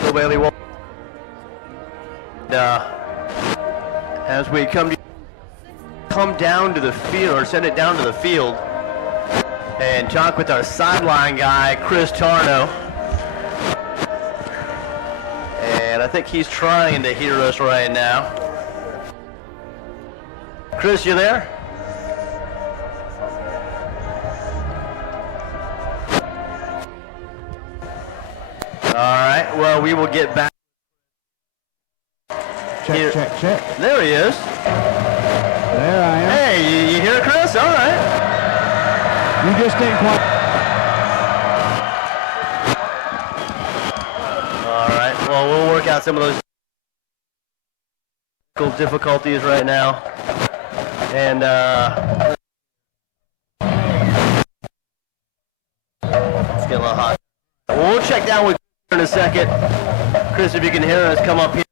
Bill Bailey will. As we come down to the field, or send it down to the field, and talk with our sideline guy, Chris Tarno. And I think he's trying to hear us right now. Chris, you there? All right, well, we will get back. Check, check, check. There he is. There I am. Hey, you hear Chris? All right. You just didn't quite. All right, well, we'll work out some of those difficulties right now. And it's getting a little hot. Well, we'll check down with in a second. Chris, if you can hear us, come up here.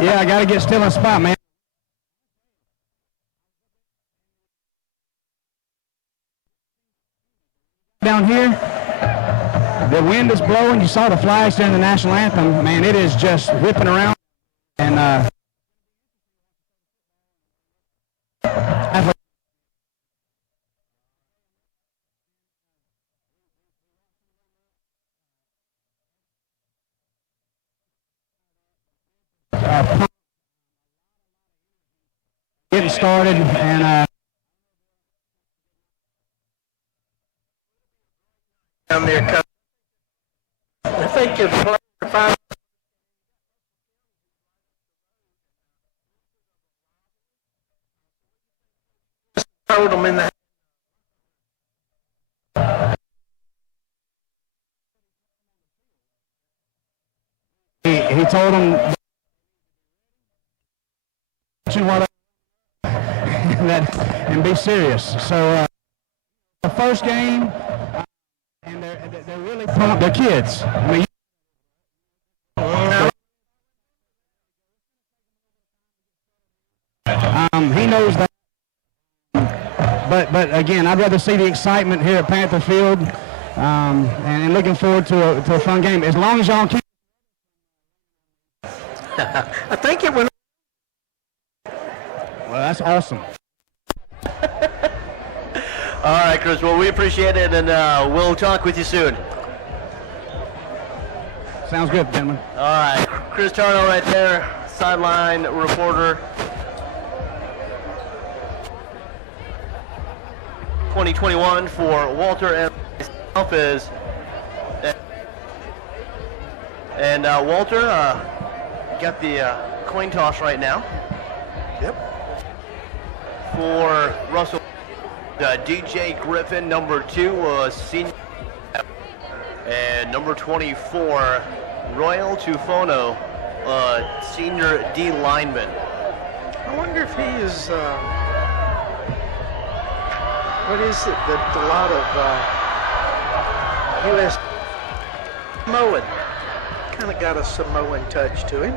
Yeah, I got to get still in spot, man. Down here, the wind is blowing. You saw the flags during the national anthem. Man, it is just whipping around. And getting started, and down there. I think you're playing five. Told them in the. He told them and be serious. So the first game, and they're really pumped. They're kids. I mean, he knows that. But again, I'd rather see the excitement here at Panther Field, and looking forward to a fun game. As long as y'all keep. I think it went. Well, that's awesome. All right, Chris. Well, we appreciate it, and we'll talk with you soon. Sounds good, gentlemen. All right, Chris Tarno right there, sideline reporter. 2021 for Walter and myself is. And Walter, got the coin toss right now. Yep. For Russell, DJ Griffin, number 2, senior, and number 24, Royal Tufono, senior D lineman. I wonder if he is, what is it that a lot of U.S. Samoan, kind of got a Samoan touch to him.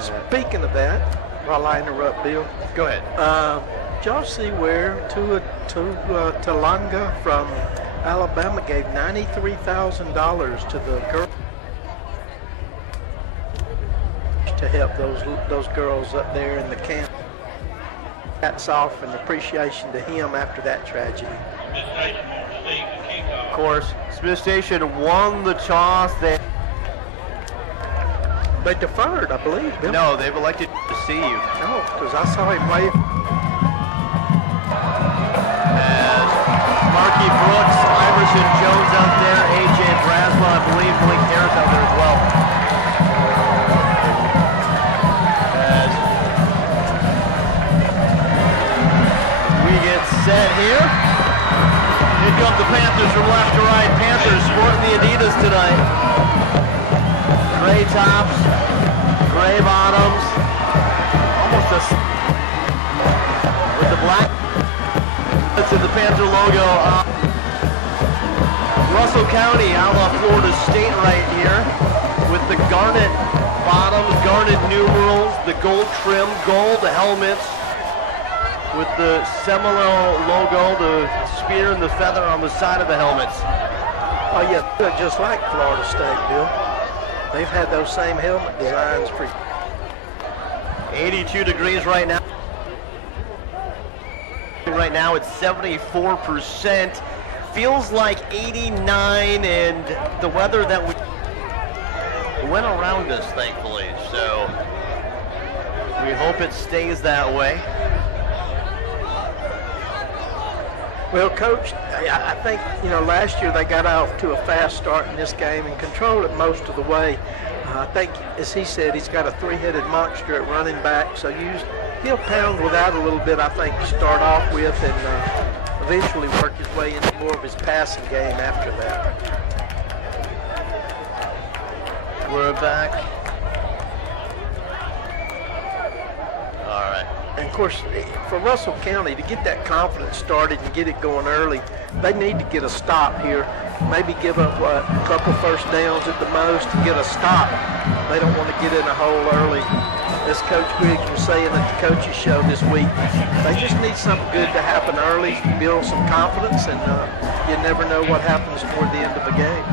Speaking of that, while I interrupt Bill. Go ahead. Did y'all see where Talanga from Alabama gave $93,000 to the girl to help those girls up there in the camp? Hats off and appreciation to him after that tragedy. Of course, Smith Station won the toss. They deferred, I believe. No, they've elected to receive. No, because I saw him wave. As Marky Brooks, Iverson Jones out there, AJ Braswell, I believe Blake Harris out there as well. As we get set here. Here come the Panthers from left to right. Panthers sporting the Adidas tonight. Gray tops, gray bottoms, almost with the black in the Panther logo. Russell County, out of Florida State right here with the the garnet bottoms, garnet numerals, the gold trim, gold helmets with the Seminole logo, the spear and the feather on the side of the helmets. Oh yeah, they're just like Florida State, Bill. They've had those same helmet designs for 82 degrees right now. Right now it's 74%. Feels like 89, and the weather that went around us, thankfully. So we hope it stays that way. Well, Coach, I think, last year they got off to a fast start in this game and controlled it most of the way. I think, as he said, he's got a three-headed monster at running back, so he'll pound without a little bit, I think, to start off with, and eventually work his way into more of his passing game after that. We're back. All right. And of course, for Russell County to get that confidence started and get it going early, they need to get a stop here. Maybe give up a couple first downs at the most and get a stop. They don't want to get in a hole early. As Coach Griggs was saying at the coaches show this week, they just need something good to happen early, build some confidence, and you never know what happens toward the end of the game.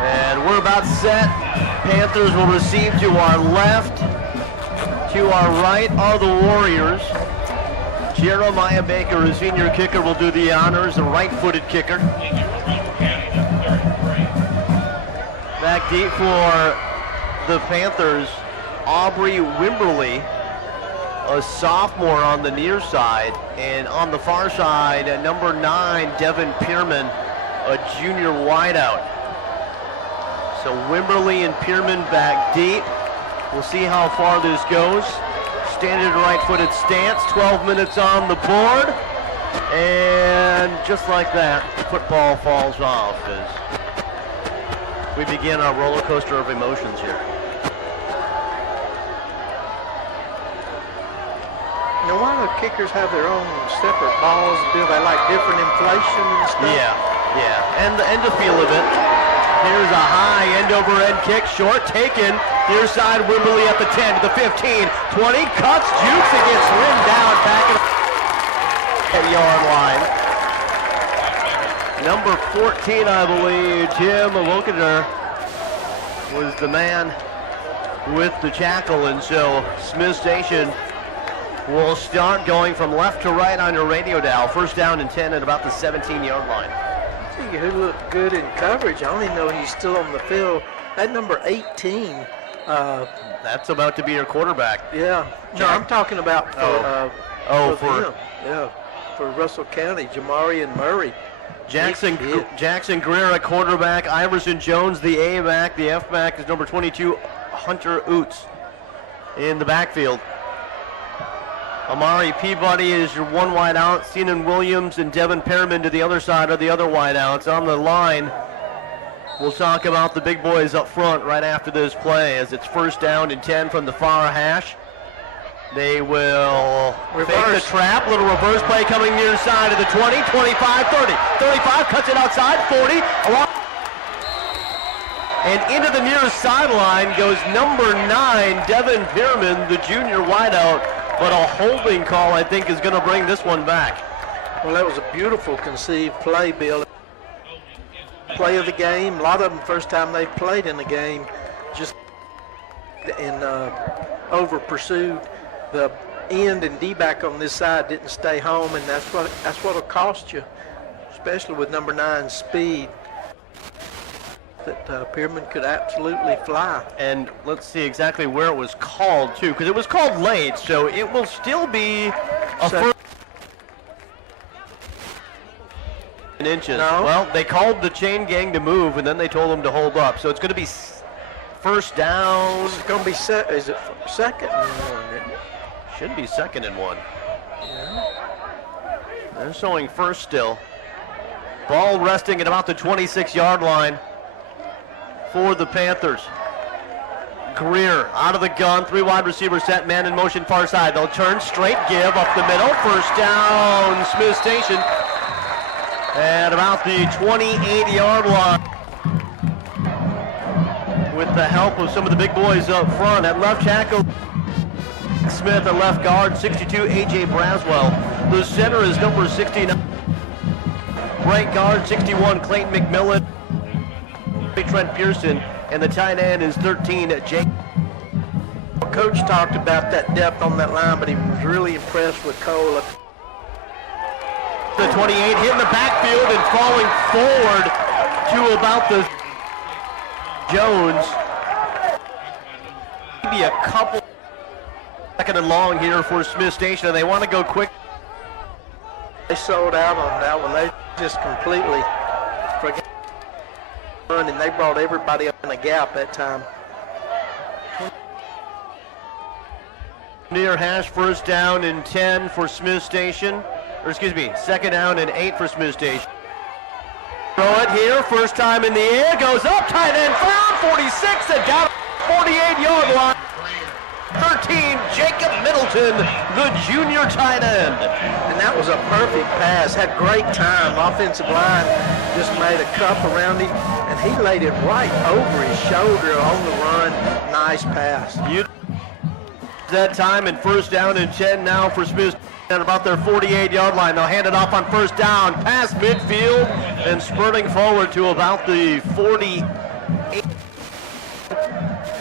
And we're about set. Panthers will receive to our left. To our right are the Warriors. Jeremiah Baker, a senior kicker, will do the honors, the right-footed kicker. Back deep for the Panthers, Aubrey Wimberly, a sophomore on the near side. And on the far side, number 9, Devin Pierman, a junior wideout. So Wimberly and Pierman back deep. We'll see how far this goes. Standard right-footed stance, 12 minutes on the board. And just like that, the football falls off as we begin our roller coaster of emotions here. Now, why do kickers have their own separate balls? Do they like different inflation and stuff? Yeah. And the feel of it. Here's a high end-over-end kick, short, taken. Near side, Wimberly at the 10, to the 15, 20, cuts, jukes, it gets rimmed down back at the yard line. Number 14, I believe, Jim Wokener was the man with the tackle, and so Smith Station will start going from left to right on your radio dial. First down and 10 at about the 17-yard line. Who looked good in coverage. I don't even know he's still on the field. That number 18. That's about to be your quarterback. Yeah. No, I'm talking about for them. Yeah, for Russell County, Jamarian Murray. Jackson Greer at quarterback. Iverson Jones, the A back. The F back is number 22, Hunter Oots in the backfield. Amari Peabody is your one wide out. Seanan Williams and Devin Pearman to the other side are the other wide outs. On the line, we'll talk about the big boys up front right after this play as it's first down and 10 from the far hash. They will fake the trap. Little reverse play coming near side of the 20, 25, 30. 35, cuts it outside, 40. And into the near sideline goes number 9, Devin Pearman, the junior wideout. But a holding call, I think, is going to bring this one back. Well, that was a beautiful conceived play, Bill. Play of the game. A lot of them first time they've played in the game, just over pursued. The end and D-back on this side didn't stay home, and that's what'll cost you, especially with number 9 speed. That Pearman could absolutely fly. And let's see exactly where it was called, too, because it was called late, so it will still be a first inches. No. Well, they called the chain gang to move, and then they told them to hold up. So it's going to be first down. It's going to be is it second and 1, isn't it? Should be second and 1. Yeah. They're showing first still. Ball resting at about the 26-yard line for the Panthers. Greer out of the gun, 3 wide receiver set, man in motion far side. They'll turn straight, give up the middle. First down, Smith Station at about the 28-yard line. with the help of some of the big boys up front. At left tackle, Smith. At left guard, 62, A.J. Braswell. The center is number 69. Right guard, 61, Clayton McMillan. Trent Pearson. And the tight end is 13, Jake. Coach talked about that depth on that line, but he was really impressed with Cole. The 28 hitting the backfield and falling forward to about the Jones. Maybe a couple second and long here for Smith Station, and they want to go quick. They sold out on that one. They just completely forgot, and they brought everybody up in a gap that time. Near hash, first down and 10 for Smith Station. Or excuse me, second down and 8 for Smith Station. Throw it here, first time in the air, goes up, tight end found, 46, and down 48-yard line. 13, Jacob Middleton, the junior tight end. And that was a perfect pass, had great time. Offensive line just made a cup around him, and he laid it right over his shoulder on the run. Nice pass. That time and first down and 10 now for Smith at about their 48-yard line. They'll hand it off on first down, past midfield, and spurting forward to about the 48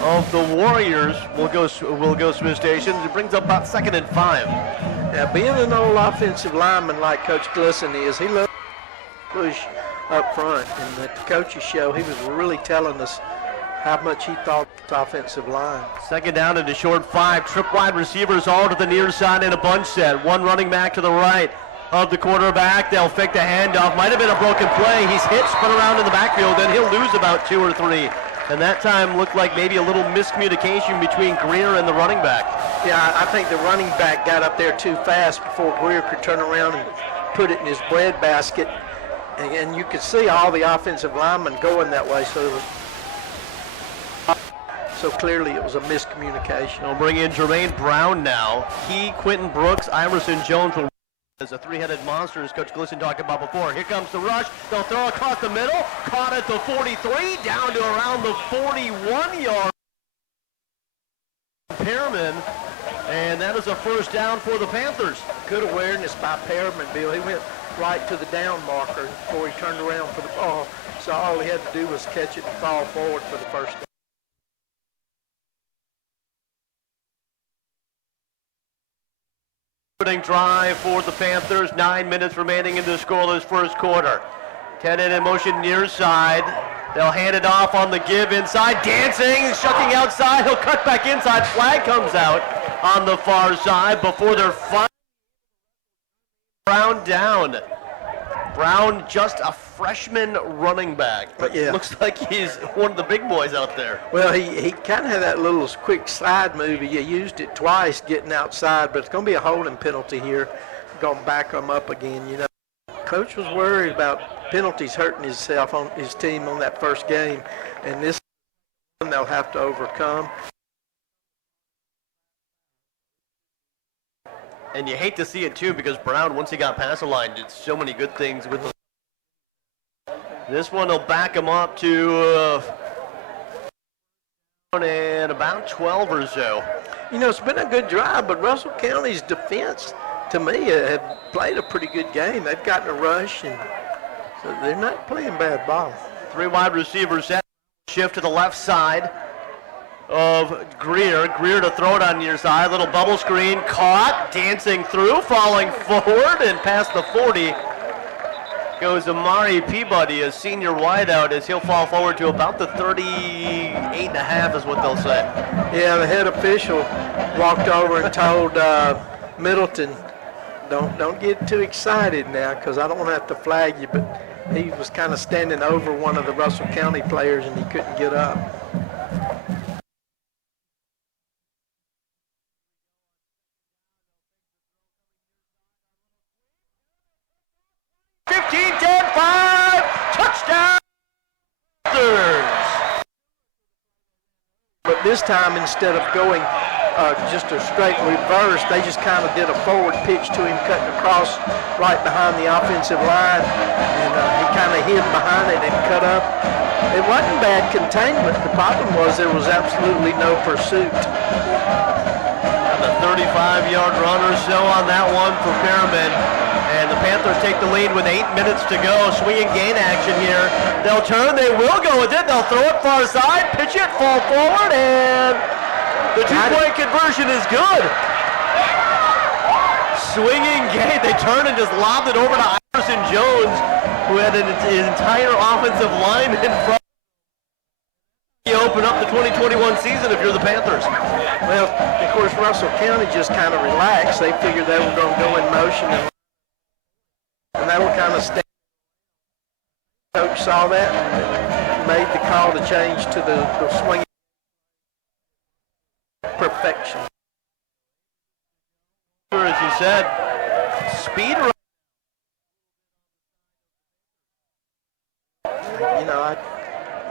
of the Warriors. Will go Smith Station. It brings up about second and 5. Now, being an old offensive lineman like Coach Glisson is, he loves to push up front. And at the coach's show, he was really telling us how much he thought the offensive line. Second down and a short 5. Trip wide receivers all to the near side in a bunch set. One running back to the right of the quarterback. They'll fake the handoff. Might have been a broken play. He's hit, spun around in the backfield, and he'll lose about 2 or 3. And that time looked like maybe a little miscommunication between Greer and the running back. Yeah, I think the running back got up there too fast before Greer could turn around and put it in his bread basket. And you could see all the offensive linemen going that way. So clearly it was a miscommunication. They'll bring in Jermaine Brown now. He, Quentin Brooks, Iverson Jones will as a three-headed monster, as Coach Glisson talked about before. Here comes the rush. They'll throw across the middle. Caught at the 43, down to around the 41-yard. Pearman, and that is a first down for the Panthers. Good awareness by Pearman, Bill. He went right to the down marker before he turned around for the ball. So all he had to do was catch it and fall forward for the first down. Drive for the Panthers. 9 minutes remaining in the scoreless first quarter. 10 in motion near side. They'll hand it off on the give inside. Dancing, shucking outside. He'll cut back inside. Flag comes out on the far side before they're finally Brown down. Brown, just a freshman running back, but yeah, looks like he's one of the big boys out there. Well, he kind of had that little quick slide move. He used it twice getting outside, but it's going to be a holding penalty here. Going to back him up again. You know, Coach was worried about penalties hurting himself on his team on that first game, and this one they'll have to overcome. And you hate to see it too, because Brown, once he got past the line, did so many good things with the. This one will back him up to and about 12 or so. You know, it's been a good drive, but Russell County's defense, to me, have played a pretty good game. They've gotten a rush, and so they're not playing bad ball. 3 wide receivers set. Shift to the left side of Greer. Greer to throw it on your side. Little bubble screen. Caught. Dancing through. Falling forward and past the 40. Goes Amari Peabody, a senior wideout, as he'll fall forward to about the 38.5 is what they'll say. Yeah, the head official walked over and told Middleton, don't get too excited now, because I don't want to have to flag you, but he was kind of standing over one of the Russell County players and he couldn't get up. But this time, instead of going just a straight reverse, they just kind of did a forward pitch to him, cutting across right behind the offensive line, and he kind of hid behind it and cut up. It wasn't bad containment. The problem was there was absolutely no pursuit. The 35-yard run or so on that one for Perriman. And the Panthers take the lead with 8 minutes to go. Swing and gain action here. They'll turn, they will go with it. They'll throw it far side, pitch it, fall forward, and the two-point conversion is good. Swinging gain, they turn and just lobbed it over to Iverson Jones, who had his entire offensive line in front. You open up the 2021 season if you're the Panthers. Well, of course, Russell County just kind of relaxed. They figured they were going to go in motion, and they were kind of standing. Coach saw that and made the call to change to the swing. Perfection. As you said, speed. You know,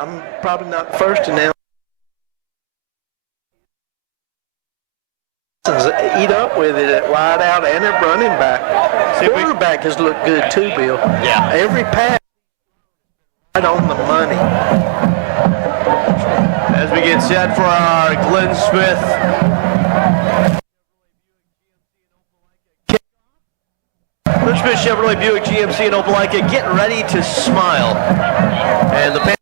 I'm probably not the first to now. Eat up with it at wide out and at running back. Quarterback has looked good too, Bill. Yeah. Every pass right on the money. As we get set for our Glenn Smith Smith Chevrolet Buick GMC in Opelika getting ready to smile. And the Panthers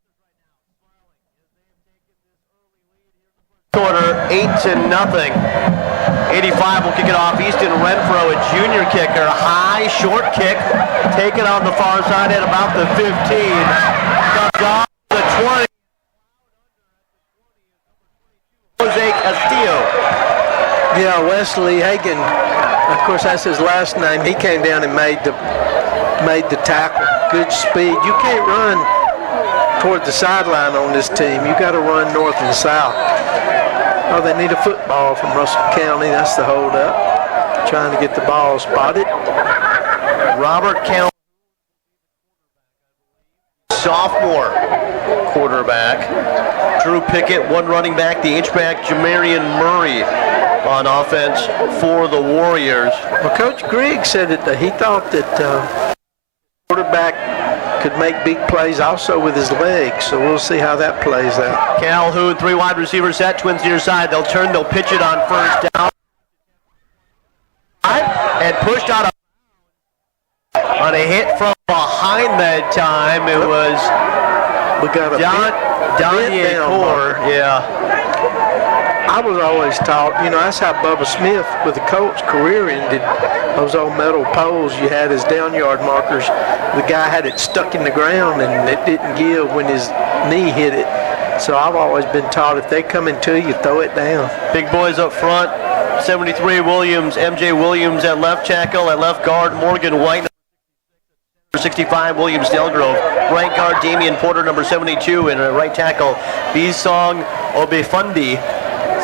quarter 8-0. 85 will kick it off. Easton Renfro, a junior kicker. High, short kick. Taken on the far side at about the 15. Comes off the 20. Jose Castillo. Yeah, Wesley Hagan. Of course, that's his last name. He came down and made the tackle. Good speed. You can't run toward the sideline on this team. You got to run north and south. Oh, they need a football from Russell County. That's the holdup. Trying to get the ball spotted. Robert Count, sophomore quarterback. Drew Pickett, one running back. The H-back, Jamarian Murray on offense for the Warriors. Well, Coach Grigg said that he thought that quarterback could make big plays also with his legs, so we'll see how that plays out. Calhoun, three wide receiver set, twins near side. They'll turn, they'll pitch it on first down. And pushed out on a hit from behind that time. It was we got a Donnie Core. Yeah. I was always taught, you know, that's how Bubba Smith with the Colts career ended. Those old metal poles you had as down yard markers. The guy had it stuck in the ground and it didn't give when his knee hit it. So I've always been taught if they come into you, throw it down. Big boys up front. 73 Williams, MJ Williams at left tackle, at left guard, Morgan White. 65 Williams Delgrove, right guard Damian Porter, number 72, and right tackle Bisong Obefundi,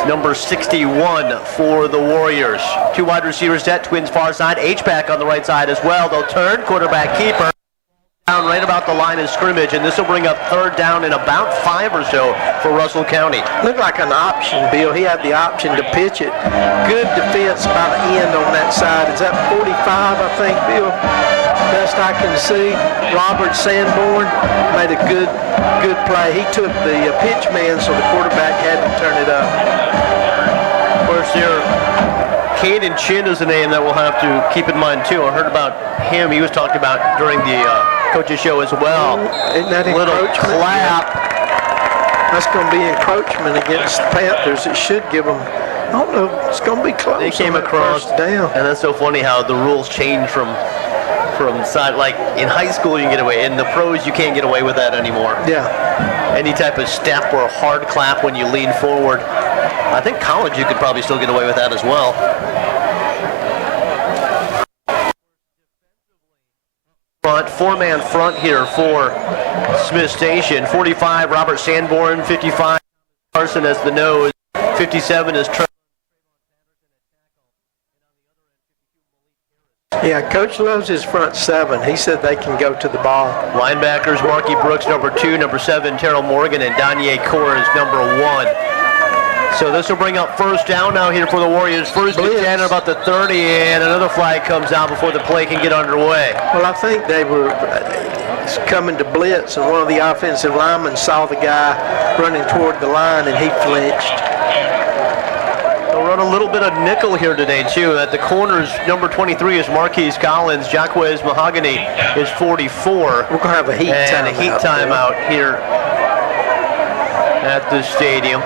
number 61 for the Warriors. Two wide receivers set, twins far side, H-back on the right side as well. They'll turn, quarterback keeper down right about the line of scrimmage, and this will bring up third down in about 5 or so for Russell County. Looked like an option, Bill. He had the option to pitch it. Good defense by the end on that side. Is that 45, I think, Bill? Best I can see. Robert Sanborn made a good play. He took the pitch man, so the quarterback had to turn it up. Of course, here, Caden Chin is a name that we'll have to keep in mind, too. I heard about him. He was talked about during the coach's show as well. Isn't that little encroachment? clap. That's going to be encroachment against the Panthers. It should give them, I don't know, it's going to be close. They came across, down. And that's so funny how the rules change from side. Like in high school you can get away, in the pros you can't get away with that anymore. Yeah. Any type of step or a hard clap when you lean forward. I think college you could probably still get away with that as well. Front, four-man front here for Smith Station. 45 Robert Sanborn, 55 Carson as the nose, 57 is Trevor. Yeah, Coach loves his front seven. He said they can go to the ball. Linebackers, Marky Brooks, number 2, number 7, Terrell Morgan, and Danye Core is number 1. So this will bring up first down now here for the Warriors. First and 10 at about the 30, and another flag comes out before the play can get underway. Well, I think they were, was coming to blitz, and one of the offensive linemen saw the guy running toward the line, and he flinched. They'll run a little bit of nickel here today, too. At the corners, number 23 is Marquise Collins. Jacquez Mahogany is 44. We're going to have a heat timeout. And a heat timeout here at the stadium.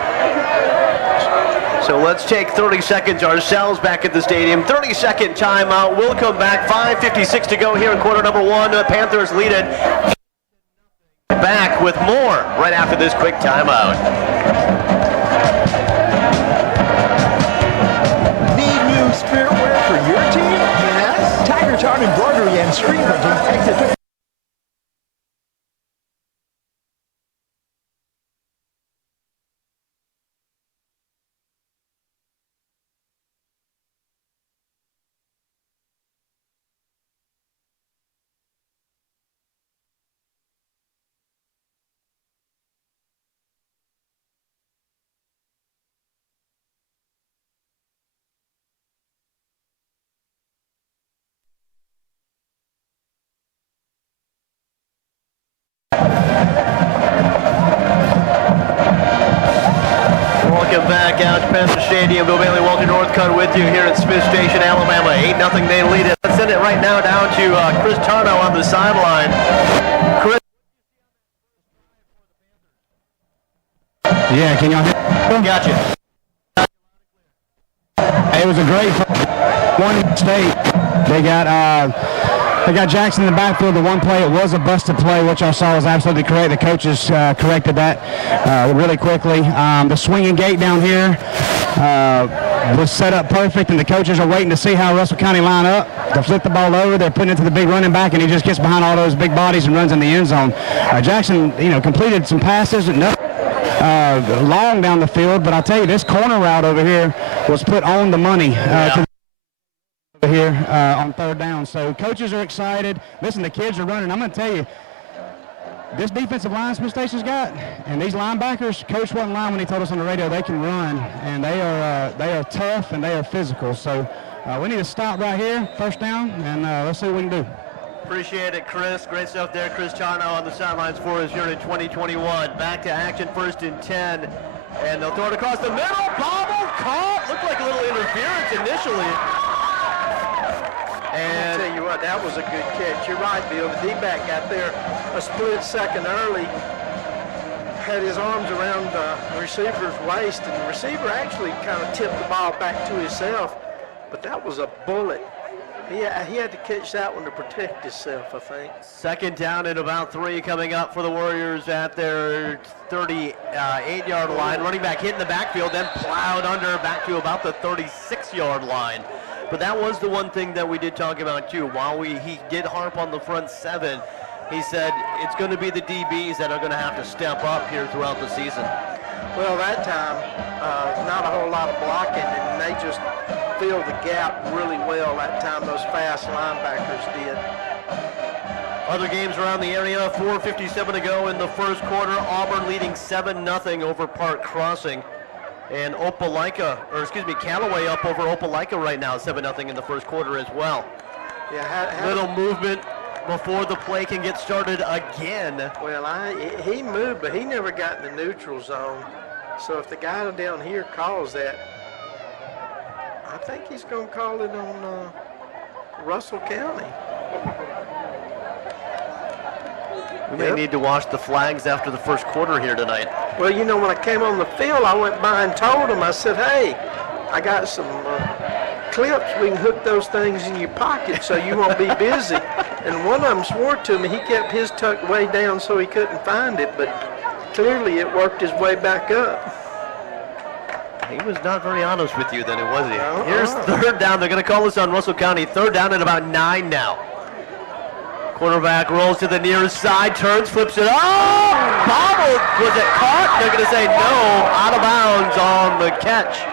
So let's take 30 seconds ourselves back at the stadium. 30-second timeout. We'll come back. 5:56 to go here in quarter number one. Panthers lead it. Back with more right after this quick timeout. Need new spirit wear for your team? Yes. Tiger Town Embroidery and Screen Printing. Welcome back out to Panther Stadium. Bill Bailey, Walter Northcutt with you here at Smith Station, Alabama. 8-0 they lead it. Let's send it right now down to Chris Tarnow on the sideline. Chris. Yeah, can y'all hear me? Gotcha. It was a great one state. They got Jackson in the backfield. The one play, it was a busted play, which I saw was absolutely correct. The coaches corrected that really quickly. The swinging gate down here was set up perfect, and the coaches are waiting to see how Russell County line up. They flip the ball over. They're putting it to the big running back, and he just gets behind all those big bodies and runs in the end zone. Jackson, completed some passes, nothing long down the field, but I'll tell you, this corner route over here was put on the money here on third down. So coaches are excited. Listen, the kids are running. I'm going to tell you, this defensive line Smith Station's got, and these linebackers, Coach wasn't lying when he told us on the radio they can run, and they are tough and they are physical. So we need to stop right here, first down, and let's see what we can do. Appreciate it, Chris. Great stuff there. Chris Tarnow on the sidelines for us here in 2021. Back to action, 1st and 10. And they'll throw it across the middle. Bobble caught. Looked like a little interference initially. And I'll tell you what, that was a good catch. You're right, Bill. The D-back got there a split second early, had his arms around the receiver's waist, and the receiver actually kind of tipped the ball back to himself. But that was a bullet. He had to catch that one to protect himself, I think. 2nd down and about 3 coming up for the Warriors at their 38-yard line. Running back hit in the backfield, then plowed under back to about the 36-yard line. But that was the one thing that we did talk about, too. While he did harp on the front 7, he said it's going to be the DBs that are going to have to step up here throughout the season. Well, that time, not a whole lot of blocking, and they just filled the gap really well that time, those fast linebackers did. Other games around the area, 4:57 to go in the first quarter. Auburn leading 7-0 over Park Crossing. And Callaway up over Opelika right now, 7-0 in the first quarter as well. Yeah, little movement before the play can get started again. Well, he moved, but he never got in the neutral zone. So if the guy down here calls that, I think he's going to call it on Russell County. We may need to wash the flags after the first quarter here tonight. Well, when I came on the field, I went by and told him, I said, hey, I got some clips. We can hook those things in your pocket so you won't be busy. And one of them swore to me. He kept his tucked way down so he couldn't find it, but clearly it worked his way back up. He was not very honest with you then, was he? Here's 3rd down. They're going to call this on Russell County. 3rd down at about 9 now. Quarterback rolls to the near side, turns, flips it. Oh! Bobbled. Was it caught? They're going to say no. Out of bounds on the catch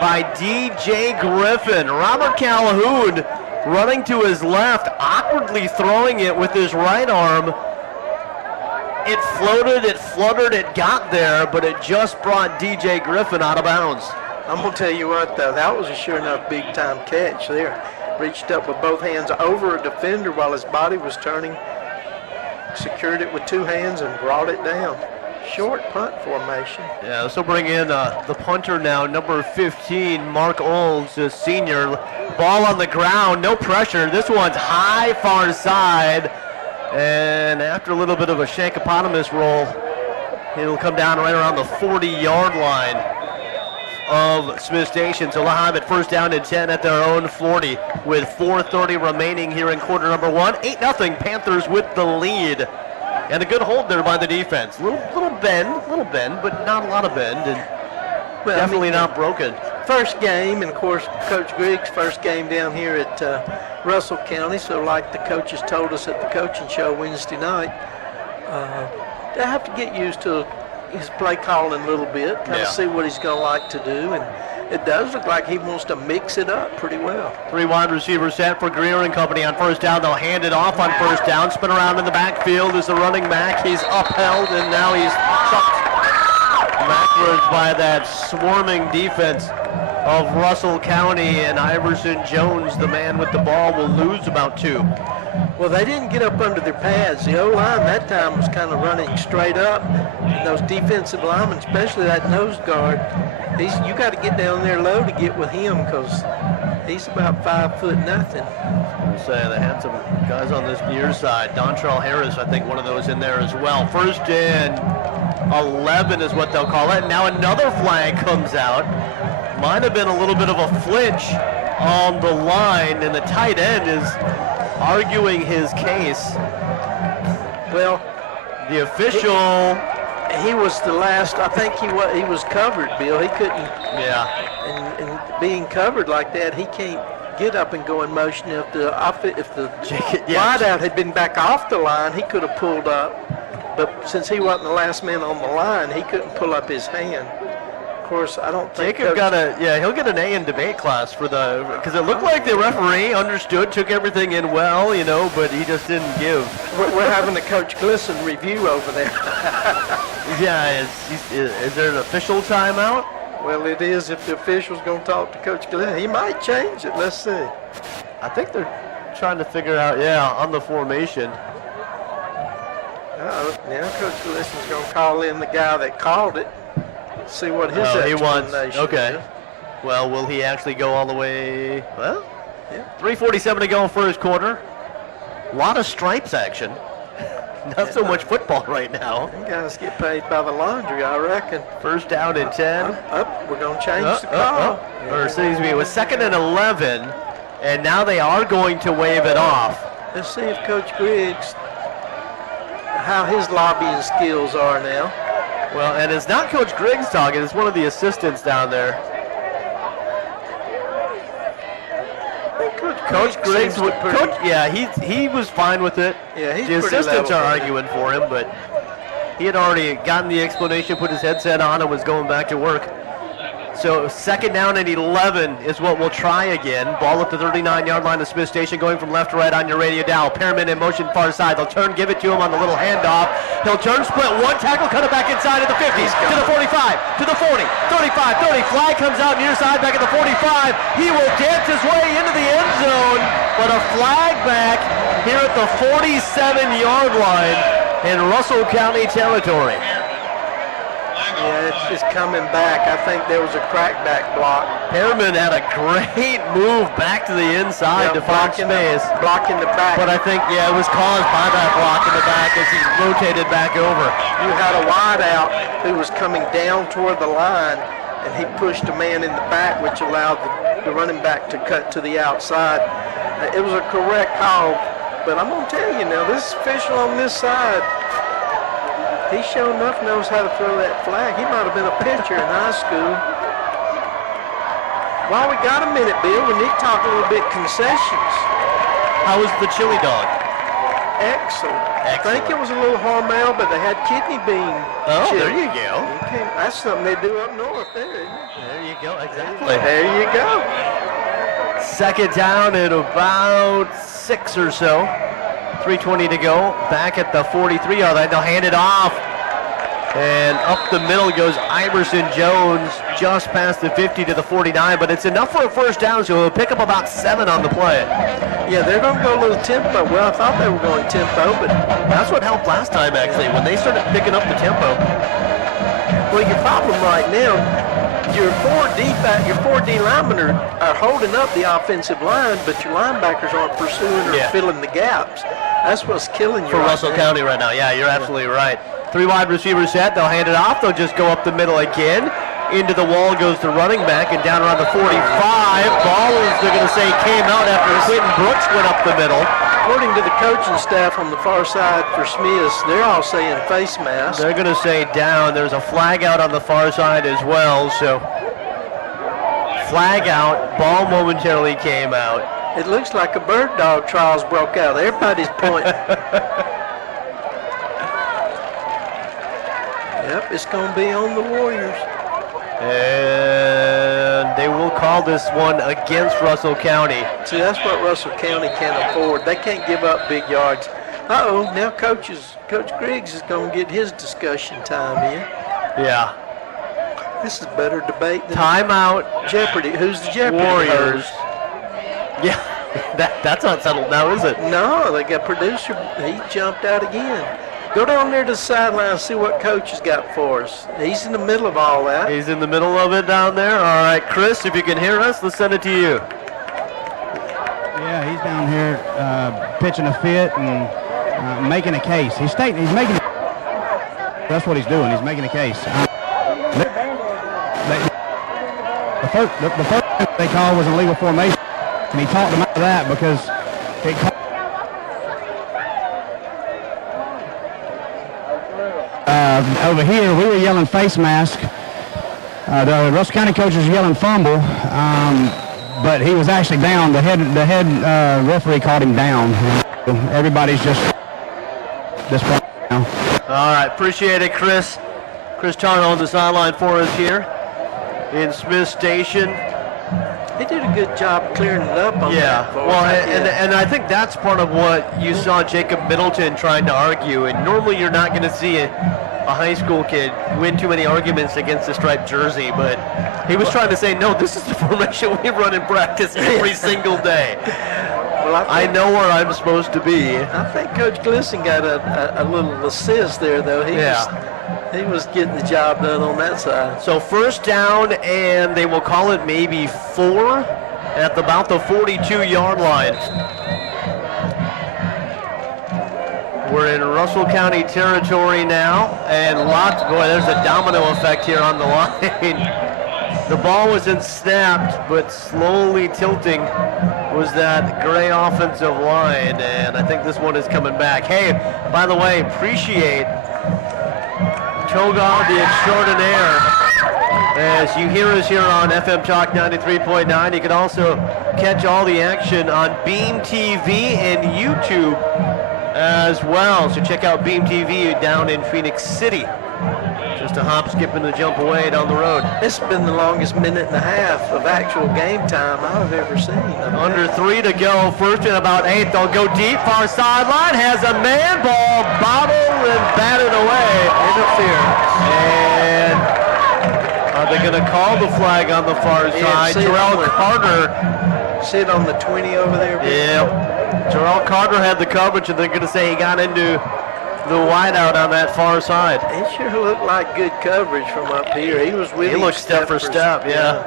by DJ Griffin. Robert Calhoun running to his left, awkwardly throwing it with his right arm. It floated, it fluttered, it got there, but it just brought DJ Griffin out of bounds. I'm going to tell you what, though, that was a sure enough big-time catch there. Reached up with both hands over a defender while his body was turning. secured it with 2 hands and brought it down. Short punt formation. Yeah, this will bring in the punter now, number 15, Mark Olds, a senior. Ball on the ground, no pressure. This one's high, far side. And after a little bit of a Shankopotamus roll, it'll come down right around the 40-yard line of Smith Station. So Lehigh at first down and 10 at their own 40 with 4:30 remaining here in quarter number 1. 8-0 Panthers with the lead. And a good hold there by the defense. Little bend, but not a lot of bend, and definitely not broken. First game, and of course Coach Griggs' first game down here at Russell County. So like the coaches told us at the coaching show Wednesday night, they have to get used to his play calling a little bit, kind of see what he's going to like to do, and it does look like he wants to mix it up pretty well. 3 wide receivers set for Greer and company on first down. They'll hand it off on first down, spin around in the backfield as the running back. He's upheld, and now he's chucked backwards by that swarming defense of Russell County, and Iverson Jones, the man with the ball, will lose about 2. Well, they didn't get up under their pads. The O-line that time was kind of running straight up. And those defensive linemen, especially that nose guard, you got to get down there low to get with him because he's about 5'0". I'll say they had some guys on this near side. Dontrell Harris, I think one of those in there as well. First and 11 is what they'll call it. Now another flag comes out. Might have been a little bit of a flinch on the line, and the tight end is arguing his case. Well, the official, he was the last. I think he was covered, Bill. He couldn't. Yeah. And being covered like that, he can't get up and go in motion. If the wideout had been back off the line, he could have pulled up. But since he wasn't the last man on the line, he couldn't pull up his hand. Of course, I don't think Jacob he'll get an A in debate class for because it looked like the referee understood, took everything in well, but he just didn't give. We're having a Coach Glisson review over there. Yeah, is there an official timeout? Well, it is if the official's going to talk to Coach Glisson. He might change it. Let's see. I think they're trying to figure out, on the formation. Now Coach Glisson's going to call in the guy that called it. See what his explanation okay. is. Well, will he actually go all the way? Well, 3:47 to go in first quarter. A lot of stripes action. Not so much football right now. You guys get paid by the laundry, I reckon. First down and 10. We're going to change the call. Or excuse me, it was 2nd and 11, and now they are going to wave it off. Let's see if Coach Griggs, how his lobbying skills are now. Well, and it's not Coach Griggs talking, it's one of the assistants down there. Coach Griggs, he was fine with it. Yeah, he's the assistants are arguing for him, but he had already gotten the explanation, put his headset on, and was going back to work. So 2nd down and 11 is what we'll try again. Ball at the 39-yard line of Smith Station, going from left to right on your radio dial. Pearman in motion far side. They'll turn, give it to him on the little handoff. He'll turn, split one tackle, cut it back inside at the 50, to the 45, to the 40, 35, 30. Flag comes out near side back at the 45. He will dance his way into the end zone, but a flag back here at the 47-yard line in Russell County territory. Yeah, it's coming back. I think there was a crackback block. Pearman had a great move back to the inside to find space. Blocking the back. But I think, it was caused by that block in the back as he rotated back over. You had a wideout who was coming down toward the line, and he pushed a man in the back, which allowed the running back to cut to the outside. It was a correct call, but I'm going to tell you now, this official on this side, he sure enough knows how to throw that flag. He might have been a pitcher in high school. While we got a minute, Bill, we need to talk a little bit concessions. How was the chili dog? Excellent. I think it was a little Hormel, but they had kidney bean chili. There you go. That's something they do up north there, isn't it? There you go, exactly. There you go. 2nd down at about 6 or so. 3:20 to go. Back at the 43-yard line. They'll hand it off And up the middle goes Iverson Jones, just past the 50 to the 49, but it's enough for a first down, so he'll pick up about 7 on the play. Yeah, they're going to go a little tempo. Well, I thought they were going tempo, but that's what helped last time, actually, when they started picking up the tempo. Well, your problem right now, your 4D linemen are holding up the offensive line, but your linebackers aren't pursuing or filling the gaps. That's what's killing you for Russell County right now. Yeah, you're absolutely right. 3 wide receivers set. They'll hand it off. They'll just go up the middle again. Into the wall goes the running back, and down around the 45. Ball is, they're going to say, came out after Quentin Brooks went up the middle. According to the coaching staff on the far side for Smiths, they're all saying face mask. They're going to say down. There's a flag out on the far side as well. So flag out. Ball momentarily came out. It looks like a bird dog trials broke out. Everybody's pointing. Yep, it's going to be on the Warriors. And they will call this one against Russell County. See, that's what Russell County can't afford. They can't give up big yards. Uh-oh, now Coach Griggs is going to get his discussion time in. Yeah. This is better debate than timeout. Jeopardy. Who's the Jeopardy Warriors. host? Yeah, that's not settled now, is it? No, they got producer. He jumped out again. Go down there to the sideline and see what Coach has got for us. He's in the middle of all that. He's in the middle of it down there. All right, Chris, if you can hear us, let's send it to you. Yeah, he's down here pitching a fit and making a case. He's making. That's what he's doing. He's making a case. The first they called was an illegal formation, and he talked them out of that because it called. Over here, we were yelling face mask. The Russell County coach was yelling fumble, but he was actually down. The head referee called him down. Everybody's just this point now. All right, appreciate it, Chris. Chris Tarno on the sideline for us here in Smith Station. He did a good job clearing it up on that. Well, and I think that's part of what you saw Jacob Middleton trying to argue. And normally you're not going to see a high school kid win too many arguments against a striped jersey, but he was trying to say, no, this is the formation we run in practice every single day. Well, I know where I'm supposed to be. I think Coach Glisson got a little assist there, though. He was getting the job done on that side. So first down, and they will call it maybe 4 at about the 42-yard line. We're in Russell County territory now, and there's a domino effect here on the line. The ball wasn't snapped, but slowly tilting was that gray offensive line, and I think this one is coming back. Hey, by the way, appreciate Togar the extraordinaire. As you hear us here on FM Talk 93.9, you can also catch all the action on Beam TV and YouTube as well. So check out Beam TV down in Phoenix City. Just a hop, skip, and a jump away down the road. It's been the longest minute and a half of actual game time I've ever seen. Under 3 to go, first and about 8. They'll go deep, far sideline, has a man, ball bobbled and batted away. Interference. And are they going to call the flag on the far side? Terrell Carter. Sit on the 20 over there. Yep. Terrell Carter had the coverage, and they're going to say he got into the wideout on that far side. It sure looked like good coverage from up here. He was with him. He looked step for step, yeah.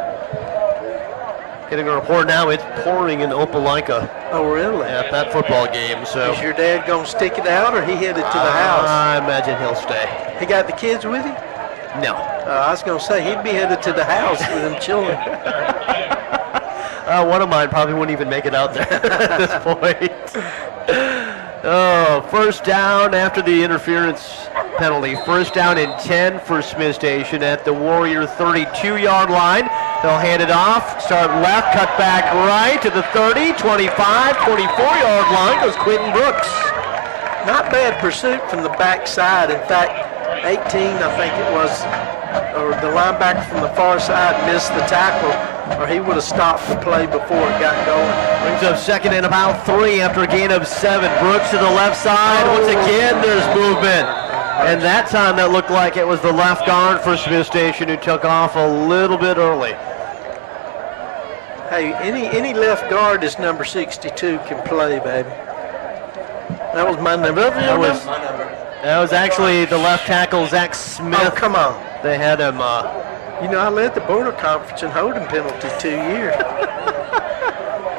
Getting a report now, it's pouring in Opelika. Oh, really? At that football game. So is your dad going to stick it out, or he headed to the house? I imagine he'll stay. He got the kids with him? No. I was going to say, he'd be headed to the house with them children. One of mine probably wouldn't even make it out there at this point. Oh, first down after the interference penalty. First down and 10 for Smith Station at the Warrior 32-yard line. They'll hand it off, start left, cut back right to the 30, 25, 24-yard line goes Quentin Brooks. Not bad pursuit from the backside. In fact, 18, I think it was, or the linebacker from the far side missed the tackle, or he would have stopped the play before it got going. Brings up second and about 3 after a gain of 7. Brooks to the left side. Once again, there's movement. And that time that looked like it was the left guard for Smith Station who took off a little bit early. Hey, any left guard that's number 62 can play, baby. That was my number. That was actually the left tackle, Zach Smith. Oh, come on. They had him. You know, I led the border conference in holding penalty 2 years.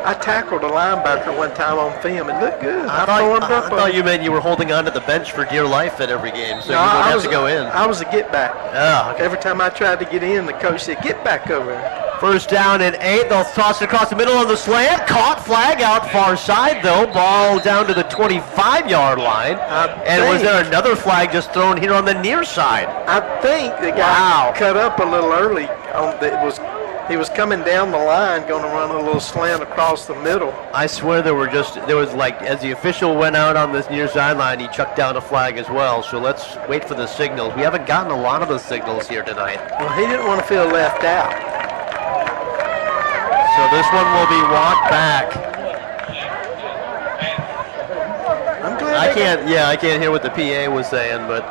I tackled a linebacker one time on film. It looked good. I thought you meant you were holding on to the bench for dear life at every game, so you wouldn't have to go in. I was a get back. Oh, okay. Every time I tried to get in, the coach said, get back over there. First down and 8. They'll toss it across the middle of the slant. Caught, flag out far side, though. Ball down to the 25-yard line. And was there another flag just thrown here on the near side? I think the guy cut up a little early. He was coming down the line, going to run a little slant across the middle. I swear there was like, as the official went out on this near sideline, he chucked down a flag as well. So let's wait for the signals. We haven't gotten a lot of the signals here tonight. Well, he didn't want to feel left out. So this one will be walked back. I'm glad I can't hear what the PA was saying, but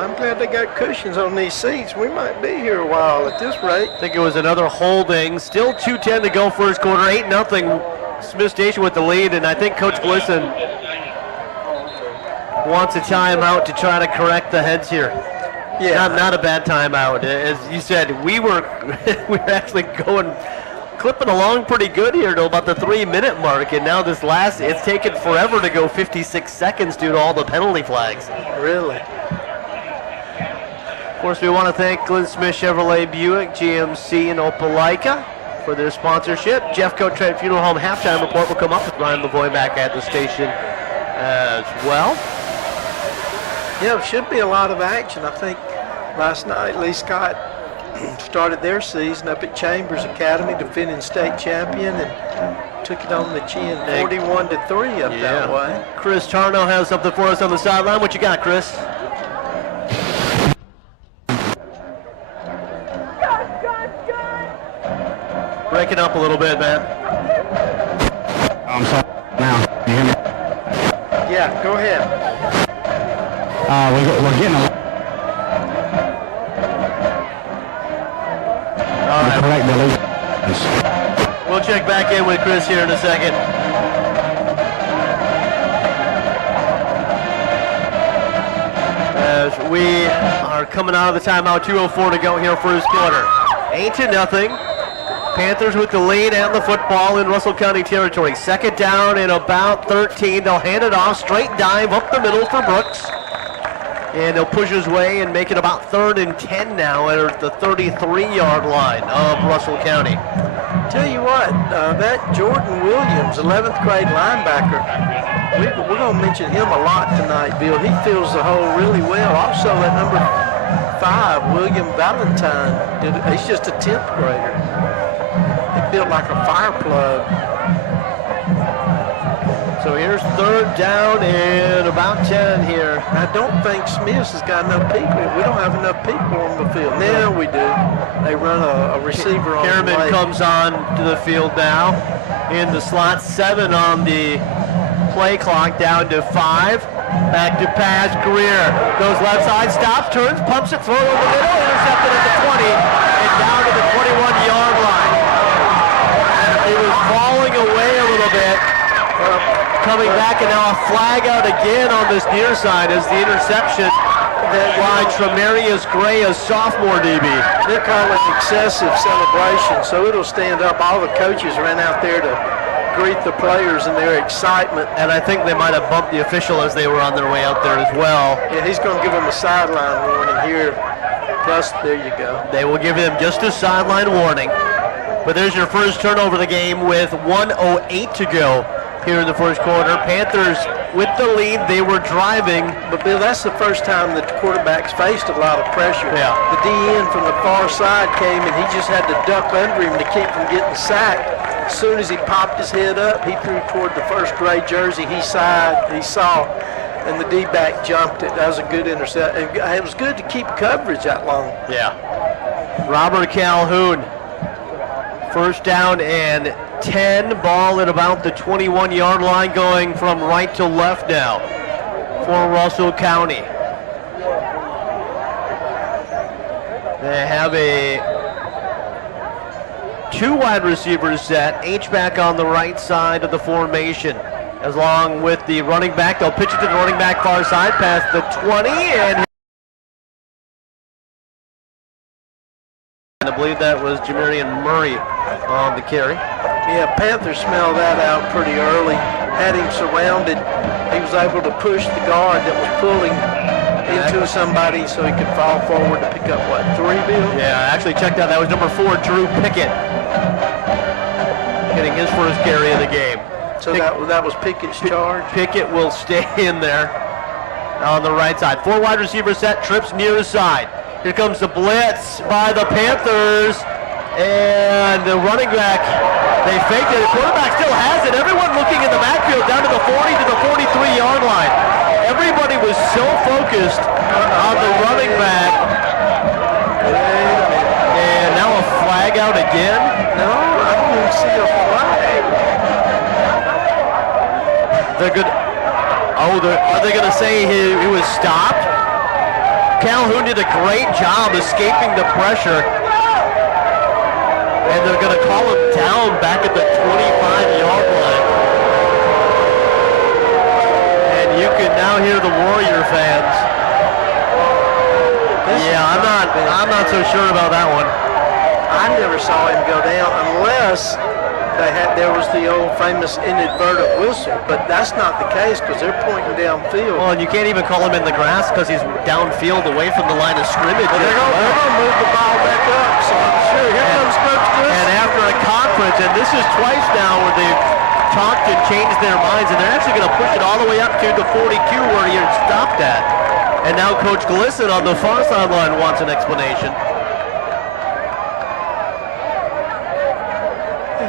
I'm glad they got cushions on these seats. We might be here a while at this rate. I think it was another holding. Still 2:10 to go first quarter. 8-0. Smith Station with the lead, and I think Coach Glisson wants a timeout to try to correct the heads here. Yeah, not a bad timeout. As you said, we were actually clipping along pretty good here to about the 3-minute mark, and now it's taken forever to go 56 seconds due to all the penalty flags. Really? Of course, we want to thank Glenn Smith Chevrolet Buick GMC in Opelika for their sponsorship. Jeff Coat Trent Funeral Home halftime report will come up with Ryan Lavoie back at the station as well. Yeah, it should be a lot of action. I think last night Lee Scott started their season up at Chambers Academy, defending state champion, and took it on the chin 41-3 up that way. Chris Tarno has something for us on the sideline. What you got, Chris? Breaking up a little bit, man. I'm sorry. Now, you hear me? Yeah, go ahead. We're getting a All right. We'll check back in with Chris here in a second. As we are coming out of the timeout, 2:04 to go here first quarter. 8-0. Panthers with the lead and the football in Russell County territory. Second down and about 13. They'll hand it off, straight dive up the middle for Brooks. And he'll push his way and make it about 3rd and 10 now at the 33-yard line of Russell County. Tell you what, that Jordan Williams, 11th grade linebacker, we're going to mention him a lot tonight, Bill. He fills the hole really well. Also, that number 5, William Valentine, he's just a 10th grader. He built like a fire plug. So here's 3rd down and about 10 here. I don't think Smith's has got enough people. We don't have enough people on the field. Now we do. They run a receiver on the way. Kerriman comes on to the field now in the slot. 7 on the play clock, down to 5. Back to pass. Greer goes left side, stops, turns, pumps it, throw in the middle, intercepted at the 20 and down to the 21-yard line. He was falling away a little bit. Coming back, and now a flag out again on this near side as the interception by Tremarius Gray, a sophomore DB. They're calling excessive celebration, so it'll stand up. All the coaches ran out there to greet the players in their excitement. And I think they might have bumped the official as they were on their way out there as well. Yeah, he's going to give them a sideline warning here. Plus, there you go. They will give him just a sideline warning. But there's your first turnover of the game with 1:08 to go here in the first quarter. Panthers with the lead. They were driving. But, Bill, that's the first time that the quarterback's faced a lot of pressure. Yeah. The DN from the far side came, and he just had to duck under him to keep from getting sacked. As soon as he popped his head up, he threw toward the first gray jersey he saw, and the D-back jumped it. That was a good interception. It was good to keep coverage that long. Yeah. Robert Calhoun. First down and 10, ball at about the 21-yard line, going from right to left now for Russell County. They have a 2 wide receiver set, H-back on the right side of the formation. As long with the running back, they'll pitch it to the running back far side past the 20, and I believe that was Jamarian Murray on the carry. Yeah, Panther smelled that out pretty early. Had him surrounded. He was able to push the guard that was pulling into somebody so he could fall forward to pick up, what, 3, Bill? Yeah, actually checked out. That was number 4, Drew Pickett, getting his first carry of the game. So that was Pickett's charge? Pickett will stay in there on the right side. 4 wide receiver set, trips near side. Here comes the blitz by the Panthers, and the running back, they faked it. The quarterback still has it. Everyone looking in the backfield down to the 40 to the 43-yard line. Everybody was so focused on the running back. And now a flag out again? No, I don't even see a flag. They're good. Are they going to say he was stopped? Calhoun did a great job escaping the pressure. And they're going to call him down back at the 25-yard line. And you can now hear the Warrior fans. Yeah, I'm not so sure about that one. I never saw him go down unless there was the old famous inadvertent whistle, but that's not the case because they're pointing downfield. Well, and you can't even call him in the grass because he's downfield away from the line of scrimmage. They're going to move the ball back up, so I'm sure. Here comes Coach Glisson. And after a conference, and this is twice now where they've talked and changed their minds, and they're actually going to push it all the way up to the 42 where he had stopped at. And now Coach Glisson on the far sideline wants an explanation.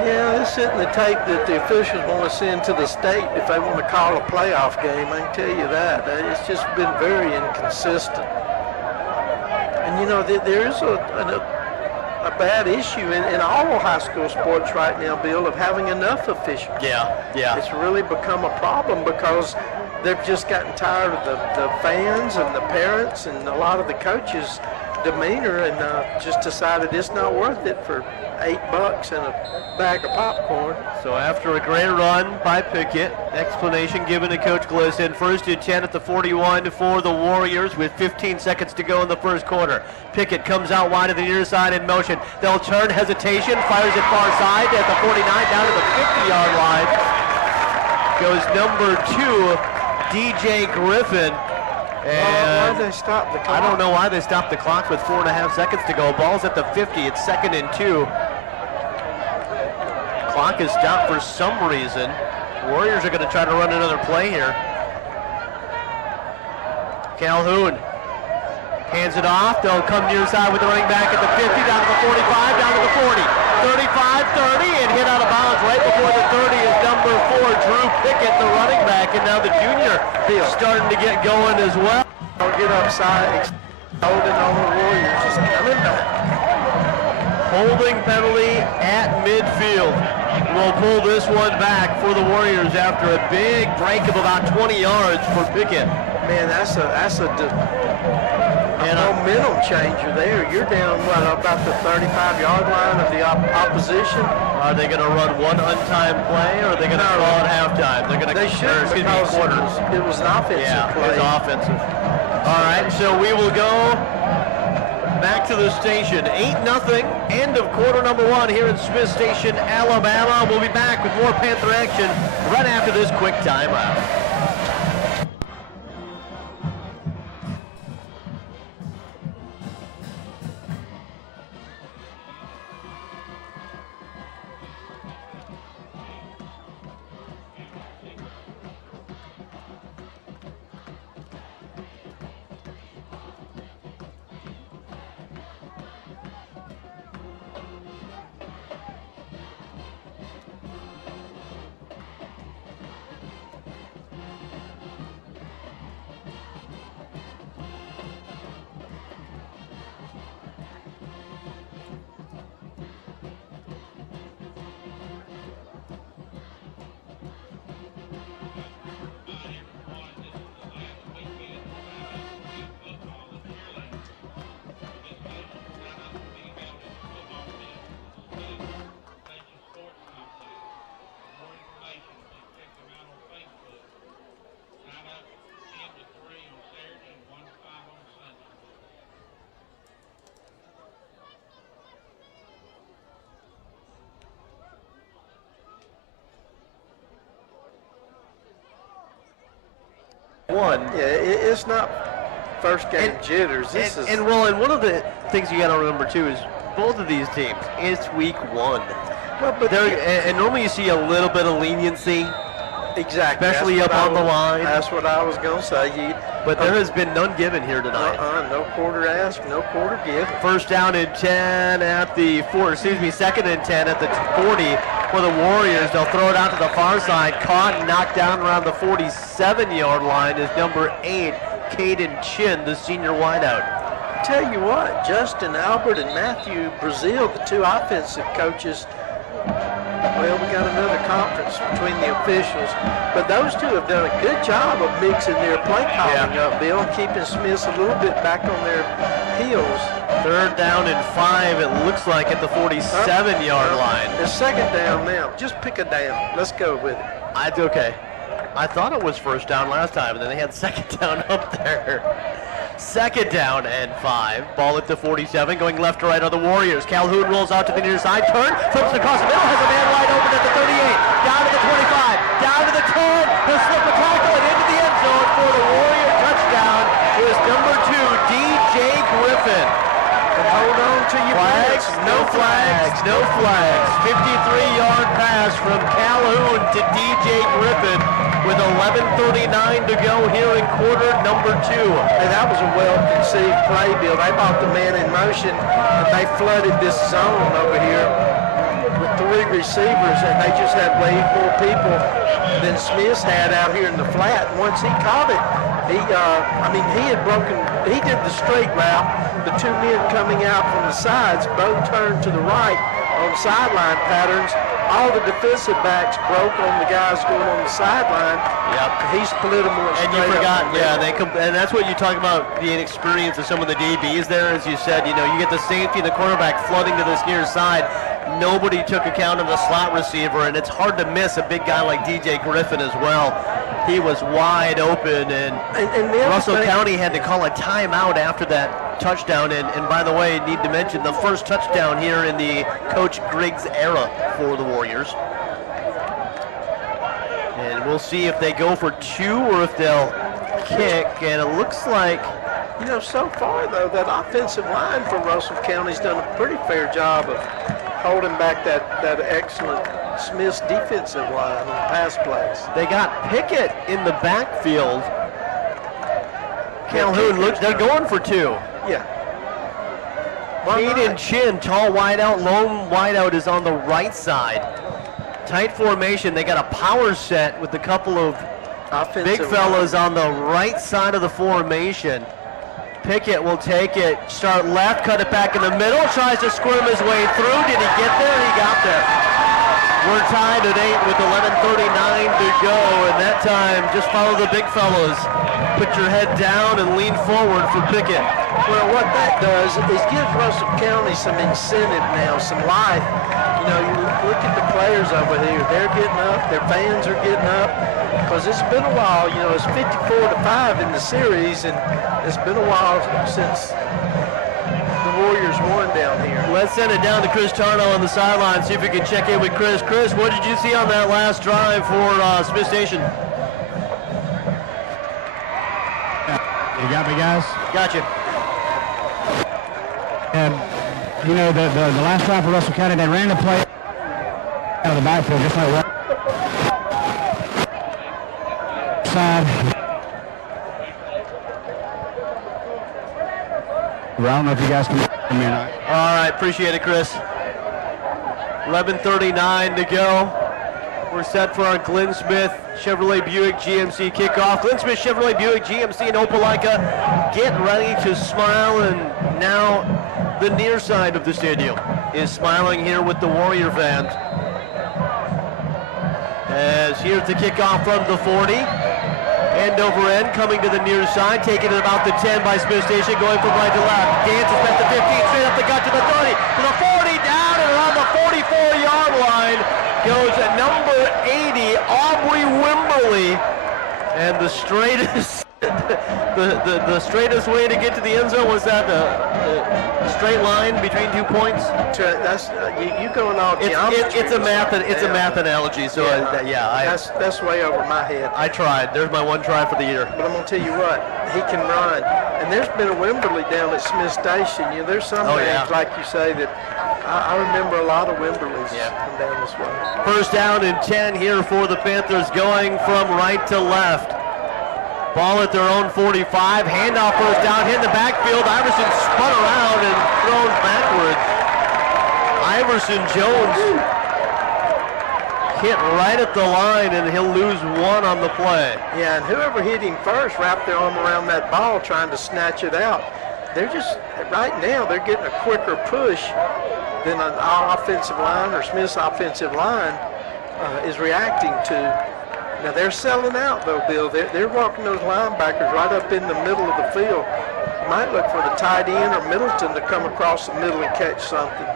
Yeah, this isn't the tape that the officials want to send to the state if they want to call a playoff game. I can tell you that. It's just been very inconsistent. And, you know, there is a bad issue in all high school sports right now, Bill, of having enough officials. Yeah. It's really become a problem because they've just gotten tired of the fans and the parents and a lot of the coaches' demeanor and just decided it's not worth it for $8 and a bag of popcorn. So after a great run by Pickett, explanation given to Coach Glisson. 1st and 10 at the 41 for the Warriors with 15 seconds to go in the first quarter. Pickett comes out wide to the near side in motion. They'll turn, hesitation, fires it far side at the 49 down to the 50-yard line. Goes number 2, DJ Griffin. And why did they stop the clock? I don't know why they stopped the clock with 4.5 seconds to go. Ball's at the 50. It's 2nd and 2. Clock is stopped for some reason. Warriors are going to try to run another play here. Calhoun hands it off. They'll come near side with the running back at the 50, down to the 45, down to the 40. 35, 30, and hit out of bounds right before the 30 is number 4, Drew Pickett, the running back, and now the junior is starting to get going as well. Don't get upside, holding on the Warriors, just coming back. Holding penalty at midfield. We'll pull this one back for the Warriors after a big break of about 20 yards for Pickett. Man, that's a momentum changer there. You're down, about the 35-yard line of the opposition. Are they going to run one untimed play, or are they going to call it halftime? They should, because it was an offensive play. Yeah, it's offensive. All right, so we will go back to the station. 8-0, end of quarter number 1 here in Smith Station, Alabama. We'll be back with more Panther action right after this quick timeout. one. Yeah, it's not first game jitters. This is and one of the things you got to remember too is both of these teams. It's week one. well, but And normally you see a little bit of leniency, exactly, especially that's up what on the line. That's what I was gonna say. But there has been none given here tonight. No quarter ask, no quarter give. First down and 10 at the second and 10 at the 40 for the Warriors. They'll throw it out to the far side. Caught and knocked down around the 47-yard line is number 8, Caden Chin, the senior wideout. Tell you what, Justin Albert and Matthew Brazil, the two offensive coaches, well, we got another conference between the officials, but those two have done a good job of mixing their play calling up, Bill, and keeping Smiths a little bit back on their heels. Third down and 5, it looks like, at the 47-yard line. It's second down now. Just pick a down. Let's go with it. Okay. I thought it was first down last time, and then they had second down up there. Second down and 5. Ball at the 47, going left to right are the Warriors. Calhoun rolls out to the near side, turn, flips across the middle, has a man wide open at the 38, down to the 25, down to the 10. He'll slip a tackle and into the end zone for the Warrior touchdown is number 2, DJ Griffin. And hold on to your Flags, pants. no flags, no flags. 53-yard pass from Calhoun to DJ Griffin with 11:39 to go here in quarter number 2. Hey, that was a well-conceived play, Bill. They brought the man in motion, and they flooded this zone over here with 3 receivers, and they just had way more people than Smiths had out here in the flat. Once he caught it, he did the straight route. The 2 men coming out from the sides both turned to the right on sideline patterns. All the defensive backs broke on the guys going on the sideline. Yep. He split them one And you straight forgot, up. and that's what you talk about, the inexperience of some of the DBs there. As you said, you get the safety and the quarterback flooding to this near side. Nobody took account of the slot receiver, and it's hard to miss a big guy like DJ Griffin as well. He was wide open, and Russell County had to call a timeout after that touchdown. And by the way, need to mention the first touchdown here in the Coach Griggs era for the Warriors. And we'll see if they go for 2 or if they'll kick. And it looks like, so far though, that offensive line for Russell County's done a pretty fair job of holding back that excellent Smith's defensive line on pass plays. they got Pickett in the backfield. Calhoun looks, they're going for 2. Yeah. Why Caden not? Chin, tall wideout, lone wideout is on the right side. Tight formation, they got a power set with a couple of Offensive big fellas on the right side of the formation. Pickett will take it, start left, cut it back in the middle, tries to squirm his way through. Did he get there? He got there. We're tied at 8 with 11:39 to go, and that time, just follow the big fellas. Put your head down and lean forward for Pickett. Well, what that does is gives Russell County some incentive now, some life. You look at the players over here. They're getting up. Their fans are getting up. Because it's been a while. It's 54-5 in the series, and it's been a while since the Warriors won down here. Let's send it down to Chris Tarno on the sideline, see if we can check in with Chris. Chris, what did you see on that last drive for Smith Station? You got me, guys? Gotcha. And, the last drive for Russell County, they ran the play out of the backfield, just like side. I don't know if you guys can hear me or not. All right, appreciate it, Chris. 11:39 to go. We're set for our Glenn Smith Chevrolet Buick GMC kickoff. Glenn Smith Chevrolet Buick GMC in Opelika. Get ready to smile, and now the near side of the stadium is smiling here with the Warrior fans. As here's the kickoff from the 40. End over end, coming to the near side, taking it about the 10 by Smith Station, going from right to left. Dances at the 15, straight up the gut to the 30, to the 40, down and around the 44-yard line goes at number 80, Aubrey Wimberly, and the straightest the straightest way to get to the end zone? Was that the straight line between 2 points? That's you going all geometry. It's a math analogy. So that's way over my head. I tried. There's my one try for the year. But I'm gonna tell you what, he can run. And there's been a Wimberley down at Smith Station. You know, there's some names like you say that I remember a lot of Wimberleys come down this way. First down and 10 here for the Panthers, going from right to left. Ball at their own 45. Handoff first down, hit in the backfield. Iverson spun around and thrown backwards. Iverson Jones hit right at the line, and he'll lose one on the play. Yeah, and whoever hit him first wrapped their arm around that ball trying to snatch it out. They're just, right now, they're getting a quicker push than our offensive line or Smith's offensive line is reacting to. Now, they're selling out, though, Bill. They're walking those linebackers right up in the middle of the field. You might look for the tight end or Middleton to come across the middle and catch something.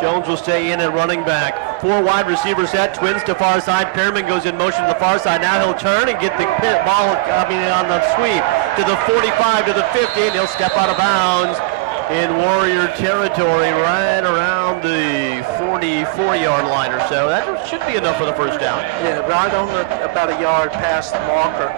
Jones will stay in at running back. 4 wide receivers set, twins to far side. Pearman goes in motion to the far side. Now he'll turn and get the ball coming on the sweep to the 45, to the 50, and he'll step out of bounds in Warrior territory right around the 44-yard line or so. That should be enough for the first down. Yeah, right on about a yard past the marker.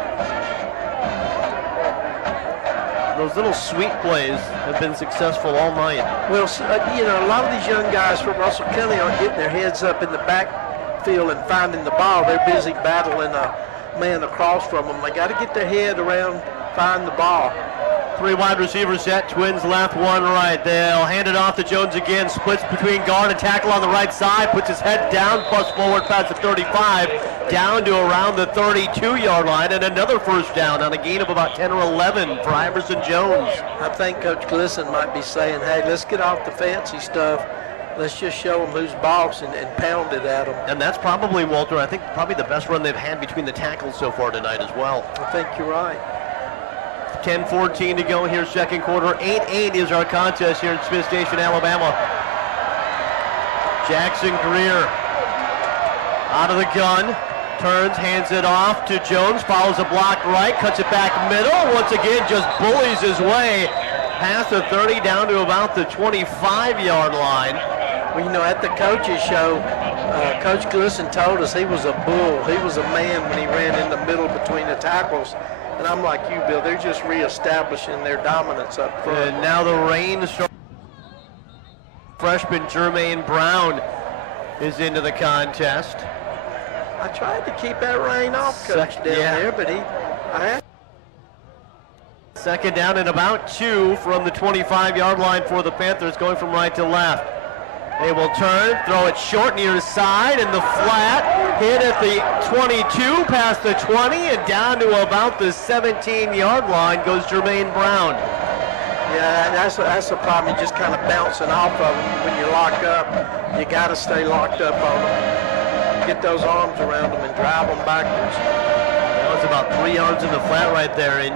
Those little sweep plays have been successful all night. Well, you know, a lot of these young guys from Russell County aren't getting their heads up in the backfield and finding the ball. They're busy battling a man across from them. They got to get their head around, find the ball. 3 wide receivers set, twins left, 1 right. They'll hand it off to Jones again, splits between guard and tackle on the right side, puts his head down, busts forward past the 35, down to around the 32-yard line, and another first down on a gain of about 10 or 11 for Iverson Jones. I think Coach Glisson might be saying, hey, let's get off the fancy stuff. Let's just show them who's boss and pound it at them. And that's probably, Walter, I think probably the best run they've had between the tackles so far tonight as well. I think you're right. 10-14 to go here, second quarter. 8-8 is our contest here in Smith Station, Alabama. Jackson Greer out of the gun, turns, hands it off to Jones, follows a block right, cuts it back middle, once again just bullies his way past the 30 down to about the 25-yard line. Well, you know, at the coaches show, Coach Glisson told us he was a bull. He was a man when he ran in the middle between the tackles. And I'm like you, Bill, they're just reestablishing their dominance up front. And now the rain starts. Freshman Jermaine Brown is into the contest. I tried to keep that rain off, Coach, down there, but Second down and about 2 from the 25-yard line for the Panthers, going from right to left. They will turn, throw it short near side, and the flat hit at the 22, past the 20, and down to about the 17-yard line goes Jermaine Brown. Yeah, that's the problem. You're just kind of bouncing off of them when you lock up. You got to stay locked up on them. Get those arms around them and drive them backwards. That was about 3 yards in the flat right there, and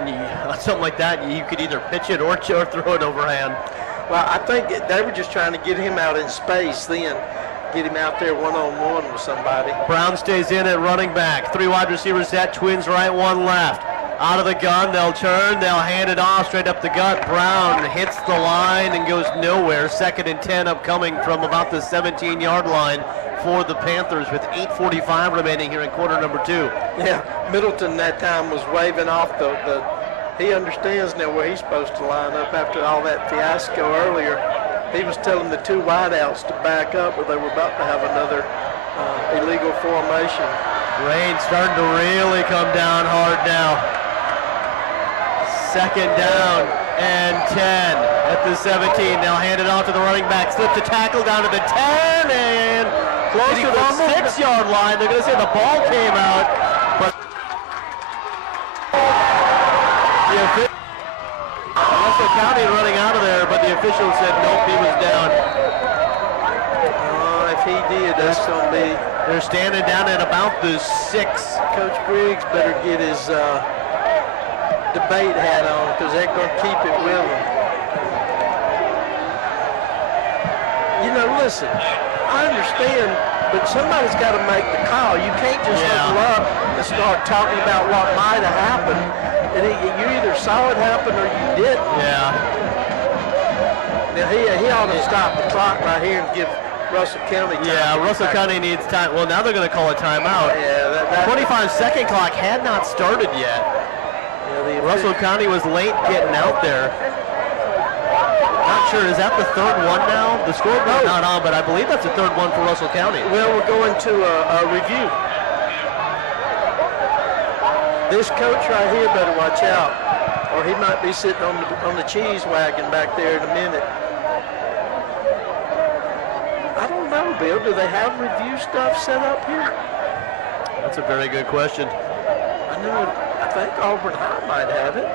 something like that, you could either pitch it or throw it overhand. Well, I think they were just trying to get him out in space then, get him out there one-on-one with somebody. Brown stays in at running back. 3 wide receivers set, twins right, 1 left. Out of the gun, they'll turn, they'll hand it off straight up the gut. Brown hits the line and goes nowhere. 2nd and 10 upcoming from about the 17-yard line for the Panthers with 8:45 remaining here in quarter number 2. Yeah, Middleton that time was waving off he understands now where he's supposed to line up after all that fiasco earlier. He was telling the 2 wideouts to back up, but they were about to have another illegal formation. Rain starting to really come down hard now. 2nd down and 10 at the 17. They'll hand it off to the running back. Slips a tackle down to the 10 and close to the 6-yard line. They're going to say the ball came out, but Russell County running out of there, but the official said nope, he was down. If he did, that's going to be... They're standing down at about the 6. Coach Briggs better get his debate hat on because they're going to keep it with him. You know, listen, I understand, but somebody's got to make the call. You can't just look up and start talking about what might have happened. And you either saw it happen or you didn't. Yeah. Now he ought to stop the clock right here and give Russell County time. Yeah, Russell County needs time. Well, now they're going to call a timeout. Yeah, that 25-second clock had not started yet. yeah, Russell County was late getting out there. Not sure, is that the third one now? The scoreboard's not on, but I believe that's the third one for Russell County. Well, we're going to a review. This coach right here better watch out, or he might be sitting on the cheese wagon back there in a minute. I don't know, Bill. Do they have review stuff set up here? That's a very good question. I think Auburn High might have it.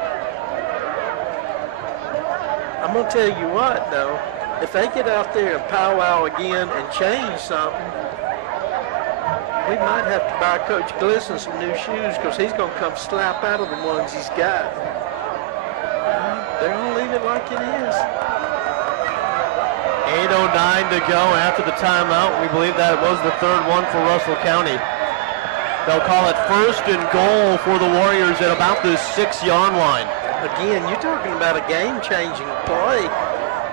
I'm going to tell you what, though. If they get out there and powwow again and change something, we might have to buy Coach Glisson some new shoes because he's going to come slap out of the ones he's got. They're going to leave it like it is. 8:09 to go after the timeout. We believe that it was the third one for Russell County. They'll call it first and goal for the Warriors at about the 6-yard line. Again, you're talking about a game-changing play.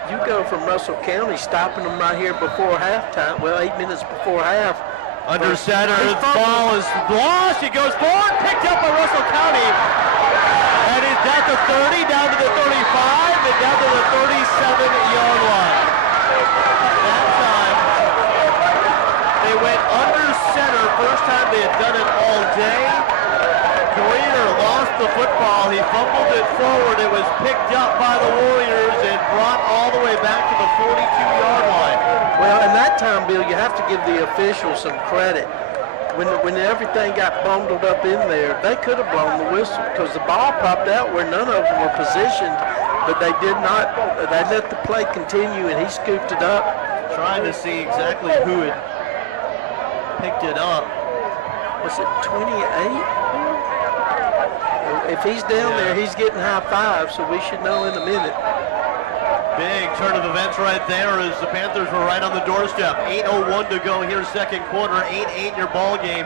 You go from Russell County stopping them right here before halftime. Well, 8 minutes before half. Under center, the ball is lost. It goes forward, picked up by Russell County. And he's down to 30, down to the 35, and down to the 37-yard line. That time, they went under center. First time they had done it all day. Greer lost the football. He fumbled it forward. It was picked up by the Warriors and brought all the way back to the 42-yard line. Well, in that time, Bill, you have to give the officials some credit. When everything got bundled up in there, they could have blown the whistle because the ball popped out where none of them were positioned, but they did not. They let the play continue, and he scooped it up. Trying to see exactly who had picked it up. Was it 28? If he's down there, he's getting high five, so we should know in a minute. Big turn of events right there as the Panthers were right on the doorstep. 8:01 to go here, second quarter. 8-8 your ball game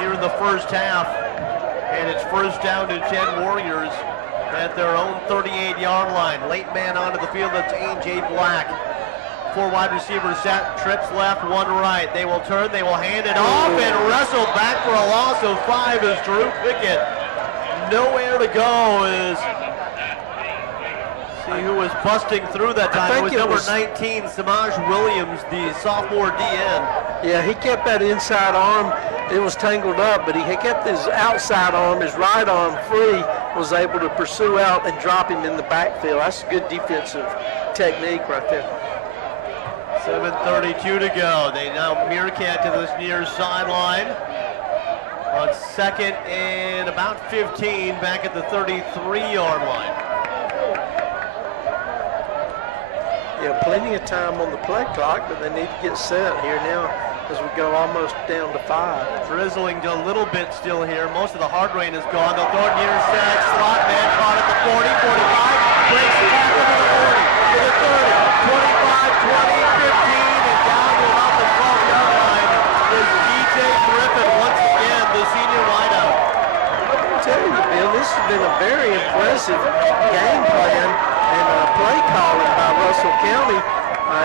here in the first half. And it's first down to 10 Warriors at their own 38-yard line. Late man onto the field, that's A.J. Black. 4 wide receivers set, trips left, 1 right. They will turn, they will hand it off, and wrestled back for a loss of 5 is Drew Pickett. Nowhere to go is... See who was busting through that time. It was number 19, Samaj Williams, the sophomore DN. Yeah, he kept that inside arm. It was tangled up, but he kept his outside arm, his right arm free, was able to pursue out and drop him in the backfield. That's good defensive technique right there. 7:32 to go. They now meerkat to this near sideline. On second and about 15 back at the 33-yard line. Yeah, plenty of time on the play clock, but they need to get set here now as we go almost down to 5. Drizzling a little bit still here. Most of the hard rain is gone. They'll throw it near side. Slot man caught at the 40, 45. Breaks the tackle to the 40, to the 30, 25, 20, 15, and down to about the 12-yard line is DJ Griffin once again, the senior wideout. I tell you, Bill, this has been a very impressive game plan and play calling by Russell County.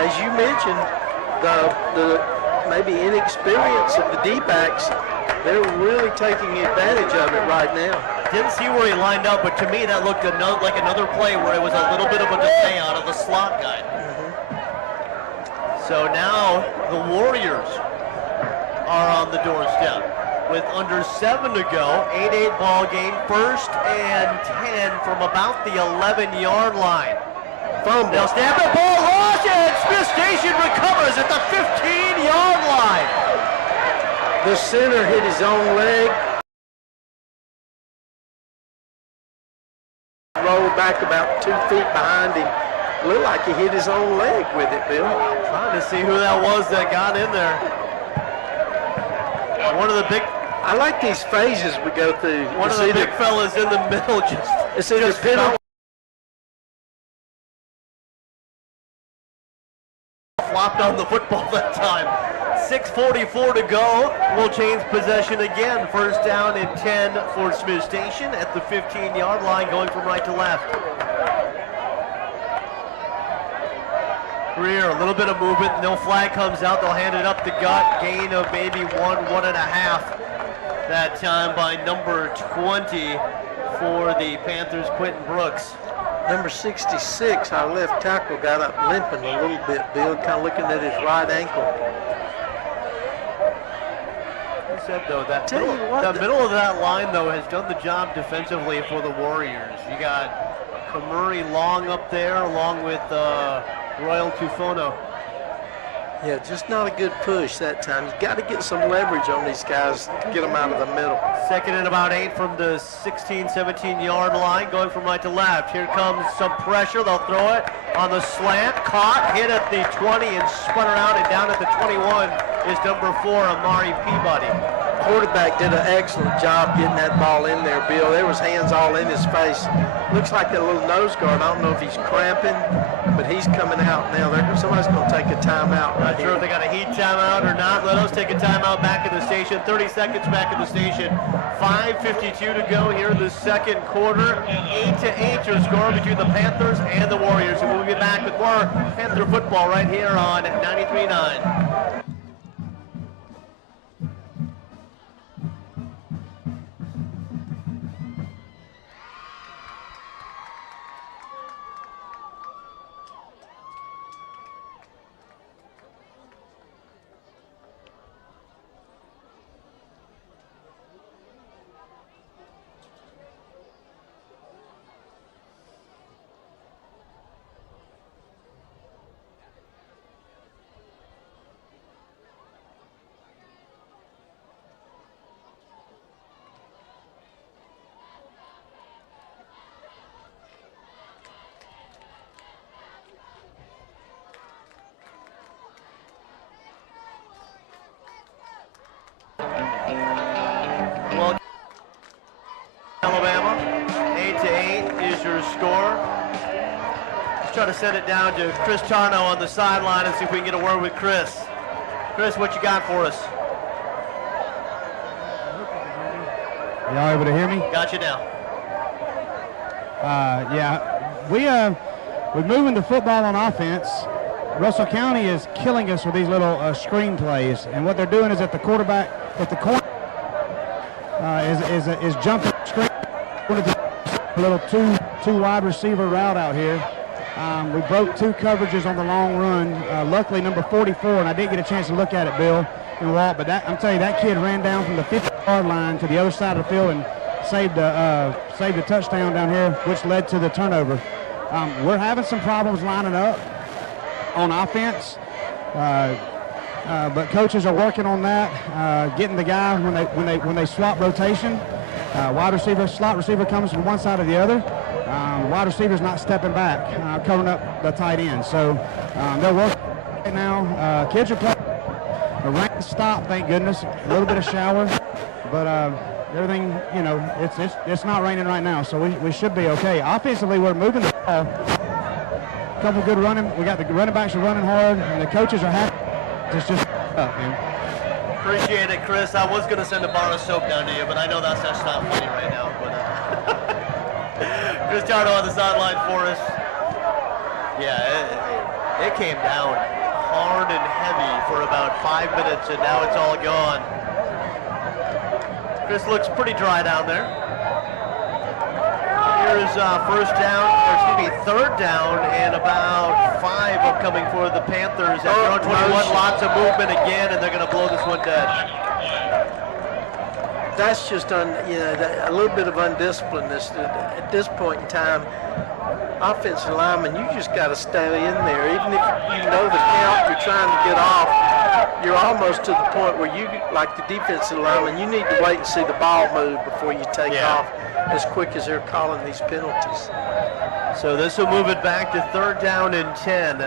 As you mentioned, the maybe inexperience of the D-backs, they're really taking advantage of it right now. Didn't see where he lined up, but to me that looked like another play where it was a little bit of a delay out of the slot guy. So now the Warriors are on the doorstep with under 7 to go. 8-8 ball game, first and 10 from about the 11-yard line. Fumble. They'll snap it, ball lost, and Smith Station recovers at the 15-yard line. The center hit his own leg. Rolled back about 2 feet behind him. Looked like he hit his own leg with it, Bill. Trying to see who that was that got in there. One of the big... I like these phases we go through. One of the big fellas in the middle it's either penalty. Flopped on the football that time. 6:44 to go. We'll change possession again. First down and 10 for Smith Station at the 15-yard line, going from right to left. Greer, a little bit of movement. No flag comes out. They'll hand it up the gut. Gain of maybe 1.5 that time by number 20 for the Panthers, Quentin Brooks. Number 66, our left tackle, got up limping a little bit, Bill, kind of looking at his right ankle. Said though that middle of that line though has done the job defensively for the Warriors. You got Kamuri Long up there along with Royal Tufono. Yeah, just not a good push that time. You got to get some leverage on these guys to get them out of the middle. Second and about 8 from the 16, 17-yard line, going from right to left. Here comes some pressure. They'll throw it on the slant. Caught, hit at the 20 and spun around, and down at the 21 is number 4, Amari Peabody. Quarterback did an excellent job getting that ball in there, Bill. There was hands all in his face. Looks like that little nose guard. I don't know if he's cramping, but he's coming out now. Somebody's going to take a timeout. Not sure if they got a heat timeout or not. Let us take a timeout back at the station. 30 seconds back at the station. 5:52 to go here in the second quarter. 8-8 your score between the Panthers and the Warriors. And we'll be back with more Panther football right here on 93.9. Well, Alabama, 8-8 is your score. Let's try to send it down to Chris Tarno on the sideline and see if we can get a word with Chris. Chris, what you got for us? Y'all able to hear me? Got you now. We're moving the football on offense. Russell County is killing us with these little screen plays, and what they're doing is at the quarterback, at the corner, is jumping screen. A little two wide receiver route out here. We broke 2 coverages on the long run. Luckily, number 44, and I didn't get a chance to look at it, Bill and Walt, but I'm telling you, that kid ran down from the 50-yard line to the other side of the field and saved a touchdown down here, which led to the turnover. We're having some problems lining up on offense, but coaches are working on that, getting the guy when they swap rotation. Wide receiver, slot receiver comes from one side or the other. Wide receiver's not stepping back, covering up the tight end. So they're working right now. Kids are playing. The rain stopped, thank goodness. A little bit of shower, but everything, it's not raining right now, so we should be okay. Offensively, we're moving the ball. A couple good running. We got the running backs are running hard, and the coaches are happy. It's just up, man. Appreciate it, Chris. I was going to send a bar of soap down to you, but I know that's not funny right now. But Chris Tardo on the sideline for us. Yeah, it came down hard and heavy for about 5 minutes, and now it's all gone. Chris looks pretty dry down there. Here's third down and about 5 upcoming for the Panthers. At their own 21, lots of movement again, and they're going to blow this one dead. That's just a little bit of undiscipline at this point in time. Offensive lineman, you just got to stay in there. Even if you know the count you're trying to get off, you're almost to the point where you, like the defensive lineman, you need to wait and see the ball move before you take off as quick as they're calling these penalties. So this will move it back to 3rd down and 10.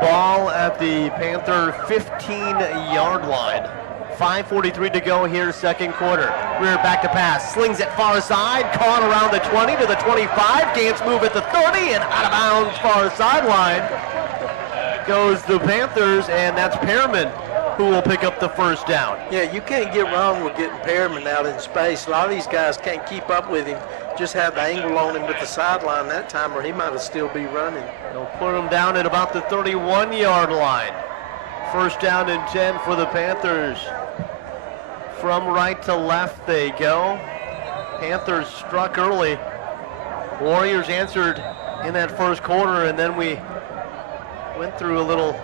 Ball at the Panther 15-yard line. 5:43 to go here, second quarter. Rear back to pass, slings it far side, caught around the 20 to the 25, Gantz move at the 30 and out of bounds far sideline. goes the Panthers, and that's Pearman who will pick up the first down. Yeah, you can't get wrong with getting Pearman out in space. A lot of these guys can't keep up with him. Just have the angle on him with the sideline that time, or he might have still be running. They'll put him down at about the 31-yard line. First down and 10 for the Panthers. From right to left they go. Panthers struck early. Warriors answered in that first quarter, and then we went through a little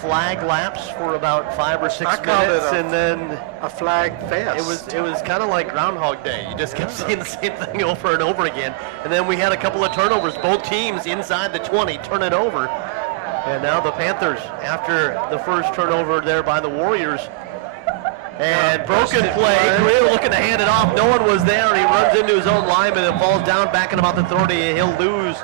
flag lapse for about 5 or 6 minutes, and then a flag fest. It was kind of like Groundhog Day. You just kept seeing the same thing over and over again. And then we had a couple of turnovers. Both teams inside the 20 turn it over. And now the Panthers, after the first turnover there by the Warriors, and broken play. Greer looking to hand it off. No one was there. He runs into his own lineman and falls down back at about the 30. He'll lose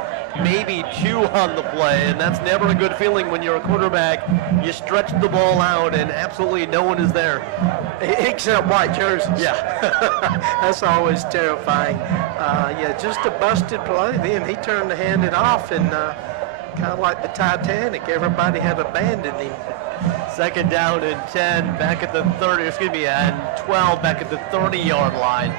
maybe 2 on the play, and that's never a good feeling when you're a quarterback. You stretch the ball out, and absolutely no one is there. Except white jerseys. Yeah. That's always terrifying. Yeah, just a busted play. Then he turned to hand it off, and kind of like the Titanic, everybody had abandoned him. Second down and 10 back at the 30, and 12 back at the 30-yard line.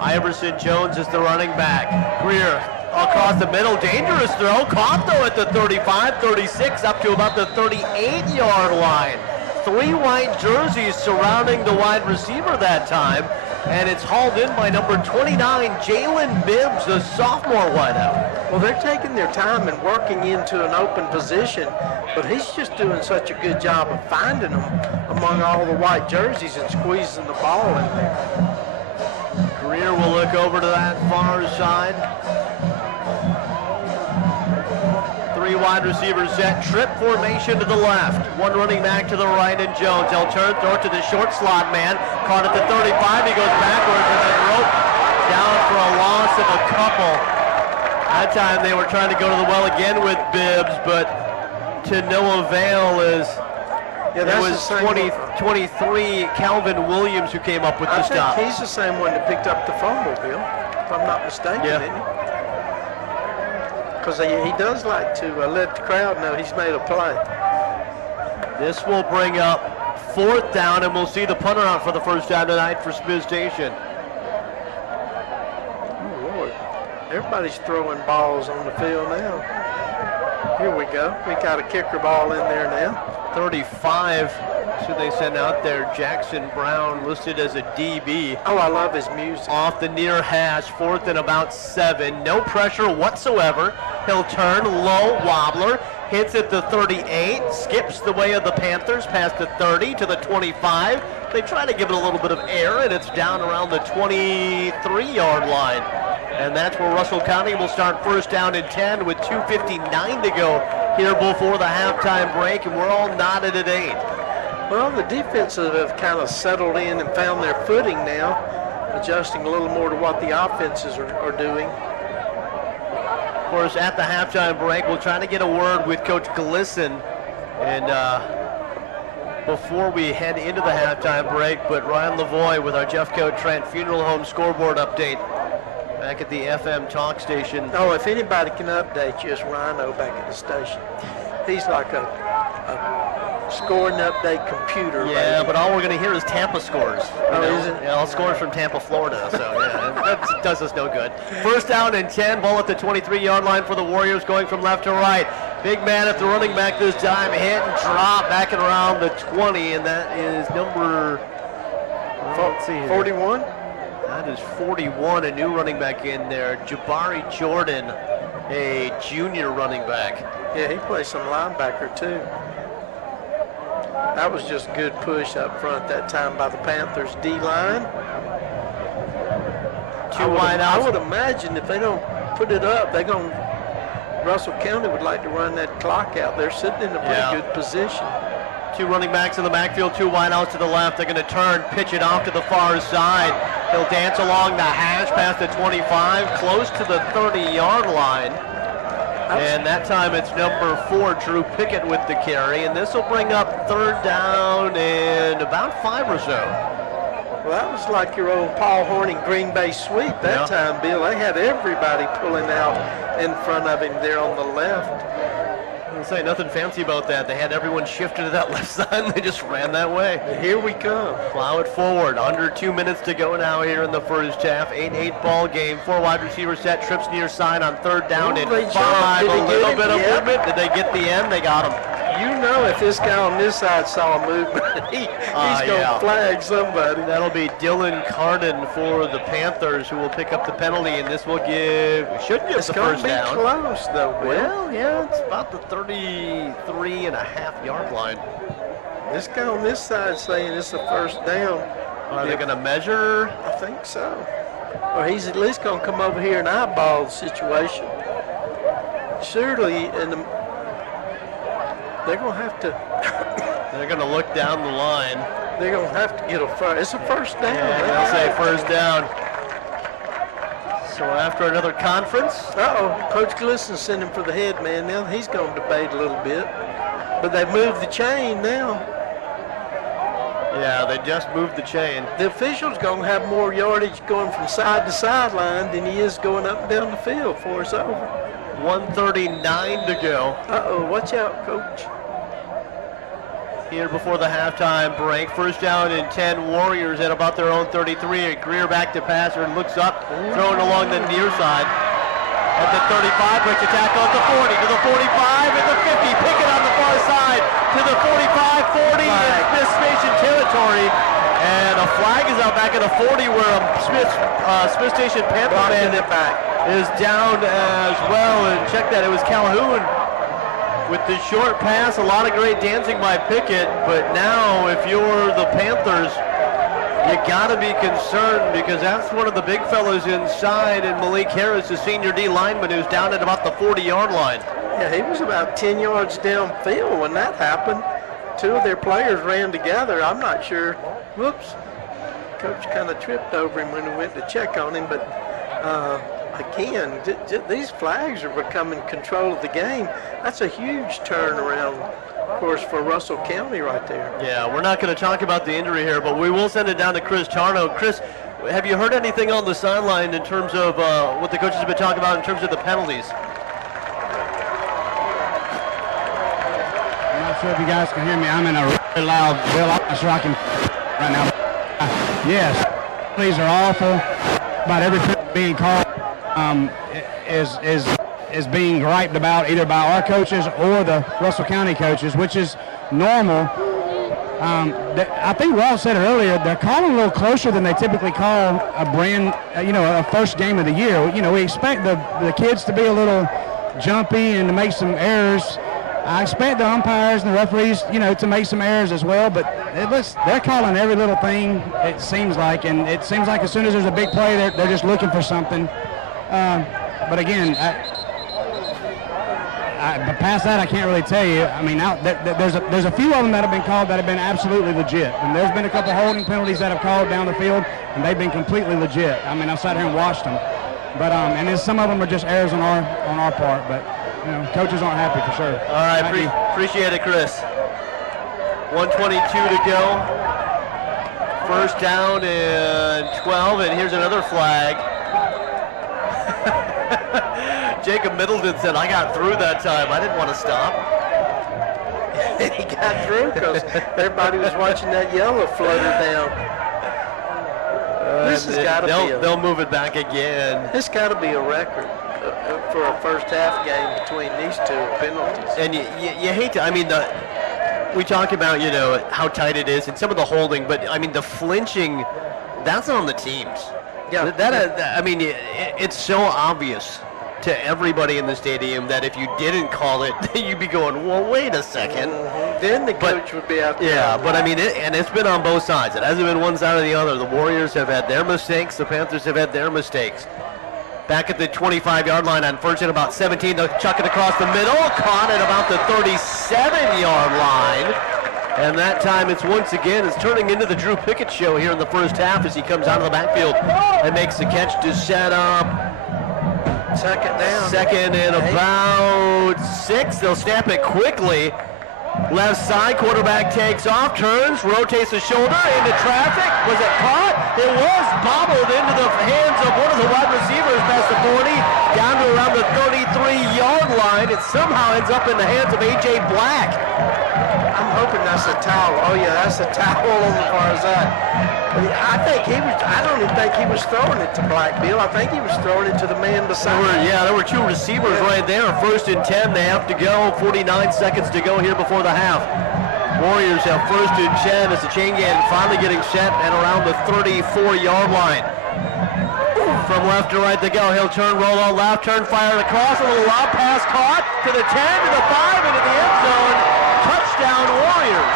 Iverson Jones is the running back. Greer across the middle, dangerous throw, caught though at the 35, 36, up to about the 38-yard line. 3 white jerseys surrounding the wide receiver that time, and it's hauled in by number 29, Jalen Bibbs, the sophomore wideout. Well, they're taking their time and working into an open position, but he's just doing such a good job of finding them among all the white jerseys and squeezing the ball in there. Greer will look over to that far side. 3 wide receivers set, trip formation to the left. 1 running back to the right, and Jones. He'll turn, throw it to the short slot man. Caught at the 35, he goes backwards and then rope down for a loss of a couple. That time they were trying to go to the well again with Bibbs, but to no avail as it was 23 Calvin Williams who came up with the stop. I think he's the same one that picked up the fumble, Bill, if I'm not mistaken, isn't he? Because he does like to let the crowd know he's made a play. This will bring up 4th down, and we'll see the punter out for the first down tonight for Smith Station. Oh, Lord. Everybody's throwing balls on the field now. Here we go. We got a kicker ball in there now. 35, so they send out there. Jackson Brown listed as a DB. Oh, I love his music. Off the near hash, 4th and about 7. No pressure whatsoever. He'll turn, low, wobbler, hits at the 38, skips the way of the Panthers past the 30 to the 25. They try to give it a little bit of air, and it's down around the 23-yard line. And that's where Russell County will start first down and 10 with 2:59 to go here before the halftime break, and we're all knotted at 8. Well, the defenses have kind of settled in and found their footing now, adjusting a little more to what the offenses are doing. Of course, at the halftime break, we'll try to get a word with Coach Glisson, and before we head into the halftime break, but Ryan Lavoie with our Jeffco Trent Funeral Home scoreboard update back at the FM talk station. Oh, if anybody can update you, it's Rhino back at the station. He's like a score and update computer. Yeah, but all we're going to hear is Tampa scores. Oh, is it? Yeah, all scores from Tampa, Florida. So, yeah, that does us no good. First down and 10, ball at the 23-yard line for the Warriors, going from left to right. Big man at the running back this time, hit and drop back and around the 20, and that is number, let's see here. 41? That is 41, a new running back in there. Jabari Jordan, a junior running back. Yeah, he plays some linebacker too. That was just a good push up front that time by the Panthers D-line. 2 wide out. I would imagine if they don't put it up, Russell County would like to run that clock out. They're sitting in a pretty good position. 2 running backs in the backfield, 2 wideouts to the left. They're going to turn, pitch it off to the far side. He'll dance along the hash past the 25, close to the 30-yard line. And that time it's number 4, Drew Pickett, with the carry. And this will bring up 3rd down and about 5 or so. Well, that was like your old Paul Horning Green Bay sweep that time, Bill. They had everybody pulling out in front of him there on the left. I'll say nothing fancy about that. They had everyone shifted to that left side and they just ran that way. Here we come. Plow it forward. Under 2 minutes to go now here in the first half. 8-8 ball game. 4 wide receiver set. Trips near side on 3rd down and 5. A little bit of movement. Did they get the end? They got him. You know, if this guy on this side saw a movement, he's going to flag somebody. That'll be Dylan Carden for the Panthers, who will pick up the penalty, and this will should give the first down. It's going to be close, though, Bill. Well, yeah, it's about the 33.5-yard line. This guy on this side saying it's a first down. Are they going to measure? I think so. Or he's at least going to come over here and eyeball the situation. Surely, they're going to have to. They're going to look down the line. They're going to have to get a first. It's a first down. Yeah, they'll say first down. So after another conference. Coach Glisson sent him for the head man. Now he's going to debate a little bit. But they moved the chain now. Yeah, they just moved the chain. The official's going to have more yardage going from side to sideline than he is going up and down the field before it's over. 1:39 to go. Watch out, Coach. Here before the halftime break. First down and 10. Warriors at about their own 33. Greer back to passer and looks up, throwing along the near side. At the 35, breaks a tackle at the 40, to the 45, and the 50. Pickett on the far side to the 45, 40, in Smith Station territory. And a flag is out back at the 40 where a Smith Station Panther man is down as well. And check that, it was Calhoun with the short pass. A lot of great dancing by Pickett, but now if you're the Panthers, you got to be concerned because that's one of the big fellows inside, and Malik Harris, the senior D lineman, who's down at about the 40-yard line. Yeah, he was about 10 yards downfield when that happened. 2 of their players ran together. I'm not sure. Whoops. Coach kind of tripped over him when he went to check on him, but again, these flags are becoming control of the game. That's a huge turnaround, of course, for Russell County right there. Yeah, we're not going to talk about the injury here, but we will send it down to Chris Charno. Chris, have you heard anything on the sideline in terms of what the coaches have been talking about in terms of the penalties? I'm not sure if you guys can hear me. I'm in a really loud Bill. I'm not sure I can right now. Yes, penalties are awful. About every penalty being called is being griped about either by our coaches or the Russell County coaches, which is normal. I think Ross said it earlier, they're calling a little closer than they typically call a first game of the year. You know, we expect the kids to be a little jumpy and to make some errors. I expect the umpires and the referees, to make some errors as well, but they're calling every little thing, it seems like, and it seems like as soon as there's a big play, they're just looking for something. But again, past that, I can't really tell you. I mean, there's a few of them that have been called that have been absolutely legit. And there's been a couple holding penalties that have called down the field, and they've been completely legit. I mean, I sat here and watched them. But and then some of them are just errors on our part. But coaches aren't happy for sure. All right, appreciate it, Chris. 1:22 to go. First down and 12, and here's another flag. Jacob Middleton said, I got through that time. I didn't want to stop. He got through because everybody was watching that yellow flutter down. This has got to be they'll move it back again. This got to be a record for a first half game between these 2 penalties. And you hate to, I mean, we talk about, how tight it is and some of the holding, but I mean, the flinching, that's on the teams. Yeah. I mean, it's so obvious to everybody in the stadium that if you didn't call it, you'd be going, well, wait a second. Mm-hmm. Then the coach would be out there. Yeah, but I mean, it's been on both sides. It hasn't been one side or the other. The Warriors have had their mistakes. The Panthers have had their mistakes. Back at the 25-yard line on first and about 17, they'll chuck it across the middle. Caught at about the 37-yard line. And that time it's turning into the Drew Pickett show here in the first half as he comes out of the backfield and makes the catch to set up. Second down. Second and about 6. They'll snap it quickly. Left side, quarterback takes off, turns, rotates the shoulder into traffic. Was it caught? It was bobbled into the hands of one of the wide receivers past the 40, down to around the 33-yard line. It somehow ends up in the hands of A.J. Black. I'm hoping that's a towel. Oh yeah, that's a towel as far as that. I don't even think he was throwing it to Black, Bill. I think he was throwing it to the man beside him. There were two receivers right there. 1st and 10, they have to go. 49 seconds to go here before the half. Warriors have 1st and 10 as the chain gang finally getting set at around the 34-yard line. From left to right to go. He'll turn, roll on left, turn, fire across. A little lob pass caught to the 10, to the 5, into the end zone. Touchdown Warriors.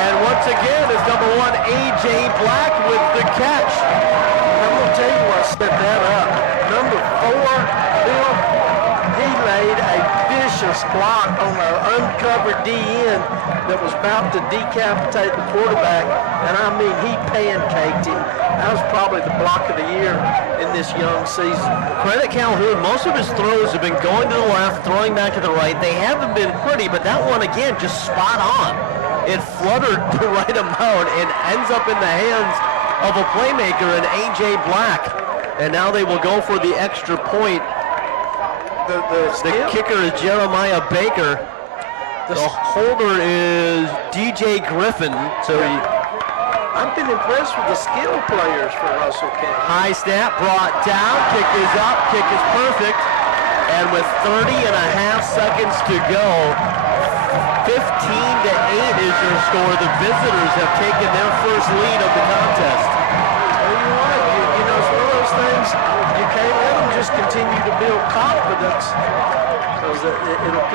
And once again is number 1, A.J. Black with the catch. I'm going to tell you what set that up. Number 4, Bill, he laid a vicious block on an uncovered DN that was about to decapitate the quarterback, and I mean, he pancaked him. That was probably the block of the year in this young season. Credit Calhoun, most of his throws have been going to the left, throwing back to the right. They haven't been pretty, but that one, again, just spot on. It fluttered the right amount and ends up in the hands of a playmaker in A.J. Black. And now they will go for the extra point. The kicker is Jeremiah Baker. The holder is DJ Griffin. I've been impressed with the skill players for Russell County. High snap brought down. Kick is up. Kick is perfect. And with 30 and a half seconds to go, 15-8 is your score. The visitors have taken their first lead of the contest. Well, you're right. You know, it's one of those things, you can't let them just continue to build confidence, because it'll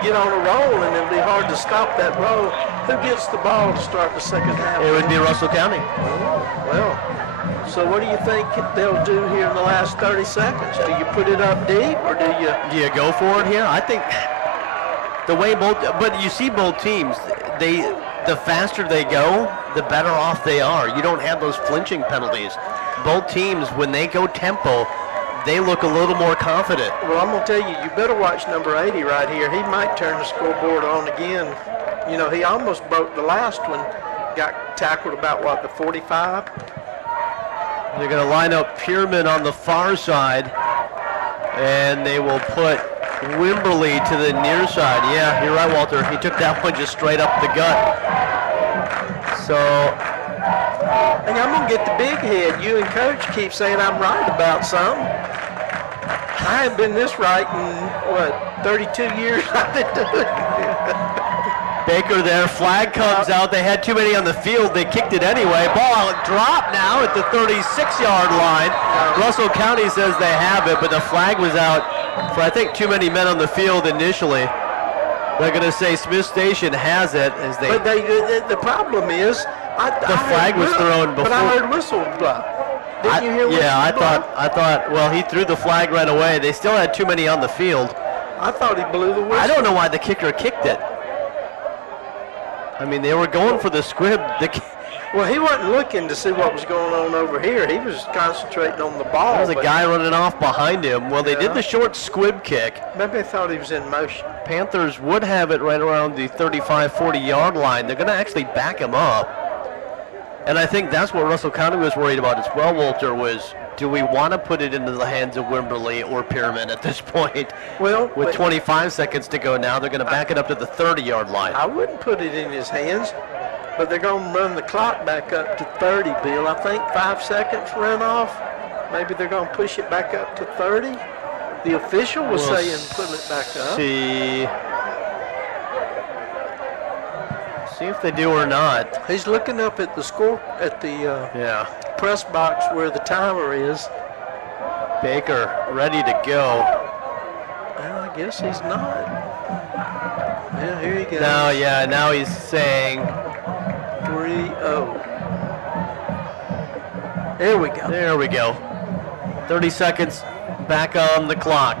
get on a roll and it'll be hard to stop that roll. Who gets the ball to start the second half? It would be Russell County. Well, so what do you think they'll do here in the last 30 seconds? Do you put it up deep, or do you go for it here? I think the way but you see both teams, the faster they go, the better off they are. You don't have those flinching penalties. Both teams, when they go tempo, they look a little more confident. Well, I'm going to tell you, you better watch number 80 right here. He might turn the scoreboard on again. You know, he almost broke the last one. Got tackled about, what, the 45? They're going to line up Pierman on the far side, and they will put Wimberly to the near side. Yeah, you're right, Walter. He took that one just straight up the gut. So, and I'm going to get the big head. You and Coach keep saying I'm right about something. I haven't been this right in, 32 years I've been doing it. Baker there, flag comes out. They had too many on the field. They kicked it anyway. Ball dropped now at the 36-yard line. Russell County says they have it, but the flag was out for, I think, too many men on the field initially. They're going to say Smith Station has it. But the problem is, the flag was thrown before. But I heard whistle blow. Didn't you hear whistle Yeah, blow? I thought, well, he threw the flag right away. They still had too many on the field. I thought he blew the whistle. I don't know why the kicker kicked it. I mean, they were going for the squib. Well, he wasn't looking to see what was going on over here. He was concentrating on the ball. There was a guy running off behind him. Well, they did the short squib kick. Maybe they thought he was in motion. Panthers would have it right around the 35, 40-yard line. They're going to actually back him up. And I think that's what Russell County was worried about as well, Walter, was do we want to put it into the hands of Wimberly or Pierman at this point? Well, with 25 seconds to go now, they're going to back it up to the 30-yard line. I wouldn't put it in his hands, but they're going to run the clock back up to 30, Bill. I think 5 seconds ran off. Maybe they're going to push it back up to 30. The official was saying put it back up. See if they do or not. He's looking up at the score, at the press box where the timer is. Baker ready to go. Well, I guess he's not. Yeah, here he goes. Now he's saying 3-0. There we go. There we go. 30 seconds back on the clock.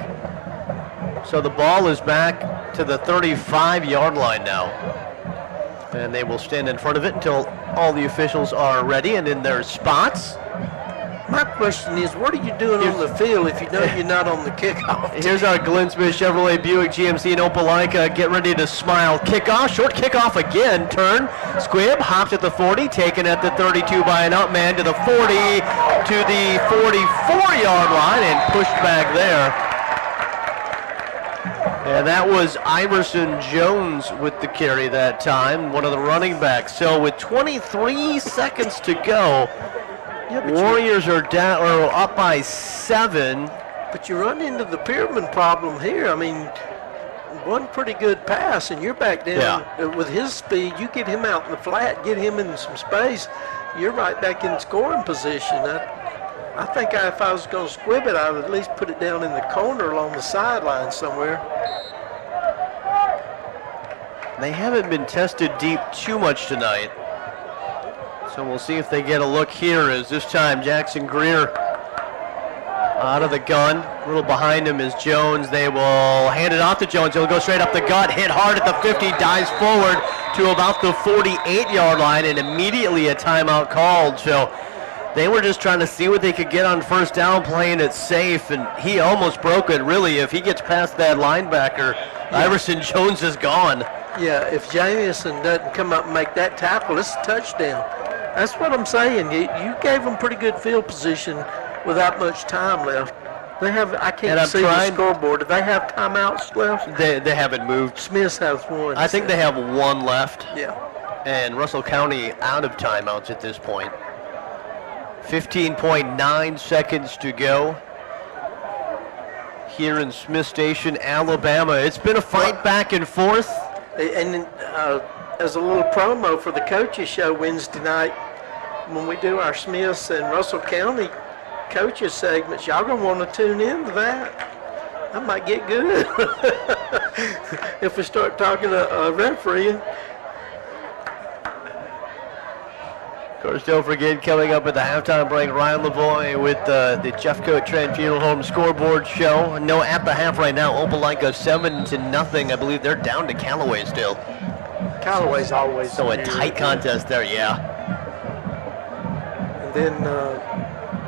So the ball is back to the 35-yard line now. And they will stand in front of it until all the officials are ready and in their spots. My question is, what are you doing on the field if you know you're not on the kickoff? Here's our Glenn Smith Chevrolet Buick GMC in Opelika. Get ready to smile. Kickoff, short kickoff again. Turn, squib, hops at the 40, taken at the 32 by an up man to the 40, to the 44-yard line, and pushed back there. And that was Iverson Jones with the carry that time, one of the running backs. So with 23 seconds to go, Warriors are down or up by 7. But you run into the Pearman problem here. I mean, one pretty good pass, and you're back down. With his speed, you get him out in the flat, get him in some space, you're right back in scoring position. I think if I was going to squib it, I would at least put it down in the corner along the sideline somewhere. They haven't been tested deep too much tonight. So we'll see if they get a look here, as this time Jackson Greer out of the gun. A little behind him is Jones. They will hand it off to Jones. He'll go straight up the gut, hit hard at the 50, dives forward to about the 48-yard line, and immediately a timeout called. So they were just trying to see what they could get on first down, playing it safe, and he almost broke it. Really, if he gets past that linebacker, Iverson Jones is gone. Yeah, if Jamison doesn't come up and make that tackle, it's a touchdown. That's what I'm saying. You gave them pretty good field position without much time left. They have, I can't see the scoreboard. Do they have timeouts left? They haven't moved. Smith has one. I think they have one left. Yeah. And Russell County out of timeouts at this point. 15.9 seconds to go here in Smith Station, Alabama. It's been a fight back and forth. And as a little promo for the coaches show Wednesday night, when we do our Smiths and Russell County coaches segments, y'all gonna want to tune in to that. That might get good if we start talking refereeing. Of course, don't forget, coming up at the halftime break, Ryan Lavoie with the Jeffcoat Trent Funeral Home scoreboard show. No, at the half right now, Opelika 7-0. I believe they're down to Callaway still. Callaway's always so a tight contest there, yeah. And then,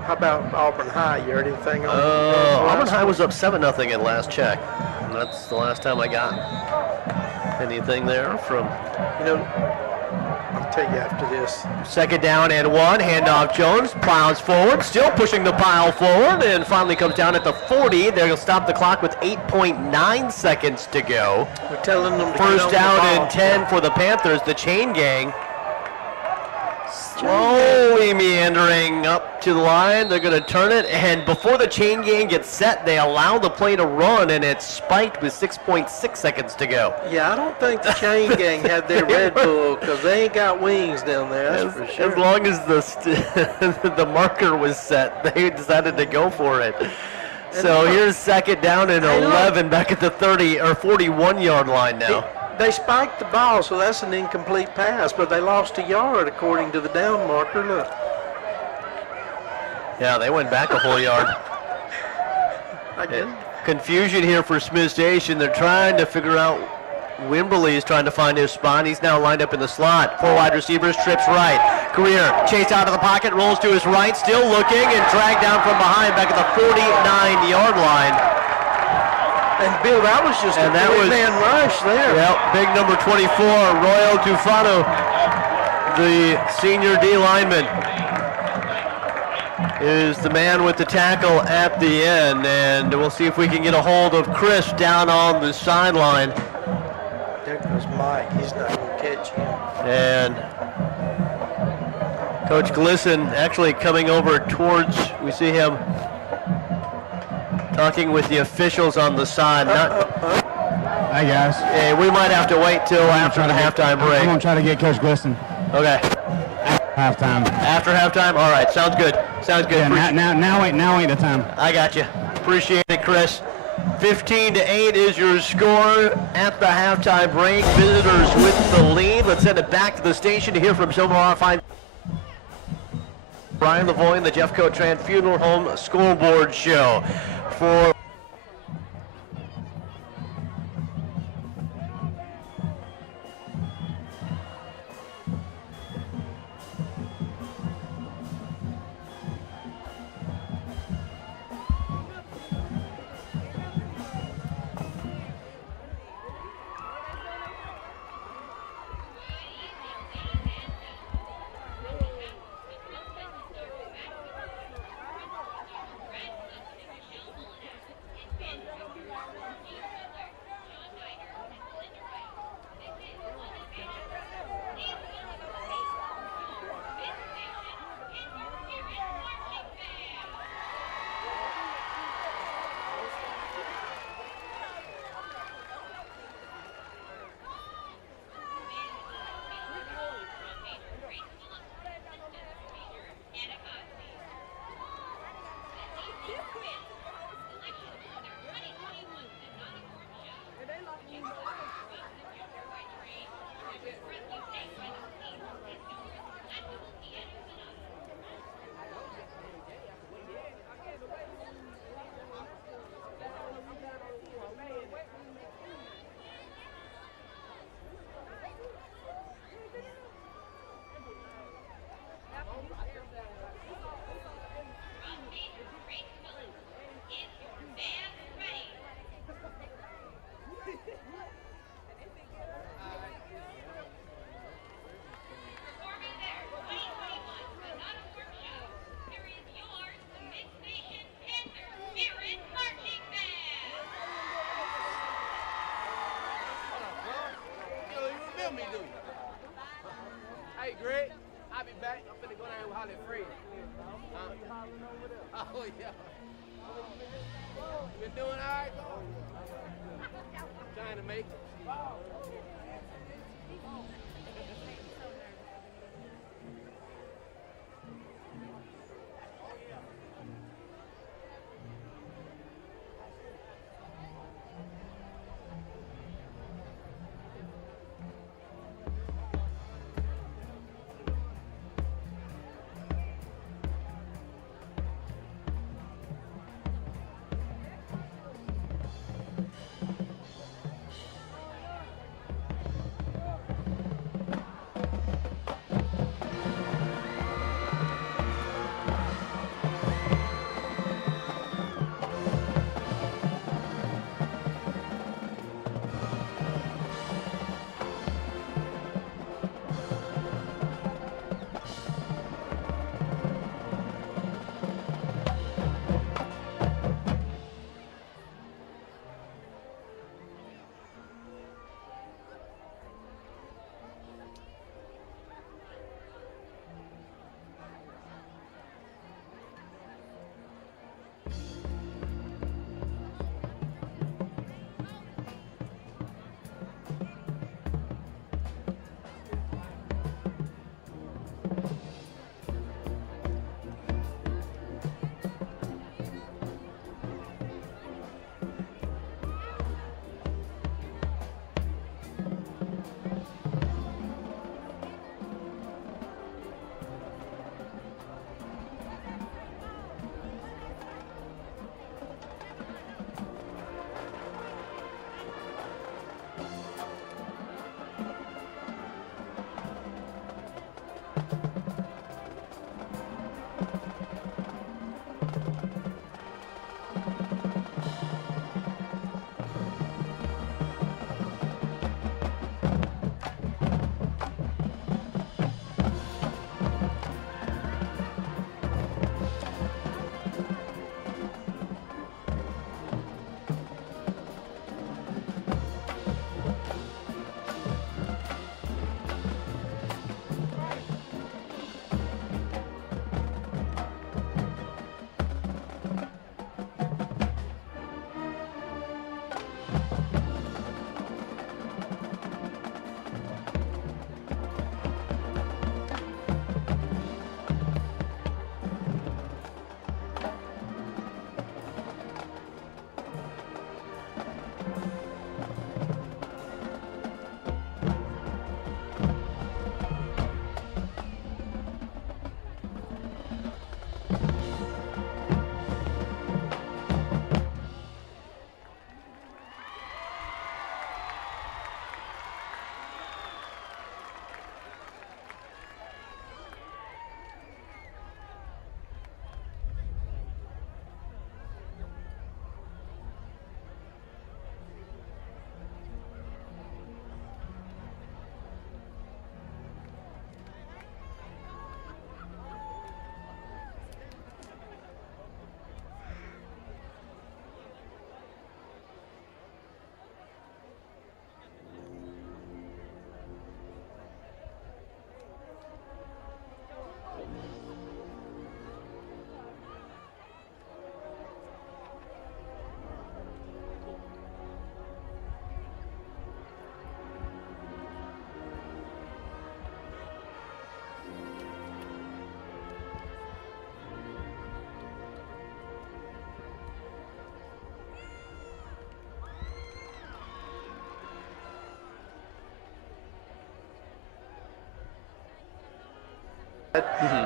how about Auburn High? You heard anything on Auburn High was up 7-0 at last check. And that's the last time I got anything there from. I'll tell you after this. Second down and 1, handoff Jones, plows forward, still pushing the pile forward, and finally comes down at the 40. They'll stop the clock with 8.9 seconds to go. We're telling them to first down and 10 for the Panthers. The chain gang slowly meandering up to the line. They're going to turn it, and before the chain gang gets set, they allow the play to run, and it's spiked with 6.6 seconds to go. Yeah, I don't think the chain gang had their Red Bull, because they ain't got wings down there, that's for sure. As long as the marker was set, they decided to go for it. So here's second down and 11 back at the 30 or 41-yard line now. They spiked the ball, so that's an incomplete pass, but they lost a yard according to the down marker. Look. Yeah, they went back a whole yard. Confusion here for Smith Station. They're trying to figure out. Wimberly is trying to find his spot. He's now lined up in the slot. 4 wide receivers, trips right. Greer chased out of the pocket, rolls to his right, still looking, and dragged down from behind back at the 49-yard line. And Bill, that was just a man rush there. Yep, big number 24, Royal Tufano, the senior D lineman, is the man with the tackle at the end. And we'll see if we can get a hold of Chris down on the sideline. There goes Mike. He's not going to catch him. And Coach Glisson actually coming over towards, we see him talking with the officials on the side. Hi, guys. Hey, we might have to wait till after the halftime break. I'm going to try to get Coach Glisson. Okay. Halftime. After halftime? All right, sounds good. Sounds good. Yeah, now ain't the time. I got you. Appreciate it, Chris. 15-8 is your score at the halftime break. Visitors with the lead. Let's send it back to the station to hear from some of our fine. Brian Lavoie, the Jeffcoat Trent Funeral Home scoreboard show. For feel me, do you? Hey, Greg, I'll be back. I'm finna go down here with Holly Fred. Oh, yeah. You been doing all right, though? Trying to make it.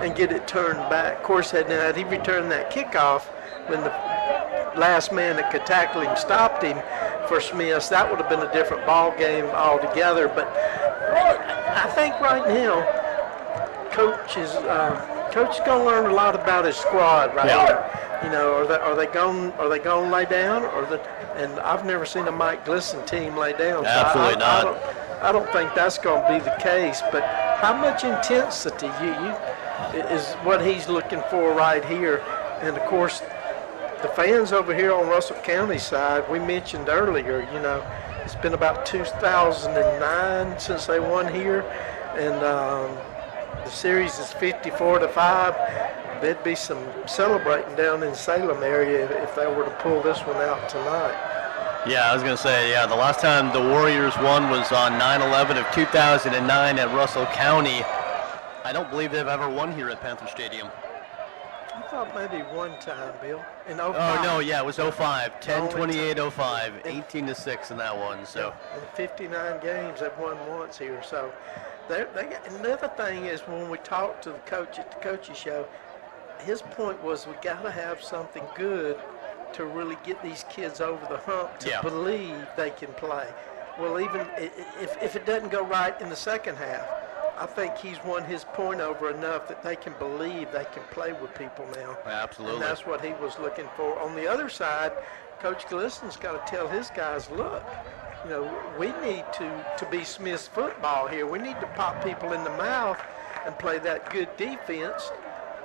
and get it turned back. Of course, had he returned that kickoff when the last man that could tackle him stopped him for Smiths, that would have been a different ball game altogether. But I think right now, Coach is going to learn a lot about his squad right here. You know, are they going to lay down, and I've never seen a Mike Glisson team lay down. Absolutely not. I don't think that's going to be the case. But how much intensity is what he's looking for right here, and of course, the fans over here on Russell County side, we mentioned earlier, you know, It's been about 2009 since they won here, and the series is 54-5. There'd be some celebrating down in Salem area if they were to pull this one out tonight. Yeah, I was going to say, the last time the Warriors won was on 9/11 of 2009 at Russell County. I don't believe they've ever won here at Panther Stadium. I thought maybe one time, Bill, in 05. Oh, no, yeah, it was 05. 10-28-05, 18-6 in that one. So in 59 games, they've won once here. So they got, another thing is when we talked to the coach at the coaches show, his point was we got to have something good to really get these kids over the hump to believe they can play. Well, even if it doesn't go right in the second half, I think he's won his point over enough that they can believe they can play with people now. Absolutely. And that's what he was looking for. On the other side, Coach Gliston's got to tell his guys, look, you know, we need to be Smith's football here. We need to pop people in the mouth and play that good defense.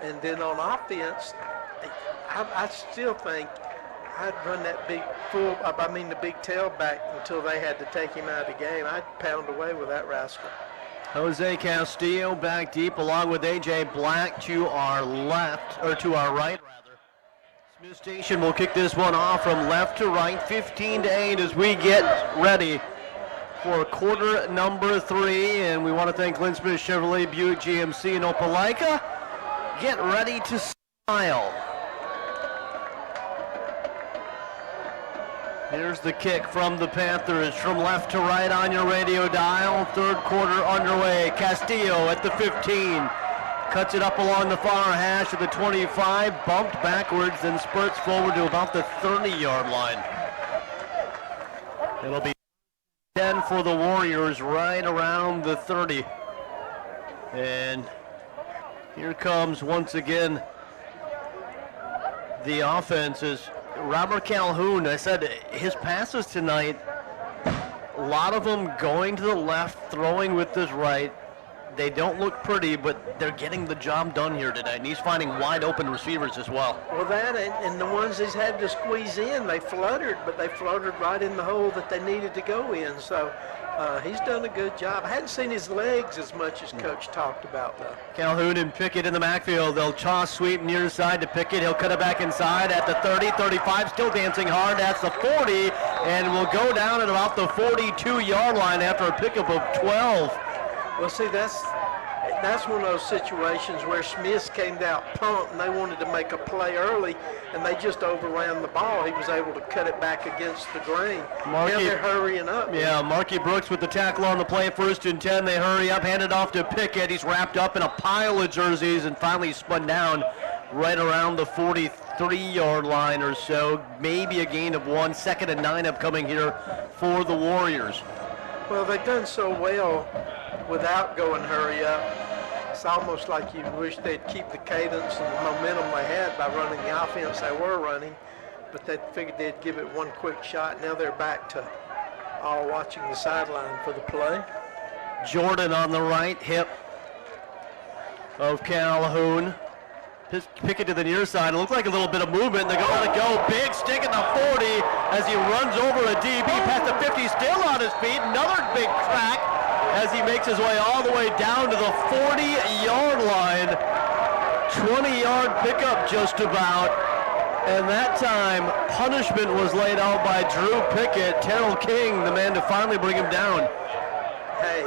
And then on offense, I still think I'd run that big the big tailback until they had to take him out of the game. I'd pound away with that rascal. Jose Castillo back deep along with A.J. Black to our left, or to our right rather. Smith Station will kick this one off from left to right, 15-8 as we get ready for quarter number 3. And we want to thank Glenn Smith Chevrolet Buick GMC in Opelika. Get ready to smile. Here's the kick from the Panthers from left to right on your radio dial. Third quarter underway. Castillo at the 15. Cuts it up along the far hash of the 25. Bumped backwards, then spurts forward to about the 30-yard line. It'll be 10 for the Warriors right around the 30. And here comes once again the offense is Robert Calhoun. I said his passes tonight, a lot of them going to the left, throwing with his right. They don't look pretty, but they're getting the job done here tonight, and he's finding wide open receivers as well. Well, that and the ones he's had to squeeze in, they fluttered, but they fluttered right in the hole that they needed to go in. So he's done a good job. I hadn't seen his legs as much as Coach talked about, though. Calhoun and Pickett in the backfield. They'll toss sweep near side to Pickett. He'll cut it back inside at the 30, 35, still dancing hard. That's the 40, and will go down at about the 42-yard line after a pickup of 12. Well, see, that's one of those situations where Smith came out pumped and they wanted to make a play early, and they just overran the ball. He was able to cut it back against the grain. Now they're hurrying up. Yeah, Marky Brooks with the tackle on the play, 1st and 10. They hurry up, hand it off to Pickett. He's wrapped up in a pile of jerseys and finally spun down right around the 43-yard line or so. Maybe a gain of 1. 2nd and 9 upcoming here for the Warriors. Well, they've done so well without going hurry up. It's almost like you wish they'd keep the cadence and the momentum they had by running the offense they were running, but they figured they'd give it one quick shot. Now they're back to all watching the sideline for the play. Jordan on the right hip of Calhoun. Pickett to the near side. It looks like a little bit of movement. They're going to let it go. Big stick in the 40 as he runs over a DB past the 50, still on his feet. Another big crack as he makes his way all the way down to the 40-yard line. 20-yard pickup just about. And that time, punishment was laid out by Drew Pickett. Terrell King, the man to finally bring him down. Hey,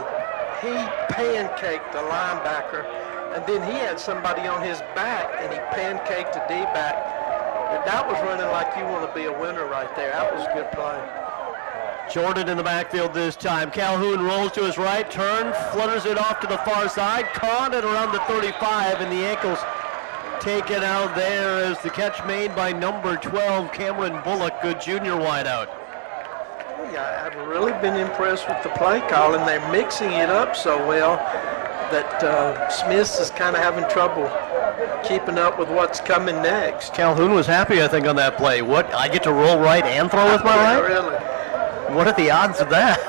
he pancaked the linebacker, and then he had somebody on his back, and he pancaked the D-back. That was running like you want to be a winner right there. That was a good play. Jordan in the backfield this time. Calhoun rolls to his right, turns, flutters it off to the far side, caught it around the 35, and the ankles taken out there as the catch made by number 12, Cameron Bullock, good junior wideout. Yeah, I've really been impressed with the play calling. They're mixing it up so well that Smith is kind of having trouble keeping up with what's coming next. Calhoun was happy, I think, on that play. What, I get to roll right and throw with my right? Really? What are the odds of that?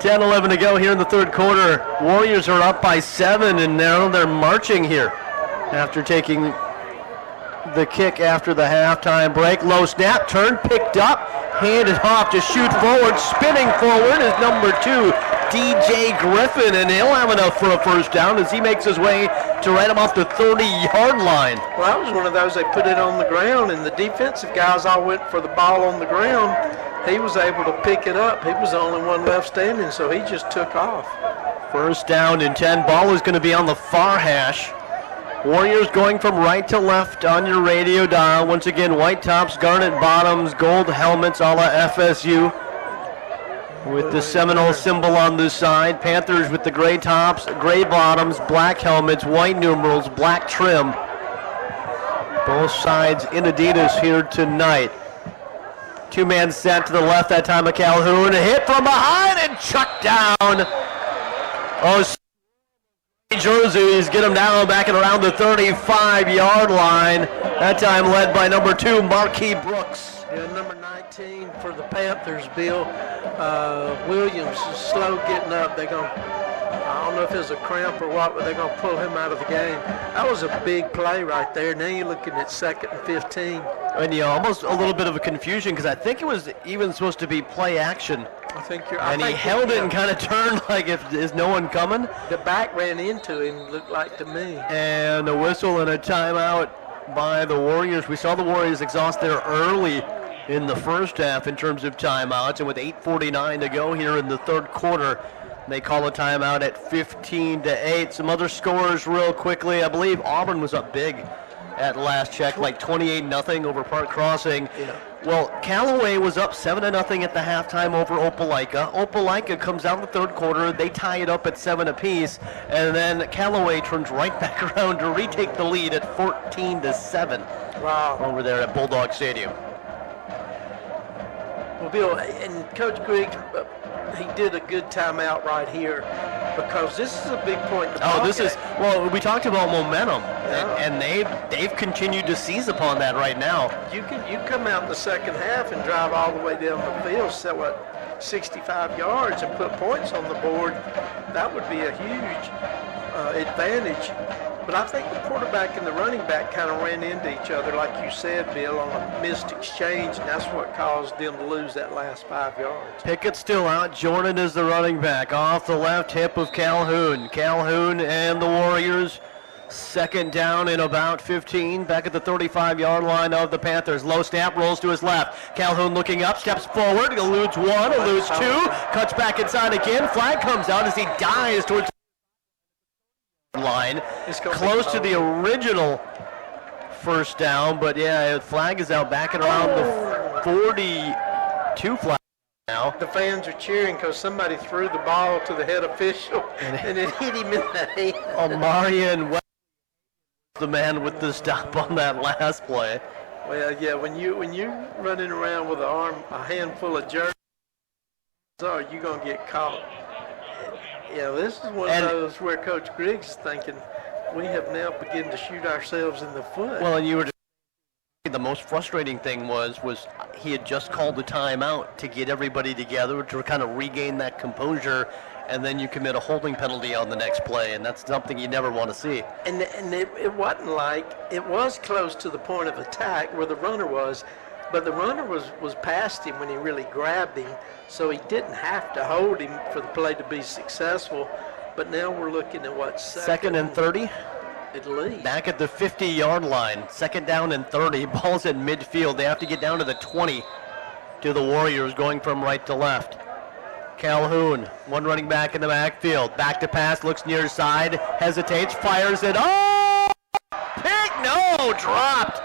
10-11 to go here in the third quarter. Warriors are up by 7, and now they're marching here after taking the kick after the halftime break. Low snap, turn, picked up, hand it off to shoot forward. Spinning forward is number 2, DJ Griffin, and he'll have enough for a first down as he makes his way to right him off the 30-yard line. Well, that was one of those, they put it on the ground, and the defensive guys all went for the ball on the ground. He was able to pick it up. He was the only one left standing, so he just took off. First down and 10. Ball is going to be on the far hash. Warriors going from right to left on your radio dial. Once again, white tops, garnet bottoms, gold helmets a la FSU, with the Seminole symbol on the side. Panthers with the gray tops, gray bottoms, black helmets, white numerals, black trim. Both sides in Adidas here tonight. Two-man set to the left that time of Calhoun. A hit from behind and chucked down. Oh, jerseys get him down back at around the 35-yard line. That time led by number 2, Marquis Brooks. Yeah, number 19 for the Panthers, Bill. Williams is slow getting up. They're going to, I don't know if it's a cramp or what, but they're going to pull him out of the game. That was a big play right there. Now you're looking at 2nd and 15. And almost a little bit of a confusion because I think it was even supposed to be play action. I think you're. And he held it and kind of turned like, is no one coming? The back ran into him, looked like to me. And a whistle and a timeout by the Warriors. We saw the Warriors exhaust there early in the first half in terms of timeouts, and with 8:49 to go here in the third quarter, they call a timeout at 15-8. Some other scores real quickly. I believe Auburn was up big at last check, like 28-0 over Park Crossing. Yeah. Well, Callaway was up 7-0 at the halftime over Opelika. Opelika comes out in the third quarter. They tie it up at 7 apiece, and then Callaway turns right back around to retake the lead at 14-7. Wow. Over there at Bulldog Stadium. Well, Bill, and Coach Griggs, he did a good timeout right here because this is a big point. Well, we talked about momentum, Yeah. and they've continued to seize upon that right now. You come out in the second half and drive all the way down the field, 65 yards, and put points on the board. That would be a huge advantage. But I think the quarterback and the running back kind of ran into each other, like you said, Bill, on a missed exchange, and that's what caused them to lose that last 5 yards. Pickett's still out. Jordan is the running back off the left hip of Calhoun. Calhoun and the Warriors. Second down in about 15, back at the 35-yard line of the Panthers. Low snap, rolls to his left. Calhoun looking up, steps forward, eludes one, eludes two, cuts back inside again. Flag comes out as he dives towards the line. Close to the original first down, but yeah, flag is out back at around the 42 flag now. The fans are cheering because somebody threw the ball to the head official, and it hit him in the head. Omarion, the man with the stop on that last play. Well, yeah, when you running around with a handful of jerseys, you're gonna get caught. Yeah, this is one of those where Coach Griggs is thinking we have now begun to shoot ourselves in the foot. Well, and you were. The most frustrating thing was he had just called the timeout to get everybody together to kind of regain that composure, and then you commit a holding penalty on the next play, and that's something you never want to see. And it wasn't like, it was close to the point of attack where the runner was, but the runner was past him when he really grabbed him, so he didn't have to hold him for the play to be successful. But now we're looking at what, second and 30? At least. Back at the 50-yard line, second down and 30. Ball's at midfield. They have to get down to the 20 to the Warriors, going from right to left. Calhoun, one running back in the backfield. Back to pass, looks near side, hesitates, fires it. Oh! Pick! No! Dropped.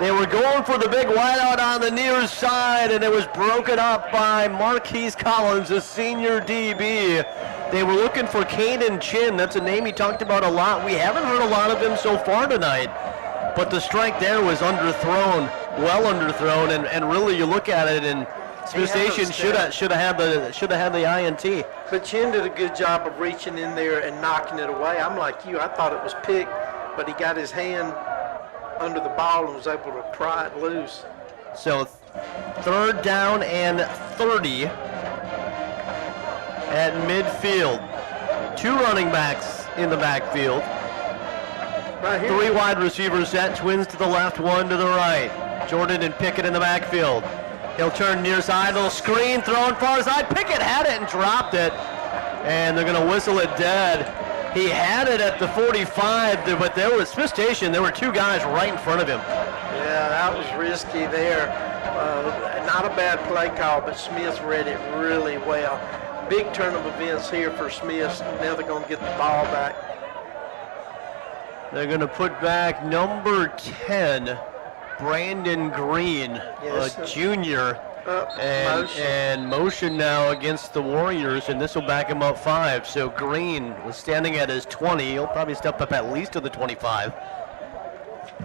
They were going for the big wideout on the near side, and it was broken up by Marquise Collins, a senior DB. They were looking for Caden Chin. That's a name he talked about a lot. We haven't heard a lot of him so far tonight, but the strike there was underthrown, well underthrown, and really you look at it, and Smith Station should have had the INT. But Chin did a good job of reaching in there and knocking it away. I'm like you. I thought it was picked, but he got his hand under the ball and was able to pry it loose. So third down and 30 at midfield. Two running backs in the backfield. Right here. Three wide receivers set, twins to the left, one to the right. Jordan and Pickett in the backfield. He'll turn near side, little screen, throwing far side. Pickett had it and dropped it, and they're going to whistle it dead. He had it at the 45, but there was Smith Station. There were two guys right in front of him. Yeah, that was risky there. Not a bad play call, but Smith read it really well. Big turn of events here for Smith. Now they're going to get the ball back. They're going to put back number 10, Brandon Green, Yes, a junior, and motion now against the Warriors, and this will back him up 5. So Green was standing at his 20. He'll probably step up at least to the 25.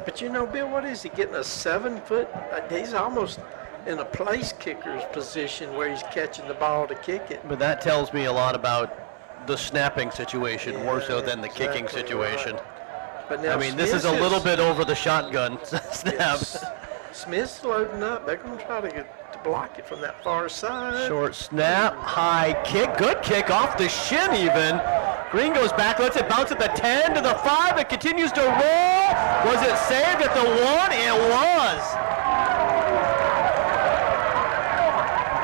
But you know, Bill, what is he getting, a 7-foot? He's almost in a place kicker's position where he's catching the ball to kick it. But that tells me a lot about the snapping situation, more so than the kicking exactly situation. Right. But now I mean, this is a little bit over the shotgun snap. Yes. Smith's loading up. They're going to try to block it from that far side. Short snap, high kick, good kick off the shin even. Green goes back, lets it bounce at the 10 to the 5. It continues to roll. Was it saved at the 1? It was.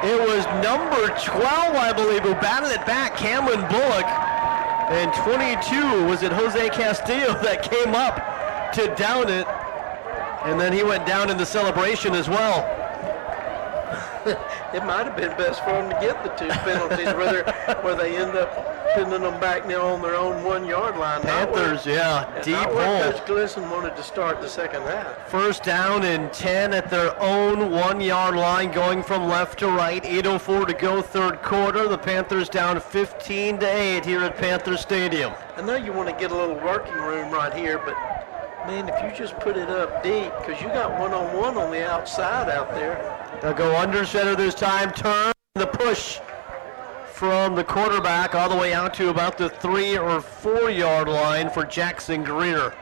It was number 12, I believe, who batted it back, Cameron Bullock. And 22, was it Jose Castillo that came up to down it? And then he went down in the celebration as well. It might have been best for them to get the 2 penalties where they end up pinning them back now on their own 1-yard line. Panthers, yeah, deep not where hole. Coach Glisson wanted to start the second half. First down and 10 at their own 1-yard line, going from left to right. 8:04 to go, third quarter. The Panthers down 15-8 here at Panther Stadium. I know you want to get a little working room right here, but man, if you just put it up deep, because you got one-on-one on the outside out there. They'll go under center this time, turn the push from the quarterback all the way out to about the 3 or 4 yard line for Jackson Greer.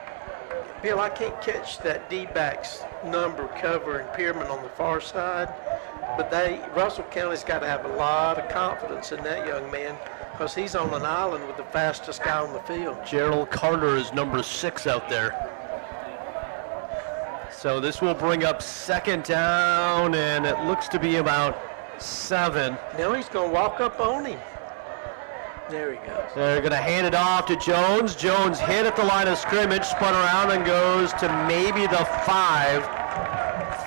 Bill, I can't catch that D-backs number covering Pierman on the far side, but Russell County's got to have a lot of confidence in that young man, because he's on an island with the fastest guy on the field. Gerald Carter is number 6 out there. So this will bring up second down, and it looks to be about 7. Now he's going to walk up on him. There he goes. They're going to hand it off to Jones. Jones hit at the line of scrimmage, spun around and goes to maybe the 5.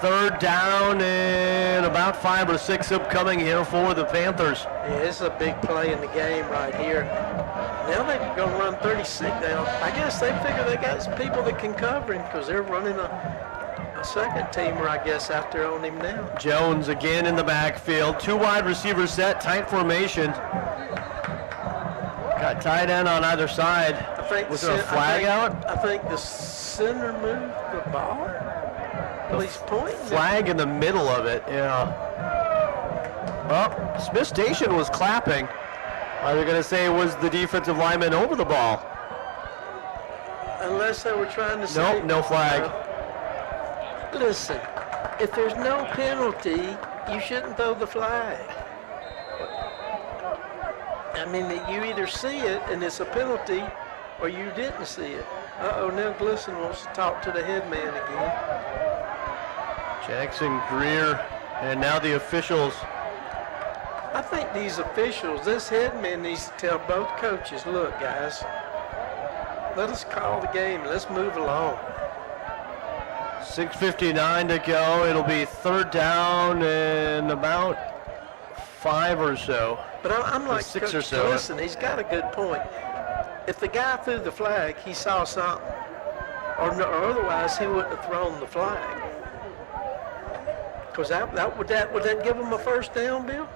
Third down and about 5 or 6 upcoming here for the Panthers. Yeah, it's a big play in the game right here. Now they're going to run 36 now. I guess they figure they got some people that can cover him, because they're running a second teamer, I guess, out there on him now. Jones again in the backfield. 2 wide receivers set, tight formation. Got tight end on either side. Was there a flag out? I think the center moved the ball. Well, he's pointing. Flag in the middle of it, yeah. Well, Smith Station was clapping. Are they going to say it was the defensive lineman over the ball? Unless they were trying to say. Nope, no flag. Listen, if there's no penalty, you shouldn't throw the flag. I mean, you either see it and it's a penalty, or you didn't see it. Uh-oh, now Glisson wants to talk to the head man again. Jackson Greer, and now the officials. I think these officials, this head man needs to tell both coaches, look, guys, let us call the game. Let's move along. 6:59 to go. It'll be third down and about 5 or so. But I'm like 6 Coach or so. Listen, he's got a good point. If the guy threw the flag, he saw something. Or otherwise, he wouldn't have thrown the flag. Because would that give him a first down, Bill?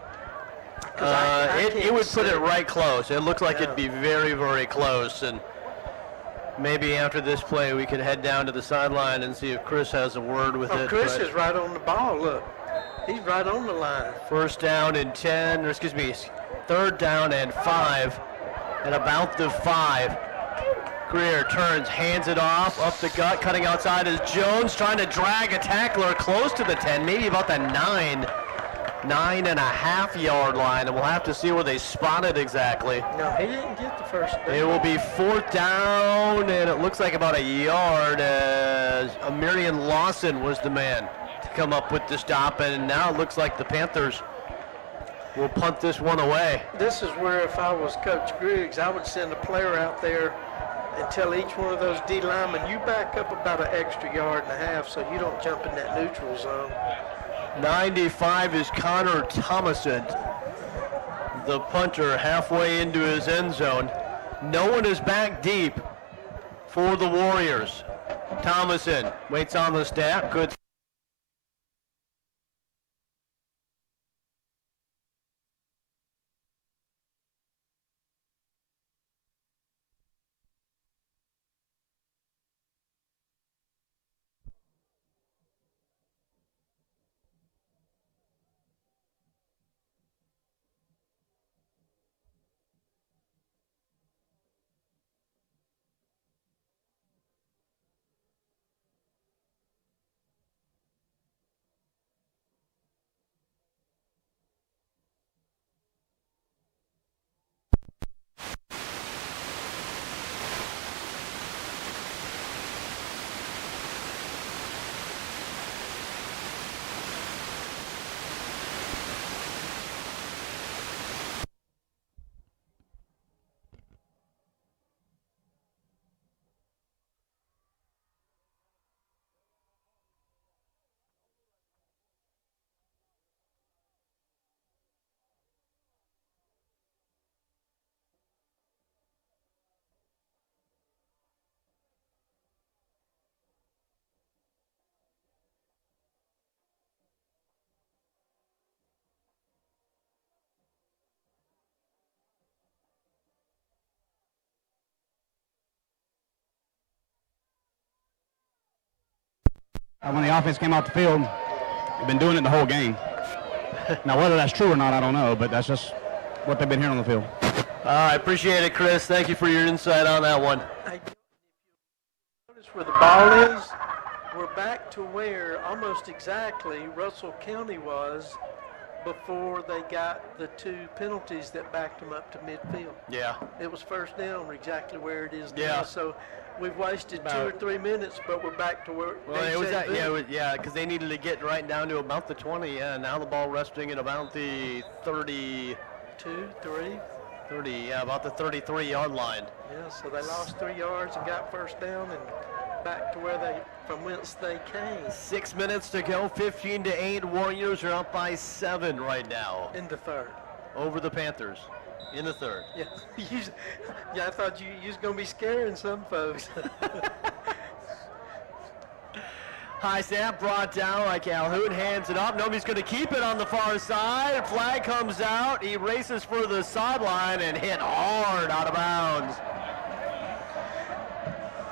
It would put it right close. It looks like it'd be very, very close. And maybe after this play, we could head down to the sideline and see if Chris has a word with it. Chris is right on the ball. Look, he's right on the line. First down and 10, or excuse me, third down and 5, and about the 5. Greer turns, hands it off, up the gut, cutting outside is Jones, trying to drag a tackler close to the 10, maybe about the 9.5 yard line, and we'll have to see where they spot it exactly. No, he didn't get the first down. It will be fourth down, and it looks like about a yard as Amirian Lawson was the man. come up with the stop, and now it looks like the Panthers will punt this one away. This is where if I was Coach Griggs, I would send a player out there and tell each one of those D linemen, you back up about an extra yard and a half so you don't jump in that neutral zone. 95 is Connor Thomason, the punter, halfway into his end zone. No one is back deep for the Warriors. Thomason waits on the snap. Good. When the offense came off the field, they've been doing it the whole game. Now, whether that's true or not, I don't know, but that's just what they've been hearing on the field. I appreciate it, Chris. Thank you for your insight on that one. Hey, notice where the ball is? We're back to where almost exactly Russell County was before they got the 2 penalties that backed them up to midfield. Yeah. It was first down exactly where it is now. Yeah. So we've wasted 2 or 3 minutes, but we're back to where Well, it was that, because they needed to get right down to about the 20. Yeah, now the ball resting at about the 30. 2, 3. 30, yeah, about the 33-yard line. Yeah, so they lost 3 yards and got first down and back to from whence they came. 6 minutes to go, 15-8. Warriors are up by 7 right now In the third. over the Panthers in the third. Yeah, I thought you was going to be scaring some folks. High snap brought down by Calhoun, hands it up. Nobody's going to keep it on the far side. Flag comes out. He races for the sideline and hit hard out of bounds.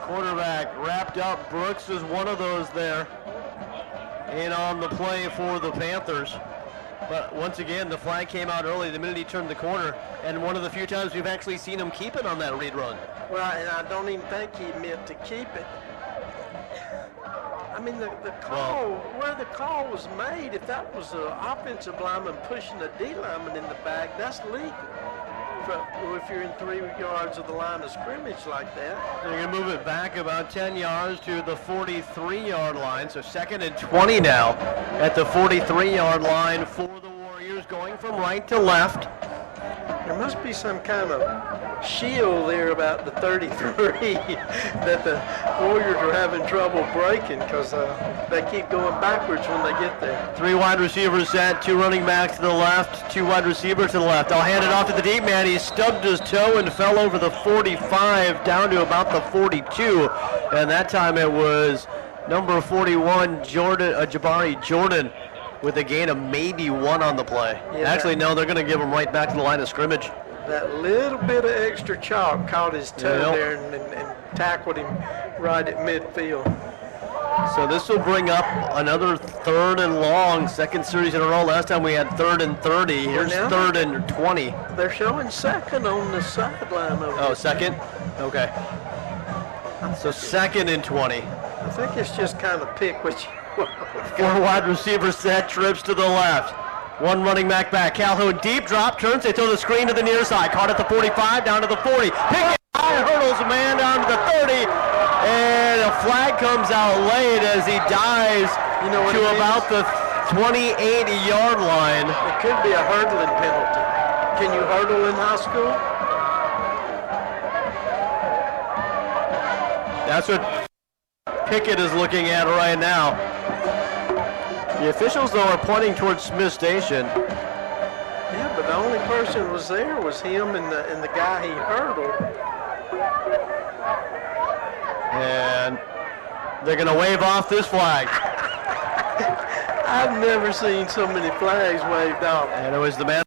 Quarterback wrapped up. Brooks is one of those there in on the play for the Panthers. But once again, the flag came out early the minute he turned the corner, and one of the few times we've actually seen him keep it on that read run. Well, and I don't even think he meant to keep it. I mean, the call, where the call was made, if that was an offensive lineman pushing a D lineman in the back, that's legal. If you're in 3 yards of the line of scrimmage like that. They're going to move it back about 10 yards to the 43-yard line. So 2nd and 20 now at the 43-yard line for the Warriors, going from right to left. There must be some kind of shield there about the 33 that the Warriors are having trouble breaking because they keep going backwards when they get there. 3 wide receivers set, 2 running backs to the left, 2 wide receivers to the left. I'll hand it off to the deep man. He stubbed his toe and fell over the 45 down to about the 42. And that time it was number 41, Jabari Jordan, with a gain of maybe 1 on the play. Yeah, actually, no, they're going to give him right back to the line of scrimmage. That little bit of extra chalk caught his toe there and tackled him right at midfield. So this will bring up another 3rd and long, 2nd series in a row. Last time we had 3rd and 30. Here's 3rd and 20. They're showing 2nd on the sideline over there. 2nd? Okay. So 2nd and 20. I think it's just kind of pick which. 4 wide receivers set, trips to the left. 1 running back. Calhoun deep drop, turns, they throw the screen to the near side. Caught at the 45, down to the 40. Pickett high, hurdles a man down to the 30. And a flag comes out late as he dives You know what to it means? about the 28-yard line. It could be a hurdling penalty. Can you hurdle in high school? That's what Pickett is looking at right now. The officials, though, are pointing towards Smith Station. Yeah, but the only person who was there was him and the guy he hurdled. And they're going to wave off this flag. I've never seen so many flags waved off. And it was the man.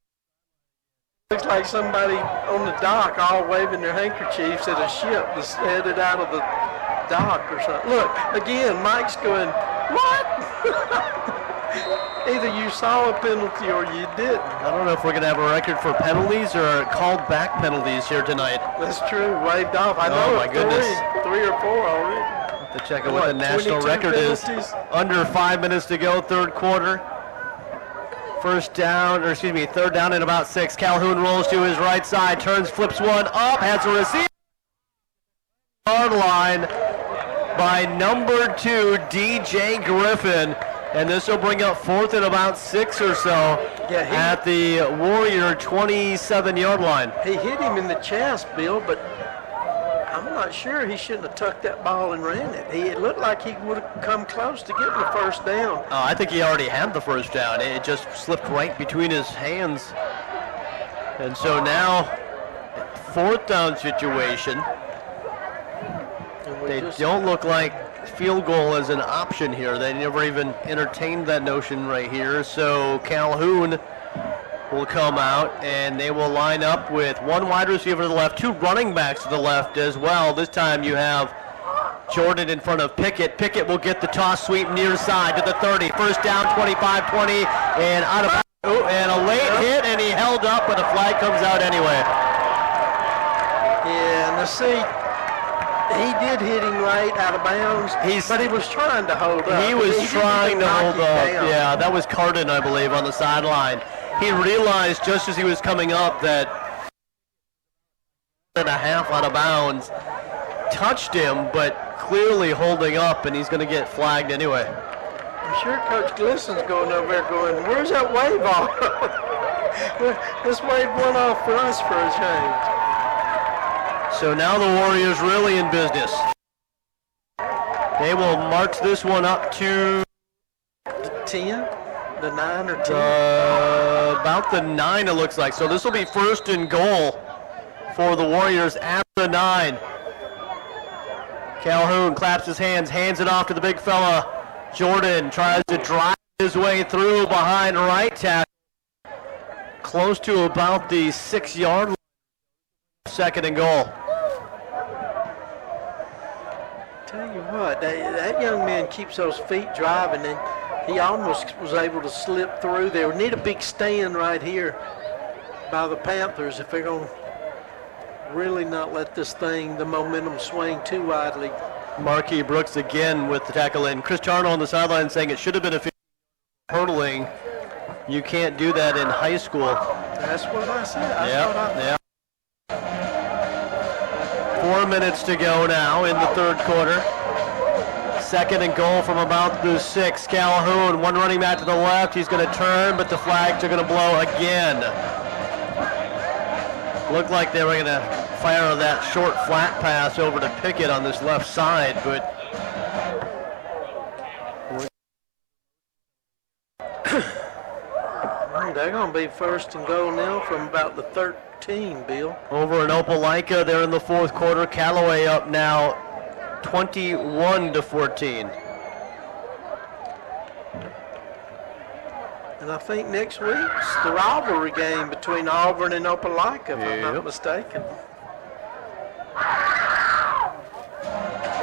Looks like somebody on the dock all waving their handkerchiefs at a ship that's headed out of the dock or something. Look, again, Mike's going, what? Either you saw a penalty or you didn't. I don't know if we're going to have a record for penalties or called back penalties here tonight. That's true, waved off. I know Oh, my goodness. three or four already. To check out what the national 22 record is. penalties? Under 5 minutes to go, third quarter. Third down and about 6. Calhoun rolls to his right side, turns, flips one up, has a receiver. Yard line by number 2, DJ Griffin. And this will bring up 4th and about 6 or so at the Warrior 27-yard line. He hit him in the chest, Bill, but I'm not sure he shouldn't have tucked that ball and ran it. It looked like he would have come close to getting the first down. Oh, I think he already had the first down. It just slipped right between his hands. And so now, 4th down situation. They don't look like field goal is an option here. They never even entertained that notion right here. So Calhoun will come out, and they will line up with one wide receiver to the left, 2 running backs to the left as well. This time you have Jordan in front of Pickett. Pickett will get the toss sweep near side to the 30. First down, 25-20, and out of and a late hit, and he held up, but a flag comes out anyway. Yeah, and he did hit him late out of bounds, but he was trying to hold up. He was trying to hold up. Down. Yeah, that was Cardin, I believe, on the sideline. He realized just as he was coming up that and a half out of bounds touched him, but clearly holding up, and he's going to get flagged anyway. I'm sure Coach Glisson's going over there going, where's that wave off? Let's wave one off for us for a change. So now the Warriors really in business. They will march this one up to 10, the 9 or 10. About the 9 it looks like. So this will be 1st and goal for the Warriors at the 9. Calhoun claps his hands, hands it off to the big fella. Jordan tries to drive his way through behind right tackle. Close to about the 6-yard line. 2nd and goal. Tell you what, that young man keeps those feet driving, and he almost was able to slip through there. We need a big stand right here by the Panthers if they're going to really not let this thing, the momentum swing too widely. Marquis Brooks again with the tackle in. Chris Charno on the sideline saying it should have been a hurdling. You can't do that in high school. That's what I said. Yeah. 4 minutes to go now in the third quarter. 2nd and goal from about the 6. Calhoun, one running back to the left. He's going to turn, but the flags are going to blow again. Looked like they were going to fire that short flat pass over to Pickett on this left side, but they're going to be 1st and goal now from about the 13, Bill. over in Opelika, they're in the 4th quarter. Callaway up now 21-14. And I think next week's the rivalry game between Auburn and Opelika, if I'm not mistaken.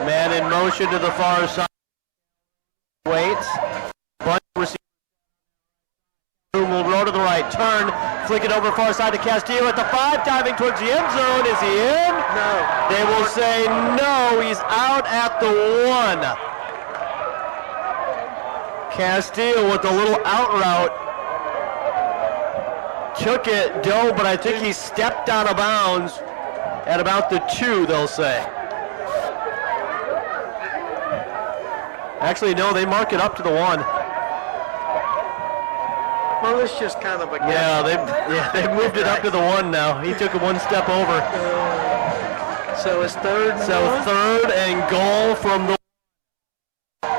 Man in motion to the far side. Waits. Bunch receiver. Will roll to the right. Turn. Flick it over far side to Castillo at the 5. Diving towards the end zone. Is he in? No. They will say no. He's out at the 1. Castillo with a little out route. Took it, dove, but I think he stepped out of bounds at about the 2, they'll say. Actually, no, they mark it up to the 1. Well, it's just kind of a guess. Yeah, they moved it up to the 1 now. He took it 1 step over. So it's third. So third and goal from the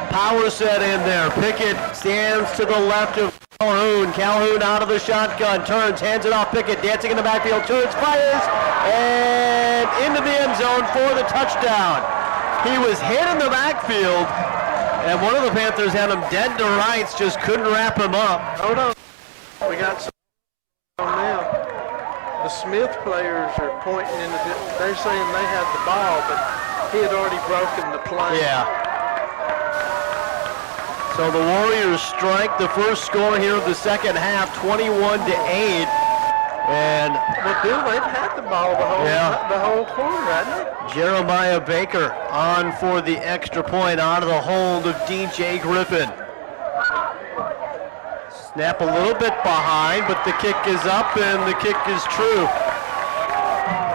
power set in there. Pickett stands to the left of Calhoun. Calhoun out of the shotgun, turns, hands it off. Pickett dancing in the backfield, turns, fires, and into the end zone for the touchdown. He was hit in the backfield, and one of the Panthers had him dead to rights, just couldn't wrap him up. Hold on. We got some now. The Smith players are pointing into they're saying they had the ball, but he had already broken the play. Yeah. So the Warriors strike the first score here of the second half, 21-8. And But Bill, they've had the ball the whole quarter, hasn't it? Jeremiah Baker on for the extra point out of the hold of DJ Griffin. Snap a little bit behind, but the kick is up and the kick is true.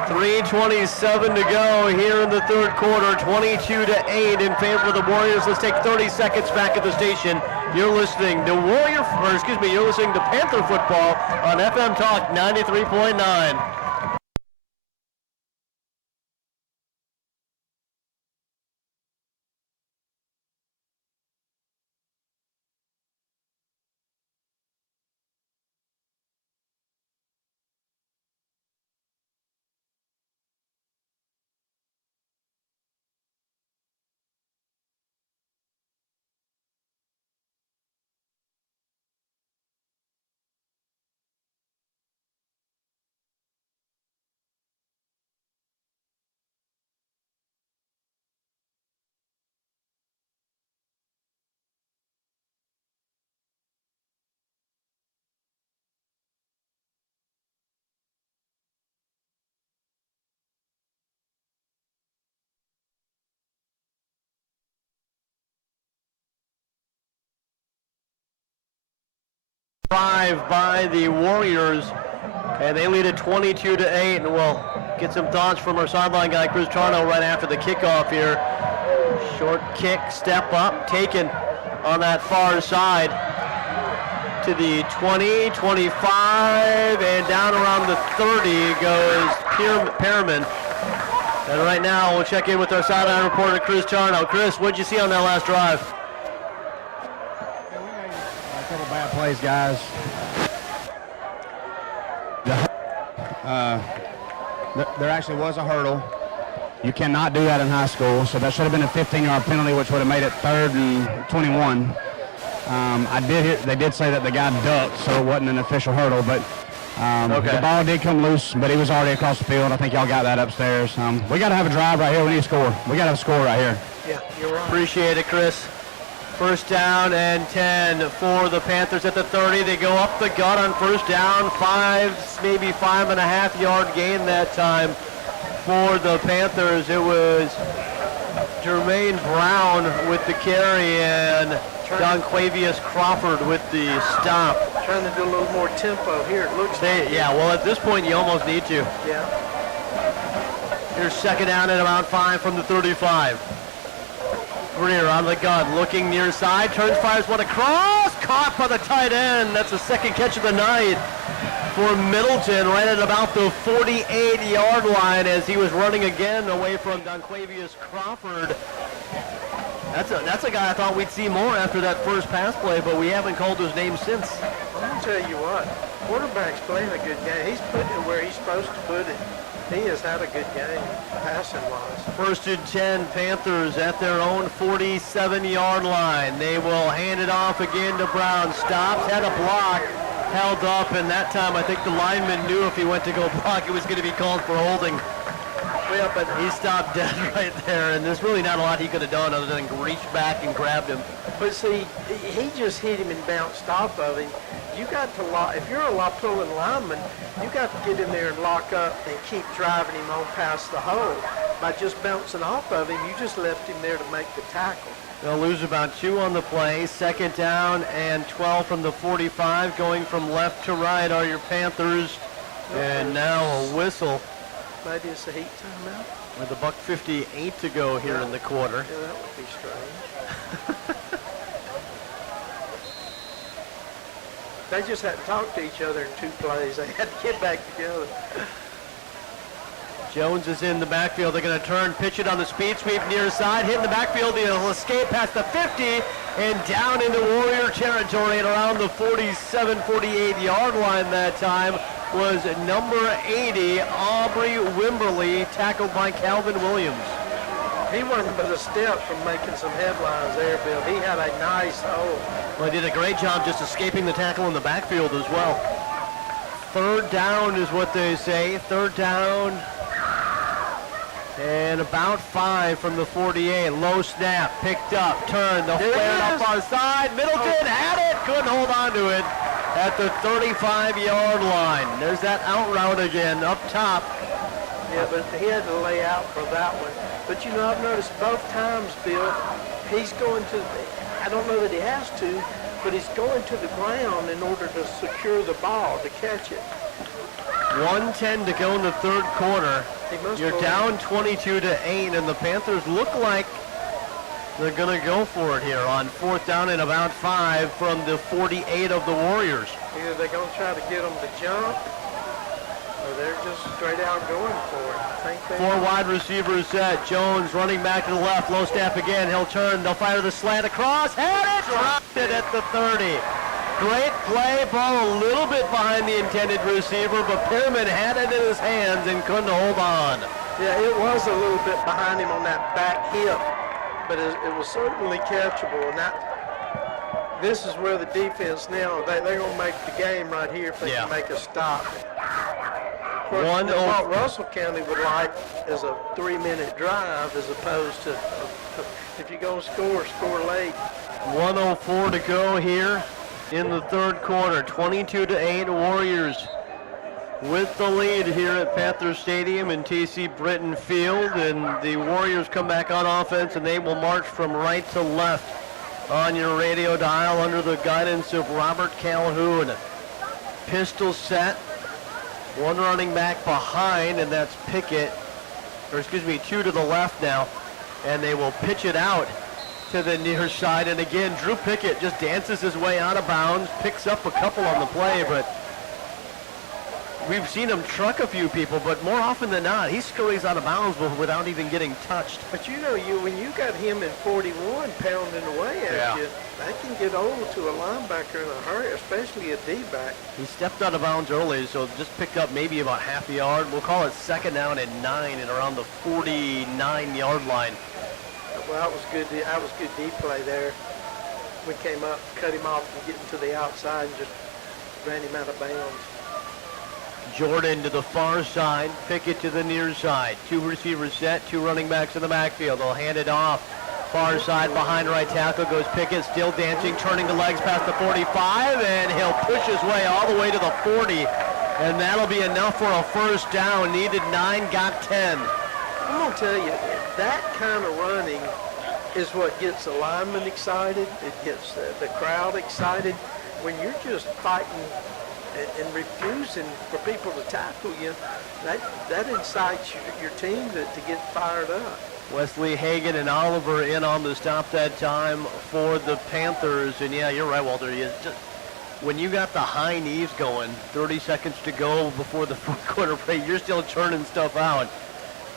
3:27 to go here in the third quarter, 22-8 in favor of the Warriors. Let's take 30 seconds back at the station. You're listening to you're listening to Panther football on FM Talk 93.9. Drive by the Warriors, and they lead it 22-8, and we'll get some thoughts from our sideline guy Chris Charno right after the kickoff here. Short kick, step up, taken on that far side to the 20, 25, and down around the 30 goes Pearman. And right now we'll check in with our sideline reporter Chris Charno. Chris, what'd you see on that last drive? A couple bad plays, guys. There actually was a hurdle. You cannot do that in high school, so that should have been a 15-yard penalty, which would have made it 3rd and 21. They did say that the guy ducked, so it wasn't an official hurdle, but the ball did come loose, but he was already across the field. I think y'all got that upstairs. We got to have a drive right here. We need to score. We got to have a score right here. Yeah, you're right. Appreciate it, Chris. First down and 10 for the Panthers at the 30. They go up the gut on first down. 5, maybe 5.5 yard gain that time for the Panthers. It was Jermaine Brown with the carry and Donquavius Crawford with the stop. Trying to do a little more tempo here. It looks like. Yeah, well, at this point, you almost need to. Yeah. Here's second down and about 5 from the 35. Greer on the gun, looking near side, turns, fires one across, caught by the tight end. That's the second catch of the night for Middleton, right at about the 48-yard line as he was running again away from Donquavius Crawford. That's a guy I thought we'd see more after that first pass play, but we haven't called his name since. I'm going to tell you what, quarterback's playing a good game. He's putting it where he's supposed to put it. He has had a good game, passing-wise. First and 10, Panthers at their own 47-yard line. They will hand it off again to Brown. Stops, had a block, held up, and that time I think the lineman knew if he went to go block, it was going to be called for holding. Well, but he stopped dead right there, and there's really not a lot he could have done other than reach back and grabbed him. But see, he just hit him and bounced off of him. You got to lock, if you're a pulling lineman, you got to get in there and lock up and keep driving him on past the hole. By just bouncing off of him, you just left him there to make the tackle. They'll lose about 2 on the play. Second down and 12 from the 45. Going from left to right are your Panthers. And now a whistle. Maybe it's a heat timeout. With $1:58 to go here in the quarter. Yeah, that would be strange. They just hadn't talked to each other in 2 plays. They had to get back together. Jones is in the backfield. They're going to turn, pitch it on the speed sweep near side, hit in the backfield. He'll escape past the 50 and down into Warrior territory and around the 47, 48-yard line that time was number 80, Aubrey Wimberly, tackled by Calvin Williams. He wasn't but a step from making some headlines there, Bill. He had a nice hole. Well, he did a great job just escaping the tackle in the backfield as well. 3rd down is what they say. 3rd down and about 5 from the 48. Low snap, picked up, turned, they'll flare it up on side. Middleton had it, couldn't hold on to it at the 35-yard line. There's that out route again up top. Yeah, but he had to lay out for that one. But you know, I've noticed both times, Bill, he's going to, I don't know that he has to, but he's going to the ground in order to secure the ball, to catch it. 1:10 to go in the 3rd quarter. You're down 22-8, and the Panthers look like they're going to go for it here on 4th down and about 5 from the 48 of the Warriors. Either they're going to try to get them to jump, or they're just straight out going for it. I think 4 wide receivers set. Jones running back to the left. Low snap again. He'll turn. They'll fire the slant across. Had it! Dropped it at the 30. Great play. Ball a little bit behind the intended receiver, but Pearman had it in his hands and couldn't hold on. Yeah, it was a little bit behind him on that back hip, but it was certainly catchable. And this is where the defense now, they're going to make the game right here if they can make a stop. What Russell County would like is a 3-minute drive as opposed to, if you're going to score late. 1:04 to go here in the 3rd quarter. 22-8 Warriors with the lead here at Panther Stadium in T.C. Britton Field, and the Warriors come back on offense and they will march from right to left on your radio dial under the guidance of Robert Calhoun. Pistol set. 1 running back behind, and that's Pickett, or excuse me, 2 to the left now, and they will pitch it out to the near side. And again, Drew Pickett just dances his way out of bounds, picks up a couple on the play, but we've seen him truck a few people, but more often than not, he scurries out of bounds without even getting touched. But you know, when you got him in 41 pounding away at you, that can get over to a linebacker in a hurry, especially a D-back. He stepped out of bounds early, so just picked up maybe about half a yard. We'll call it 2nd down and 9 and around the 49-yard line. Well, that was good. That was good D play there. We came up, cut him off, and get him to the outside, and just ran him out of bounds. Jordan to the far side, Pickett to the near side. 2 receivers set, 2 running backs in the backfield. They'll hand it off. Far side behind right tackle goes Pickett, still dancing, turning the legs past the 45, and he'll push his way all the way to the 40. And that'll be enough for a 1st down. Needed 9, got 10. I'm going to tell you, that kind of running is what gets the linemen excited. It gets the crowd excited. When you're just fighting and refusing for people to tackle you, that incites your team to get fired up. Wesley Hagan and Oliver in on the stop that time for the Panthers. And yeah, you're right, Walter. When you got the high knees going, 30 seconds to go before the 4th quarter break, you're still churning stuff out.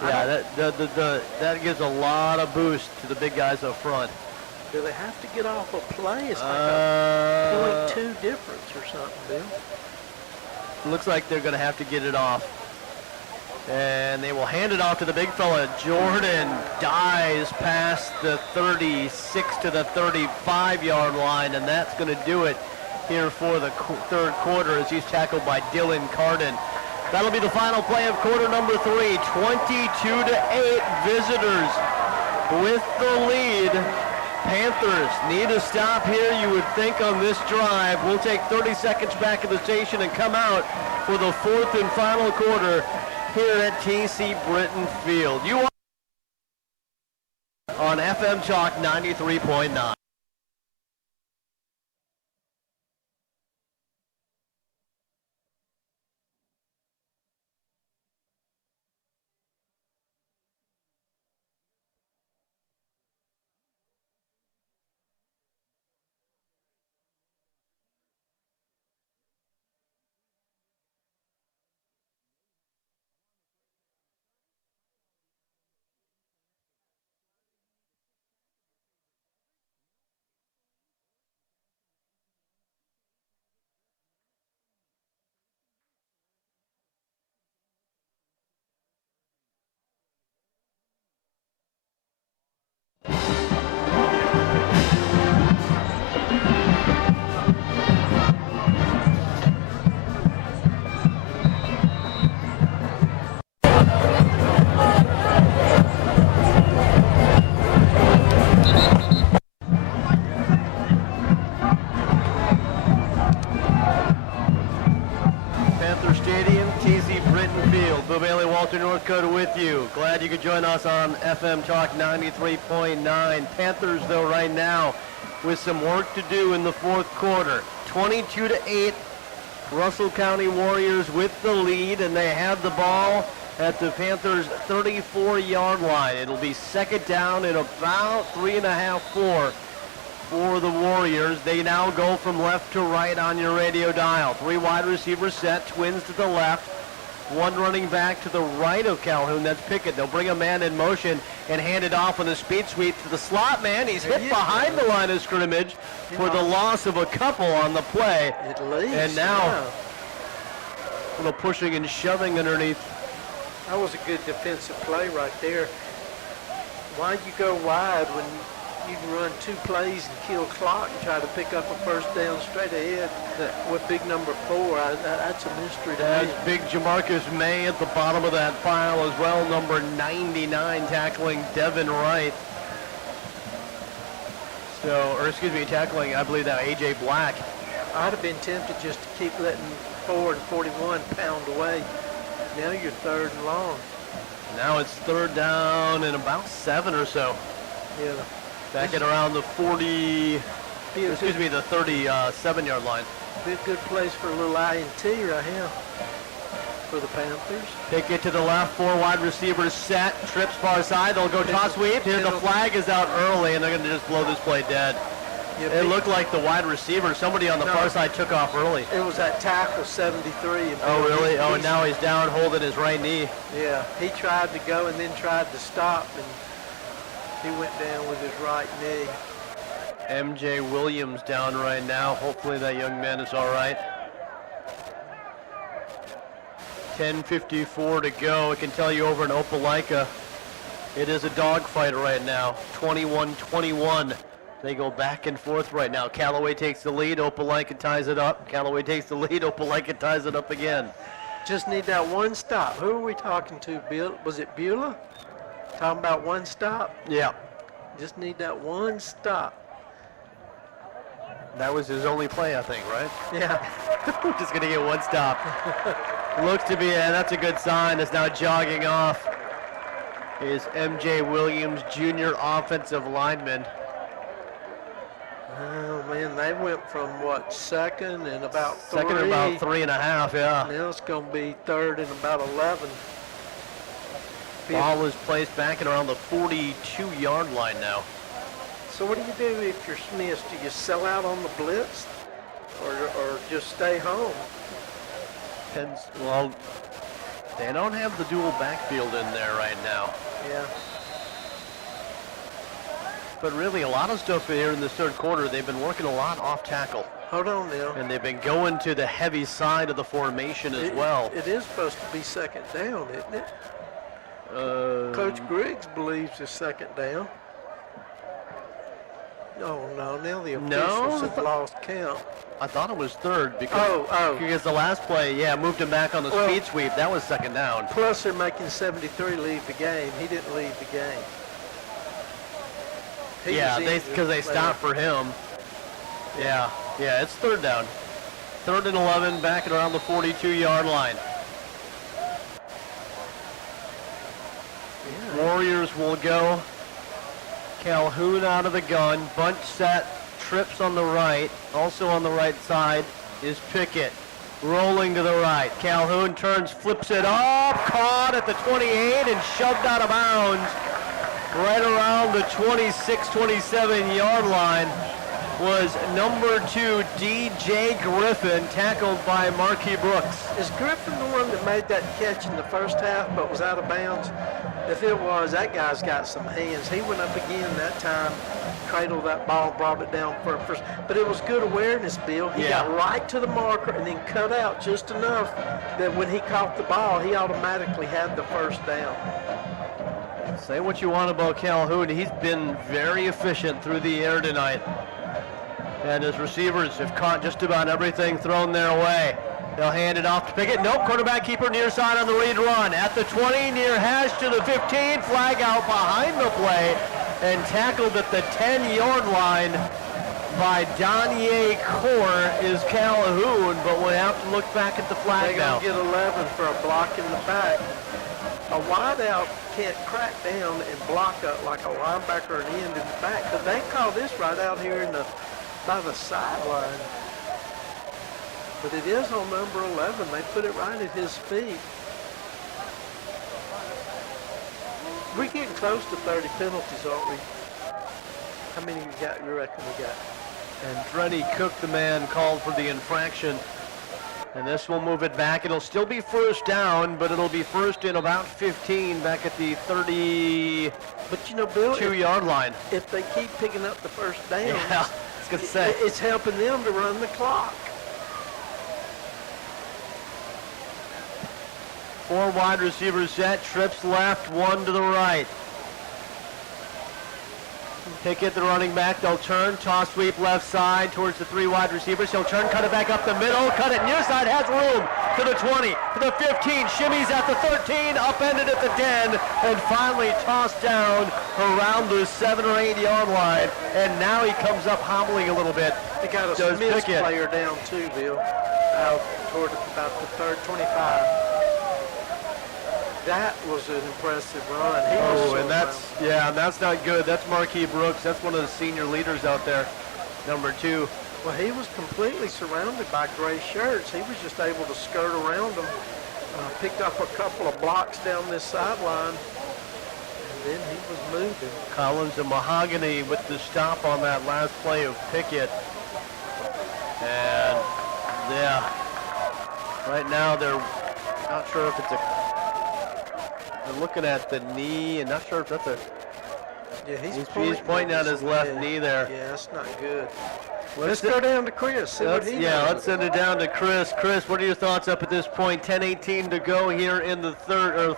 Yeah, that gives a lot of boost to the big guys up front. Do they have to get off a play? It's like a 0.2 difference or something, Bill. Looks like they're going to have to get it off. And they will hand it off to the big fella. Jordan dives past the 36 to the 35-yard line, and that's going to do it here for the 3rd quarter as he's tackled by Dylan Carden. That'll be the final play of quarter number 3. 22-8 visitors with the lead. Panthers need a stop here, you would think, on this drive. We'll take 30 seconds back at the station and come out for the 4th and final quarter here at T.C. Britton Field. You are on FM Talk 93.9. Bailey, Walter Northcote with you. Glad you could join us on FM Talk 93.9. Panthers, though, right now with some work to do in the fourth quarter. 22-8, Russell County Warriors with the lead, and they have the ball at the Panthers' 34-yard line. It'll be second down and about 3.5, 4 for the Warriors. They now go from left to right on your radio dial. 3 wide receivers set, twins to the left. 1 running back to the right of Calhoun, that's Pickett. They'll bring a man in motion and hand it off on the speed sweep to the slot man. He's hit behind the line of scrimmage for the loss of a couple on the play. At least. And now, a little pushing and shoving underneath. That was a good defensive play right there. Why'd you go wide when you can run 2 plays and kill clock and try to pick up a first down straight ahead with big number 4? That's a mystery to me. That's big Jamarcus May at the bottom of that pile as well. Number 99 tackling Devin Wright. Tackling, I believe that A.J. Black. I'd have been tempted just to keep letting 4 and 41 pound away. Now you're 3rd and long. Now it's 3rd down and about 7 or so. Yeah. Back at around the 37-yard line. Be a good place for a little INT right here for the Panthers. They get to the left, 4 wide receivers set, trips far side. They'll go toss sweep. Here the flag is out early, and they're going to just blow this play dead. Yeah, it looked like the wide receiver, somebody on the far side took off early. It was that tackle, 73. Oh, really? And now he's down holding his right knee. Yeah, he tried to go and then tried to stop, and he went down with his right knee. MJ Williams down right now. Hopefully that young man is all right. 10:54 to go. I can tell you over in Opelika, it is a dogfight right now. 21-21. They go back and forth right now. Callaway takes the lead. Opelika ties it up. Callaway takes the lead. Opelika ties it up again. Just need that one stop. Who are we talking to, Bill? Was it Beulah? Talking about one stop? Yeah. Just need that one stop. That was his only play, I think, right? Yeah. We're just going to get one stop. Looks to be, and that's a good sign. It's now jogging off is MJ Williams, junior offensive lineman. Oh, man, they went from, what, second and about 3? Second and about 3.5, yeah. Now it's going to be 3rd and about 11. Ball is placed back at around the 42-yard line now. So what do you do if you're Smiths? Do you sell out on the blitz or just stay home? Depends. Well, they don't have the dual backfield in there right now. Yeah. But really, a lot of stuff here in this 3rd quarter, they've been working a lot off tackle. Hold on now. And they've been going to the heavy side of the formation as well. It is supposed to be second down, isn't it? Coach Griggs believes it's second down. Oh, no, now the officials have lost count. I thought it was 3rd because the last play, moved him back on the speed sweep. That was second down. Plus, they're making 73 leave the game. He didn't leave the game. Because they stopped for him. Yeah, it's 3rd down. 3rd and 11, back at around the 42-yard line. Yeah. Warriors will go. Calhoun out of the gun, bunch set, trips on the right. Also on the right side is Pickett. Rolling to the right. Calhoun turns, flips it up, caught at the 28 and shoved out of bounds. Right around the 26, 27-yard line was number 2, DJ Griffin, tackled by Marquis Brooks. Is Griffin the one that made that catch in the first half but was out of bounds? If it was, that guy's got some hands. He went up again that time, cradled that ball, brought it down for a first. But it was good awareness, Bill. He got right to the marker and then cut out just enough that when he caught the ball, he automatically had the first down. Say what you want about Calhoun. He's been very efficient through the air tonight. And his receivers have caught just about everything thrown their way. They'll hand it off to Pickett. Nope, quarterback keeper near side on the read run. At the 20, near hash to the 15. Flag out behind the play and tackled at the 10-yard line by Donier Core is Calhoun, but we'll have to look back at the flag They're now. going to get 11 for a block in the back. A wideout can't crack down and block up like a linebacker or an end in the back, but they call this right out here by the sideline. But it is on number 11. They put it right at his feet. We're getting close to 30 penalties, aren't we? How many you reckon we got? And Drenny Cook, the man, called for the infraction. And this will move it back. It'll still be first down, but it'll be first in about 15 back at the 32-yard But you know, Bill, line. if they keep picking up the first down, Yeah, I was gonna say. it's helping them to run the clock. 4 wide receivers set, trips left, 1 to the right. Pickett, the running back, they'll turn, toss sweep left side towards the 3 wide receivers. He'll turn, cut it back up the middle, cut it near side, has room to the 20, to the 15, shimmies at the 13, upended at the 10, and finally tossed down around the 7 or 8 yard line. And now he comes up hobbling a little bit. They got a Smith player down too, Bill, out toward about the 25. That was an impressive run. That's not good. That's Marquis Brooks. That's one of the senior leaders out there, number 2. Well, he was completely surrounded by gray shirts. He was just able to skirt around them, picked up a couple of blocks down this sideline, and then he was moving. Collins and Mahogany with the stop on that last play of Pickett. And, yeah, right now they're not sure if it's they're looking at the knee and not sure if that's Yeah, he's pointing at his left knee there. Yeah, that's not good. Let's go down to Chris. See what he knows. Let's send it down to Chris. Chris, what are your thoughts up at this point? 10:18 to go here in the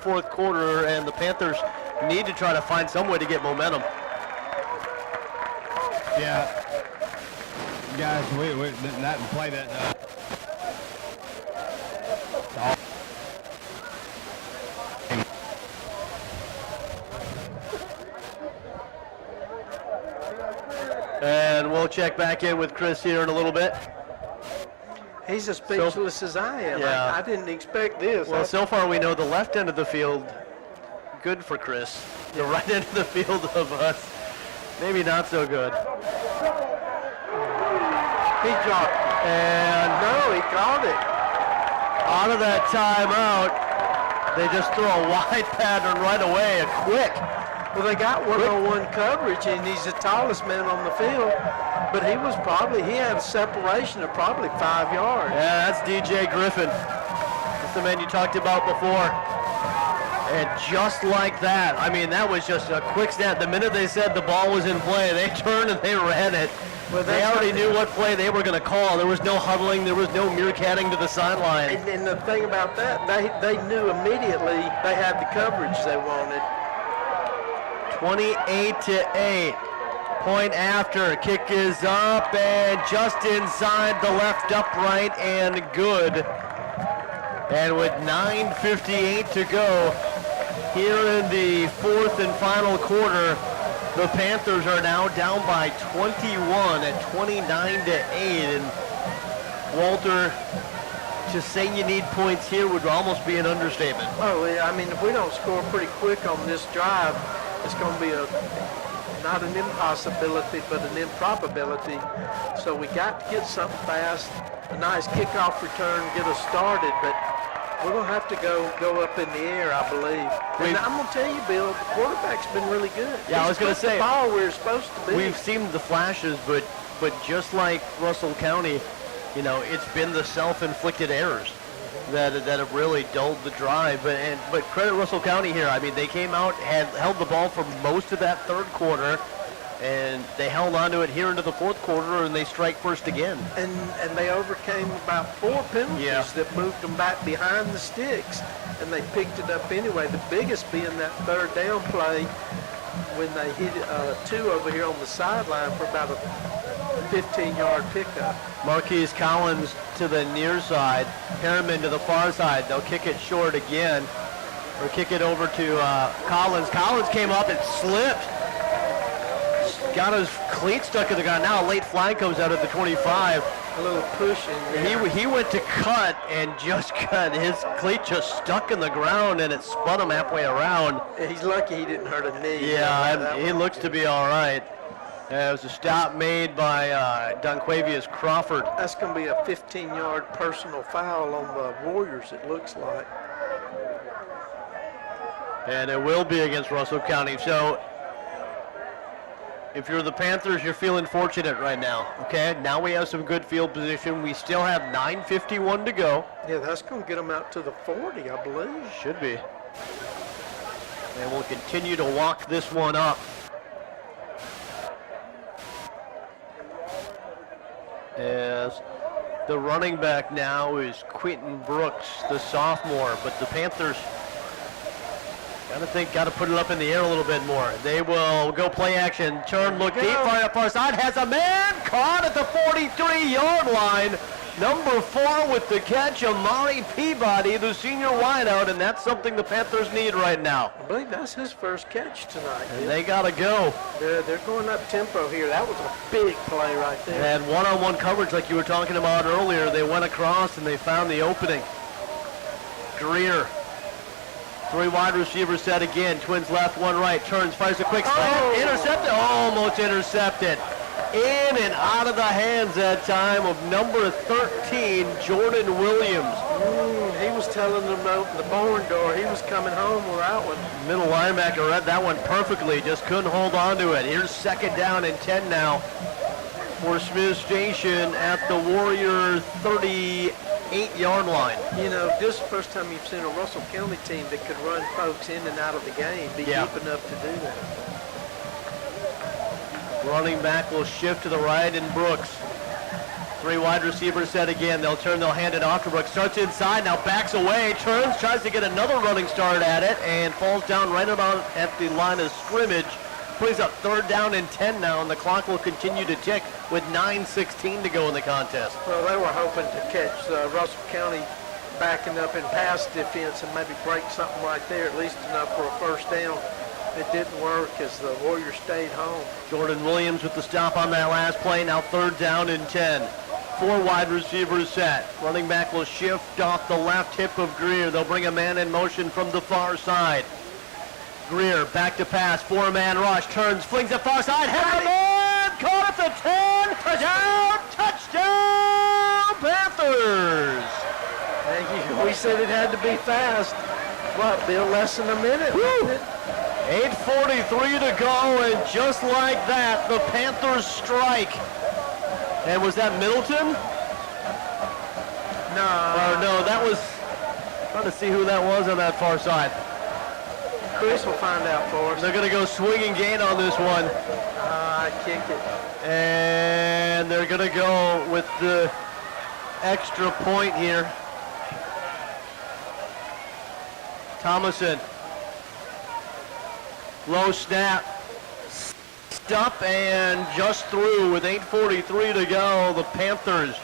fourth quarter, and the Panthers need to try to find some way to get momentum. Yeah, guys, we that play that. And we'll check back in with Chris here in a little bit. He's as speechless as I am. Yeah. I didn't expect this. Well, so far we know the left end of the field, good for Chris. The right end of the field of us, maybe not so good. He dropped it. And no, he caught it. Out of that timeout, they just throw a wide pattern right away, a quick. Well, they got one-on-one coverage, and he's the tallest man on the field, but he had a separation of probably 5 yards. Yeah, that's DJ Griffin. That's the man you talked about before. And just like that, I mean, that was just a quick snap. The minute they said the ball was in play, they turned and they ran it. Well, they already knew what play they were going to call. There was no huddling. There was no meerkatting to the sideline. And the thing about that, they knew immediately they had the coverage they wanted. 28-8. Point after. Kick is up and just inside the left upright and good. And with 9:58 to go here in the fourth and final quarter, the Panthers are now down by 21 at 29-8. And Walter, to say you need points here would almost be an understatement. Oh, yeah. I mean, if we don't score pretty quick on this drive, it's going to be not an impossibility, but an improbability. So we got to get something fast, a nice kickoff return, get us started, but we're going to have to go up in the air, I believe. And I'm going to tell you, Bill, the quarterback's been really good. Yeah, I was going to say, the ball where it's supposed to be. We've seen the flashes, but just like Russell County, you know, it's been the self-inflicted errors that have really dulled the drive. But credit Russell County here. I mean, they came out, held the ball for most of that third quarter, and they held on to it here into the fourth quarter, and they strike first again. And they overcame about 4 penalties that moved them back behind the sticks, and they picked it up anyway. The biggest being that third down play when they hit 2 over here on the sideline for about a 15-yard pickup. Marquise Collins to the near side, Harriman to the far side. They'll kick it short again, or kick it over to Collins. Collins came up and slipped. got his cleat stuck in the ground. Now a late flag comes out at the 25. A little push in there. He went to cut and just got his cleat just stuck in the ground, and it spun him halfway around. He's lucky he didn't hurt a knee. Yeah, he looks to be all right. It was a stop made by Donquavius Crawford. That's going to be a 15-yard personal foul on the Warriors, it looks like. And it will be against Russell County. So if you're the Panthers, you're feeling fortunate right now. Okay, now we have some good field position. We still have 9:51 to go. Yeah, that's going to get them out to the 40, I believe. Should be. And we'll continue to walk this one up. As the running back now is Quentin Brooks, the sophomore, but the Panthers got to put it up in the air a little bit more. They will go play action, turn, look deep, fire up far side, has a man caught at the 43-yard line. Number 4 with the catch, Amari Peabody, the senior wideout, and that's something the Panthers need right now. I believe that's his first catch tonight. And they got to go. They're going up tempo here. That was a big play right there. And one-on-one coverage like you were talking about earlier. They went across and they found the opening. Greer. 3 wide receivers set again. Twins left, 1 right. Turns, fires a quick slant. Intercepted. Almost intercepted. In and out of the hands that time of number 13, Jordan Williams. He was telling them open the barn door. He was coming home with that one. Middle linebacker read that one perfectly. Just couldn't hold on to it. Here's 2nd down and 10 now for Smith Station at the Warrior 38-yard line. You know, this is the first time you've seen a Russell County team that could run folks in and out of the game, be deep enough to do that. Running back will shift to the right, and Brooks. 3 wide receivers set again. They'll hand it off to Brooks. Starts inside, now backs away, turns, tries to get another running start at it, and falls down right about at the line of scrimmage. Brings up 3rd down and 10 now, and the clock will continue to tick with 9:16 to go in the contest. Well, they were hoping to catch Russell County backing up in pass defense and maybe break something right there, at least enough for a first down. It didn't work as the Warriors stayed home. Jordan Williams with the stop on that last play. Now 3rd down and 10. 4 wide receivers set. Running back will shift off the left hip of Greer. They'll bring a man in motion from the far side. Greer back to pass. 4-man rush. Turns, flings it far side. Has a man caught at the 10. Touchdown Panthers. We said it had to be fast. What, Bill, less than a minute? 8:43 to go, and just like that, the Panthers strike. And was that Middleton? No, that was, trying to see who that was on that far side. Chris will find out for us. They're going to go swing and gain on this one. Kick it. And they're going to go with the extra point here. Thomason. Low snap, stop, and just through with 8:43 to go. The Panthers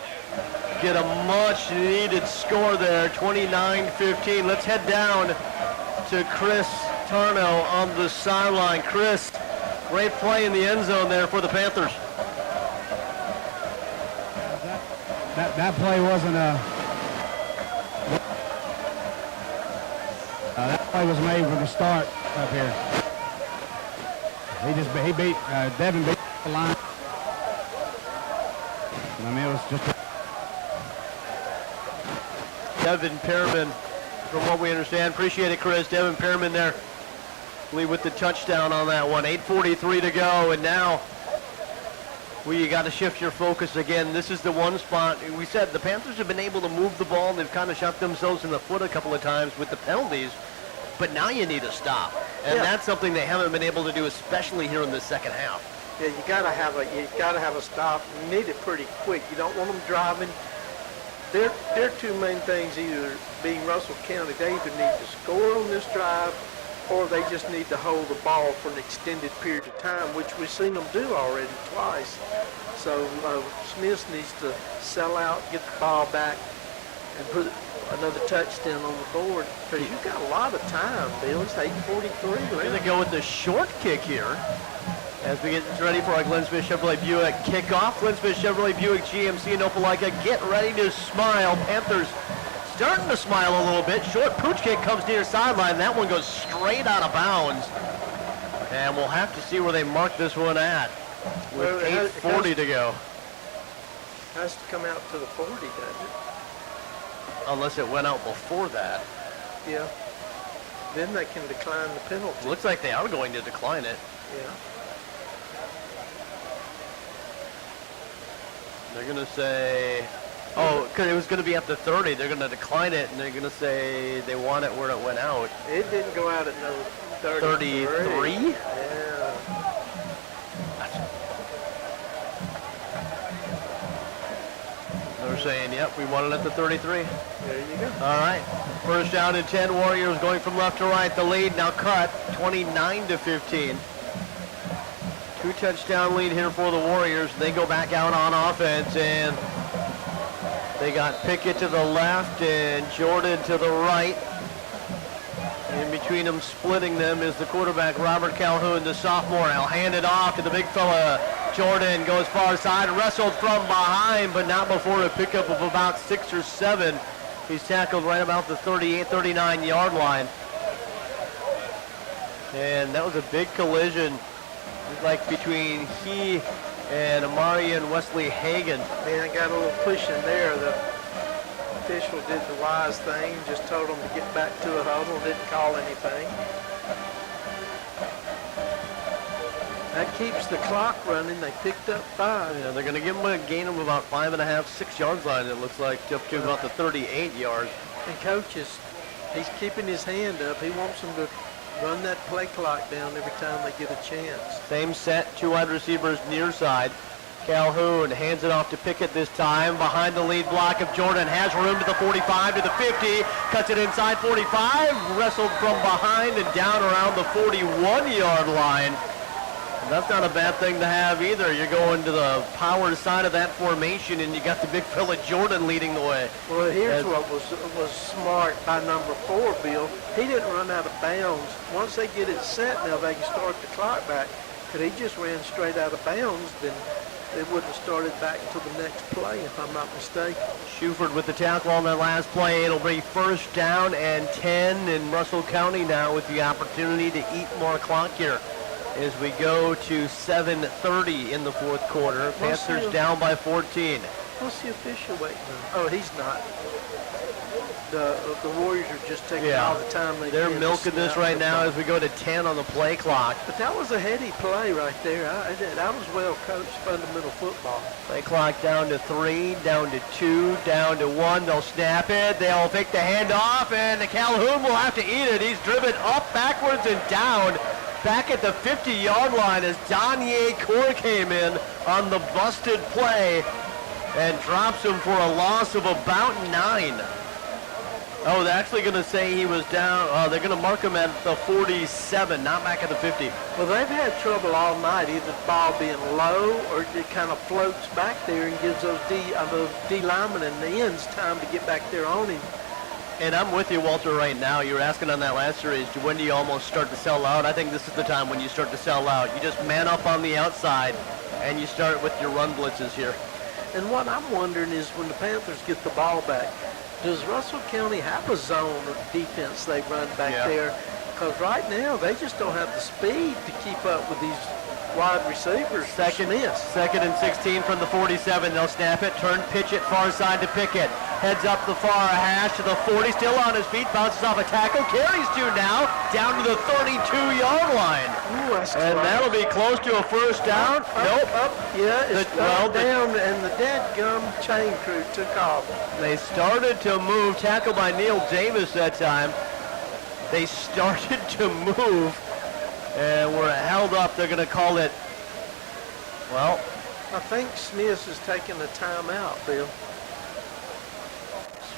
get a much-needed score there, 29-15. Let's head down to Chris Tarno on the sideline. Chris, great play in the end zone there for the Panthers. That play wasn't a... that play was made from the start up here. He beat Devin beat the line. I mean, it was just Devin Perriman, from what we understand. Appreciate it, Chris. Devin Perriman there, with the touchdown on that one. 8:43 to go, and now you got to shift your focus again. This is the one spot. We said the Panthers have been able to move the ball, and they've kind of shot themselves in the foot a couple of times with the penalties. But now you need a stop, and that's something they haven't been able to do, especially here in the second half. Yeah, you gotta have a stop. You need it pretty quick. You don't want them driving. Their 2 main things, either being Russell County, they either need to score on this drive, or they just need to hold the ball for an extended period of time, which we've seen them do already twice. So Smith needs to sell out, get the ball back, and put another touchdown on the board, because you've got a lot of time, Bill. It's 8:43. We're going to go with the short kick here. As we get ready for our Glenn Smith Chevrolet Buick kickoff, Glenn Smith Chevrolet Buick GMC in Opelika, get ready to smile. Panthers starting to smile a little bit. Short pooch kick comes near sideline. That one goes straight out of bounds. And we'll have to see where they mark this one at with 8:40 to go. Has to come out to the 40, doesn't it? Unless it went out before that. Yeah. Then they can decline the penalty. Looks like they are going to decline it. Yeah. They're going to say, oh, because it was going to be at the 30. They're going to decline it, and they're going to say they want it where it went out. It didn't go out at no 33. 33? Yeah. They're saying, yep, we want it at the 33. There you go. All right. First down and 10. Warriors going from left to right. The lead now cut 29-15. 2-touchdown lead here for the Warriors. They go back out on offense, and they got Pickett to the left and Jordan to the right. In between them, splitting them, is the quarterback, Robert Calhoun, the sophomore. He'll hand it off to the big fella. Jordan goes far side, wrestled from behind, but not before a pickup of about 6 or 7. He's tackled right about the 38, 39-yard line. And that was a big collision, like between he and Amari and Wesley Hagan. Man, got a little push in there. The official did the wise thing, just told them to get back to the huddle, didn't call anything. That keeps the clock running. They picked up 5. Yeah, they're going to give him a gain of about 5.5, 6 yards line, it looks like, up to about the 38 yards. And coaches, he's keeping his hand up. He wants them to run that play clock down every time they get a chance. Same set, 2 wide receivers near side. Calhoun hands it off to Pickett this time. Behind the lead block of Jordan, has room to the 45, to the 50, cuts it inside 45, wrestled from behind and down around the 41-yard line. And that's not a bad thing to have either. You're going to the power side of that formation, and you got the big fella Jordan leading the way. Well, here's what was smart by number 4, Bill. He didn't run out of bounds. Once they get it set, now they can start the clock back. But he just ran straight out of bounds, then they wouldn't have started back until the next play, if I'm not mistaken. Shuford with the tackle on that last play. It'll be first down and 10 in Russell County now, with the opportunity to eat more clock here as we go to 7:30 in the fourth quarter. Panthers down by 14. What's the official waiting on? Oh, he's not. The Warriors are just taking all the time they They're can. milking this right now as we go to 10 on the play clock. But that was a heady play right there. That was well coached fundamental football. Play clock down to 3, down to 2, down to 1. They'll snap it. They'll take the handoff, and the Calhoun will have to eat it. He's driven up, backwards, and down. Back at the 50-yard line as Danye Core came in on the busted play and drops him for a loss of about 9. Oh, they're actually going to say he was down. They're going to mark him at the 47, not back at the 50. Well, they've had trouble all night, either the ball being low or it kind of floats back there and gives those D linemen and the ends time to get back there on him. And I'm with you, Walter, right now. You were asking on that last series, when do you almost start to sell out? I think this is the time when you start to sell out. You just man up on the outside, and you start with your run blitzes here. And what I'm wondering is when the Panthers get the ball back, does Russell County have a zone of defense they run back there? Because right now, they just don't have the speed to keep up with these wide receivers. Second and 16 from the 47. They'll snap it, turn, pitch it far side to Pickett. Heads up the far hash to the 40, still on his feet, bounces off a tackle, carries 2 now, down to the 32-yard line. Ooh, that's and close. That'll be close to a first down. It's down, and the dadgum chain crew took off. They started to move, tackled by Neil Davis that time. They started to move and were held up. They're going to call it, well, I think Smith is taking a timeout, Bill.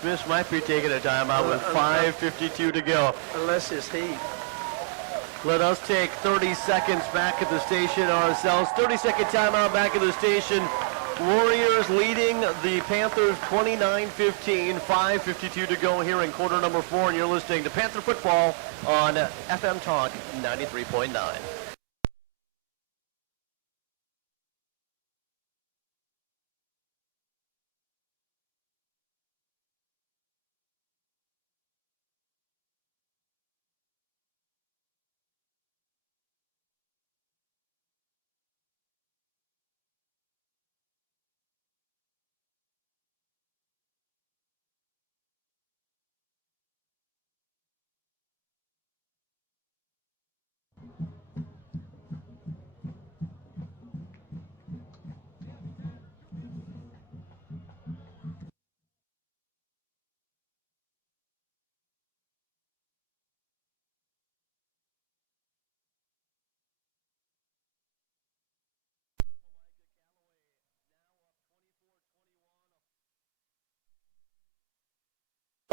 Smith might be taking a timeout with 5:52 to go. Unless it's Heath. Let us take 30 seconds back at the station ourselves. 30-second timeout back at the station. Warriors leading the Panthers 29-15. 5:52 to go here in quarter number 4, and you're listening to Panther Football on FM Talk 93.9.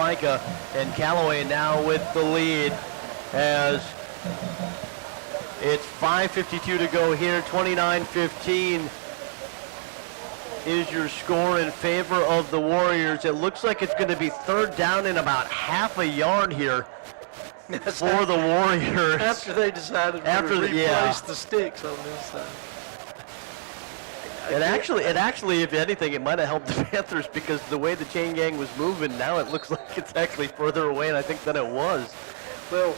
Micah, and Callaway now with the lead as it's 5:52 to go here. 29-15 is your score in favor of the Warriors. It looks like it's going to be third down and about half a yard here for the Warriors. After they decided to replace the sticks on this side. It actually, if anything, it might have helped the Panthers because the way the chain gang was moving, now it looks like it's actually further away, I think, than it was. Well,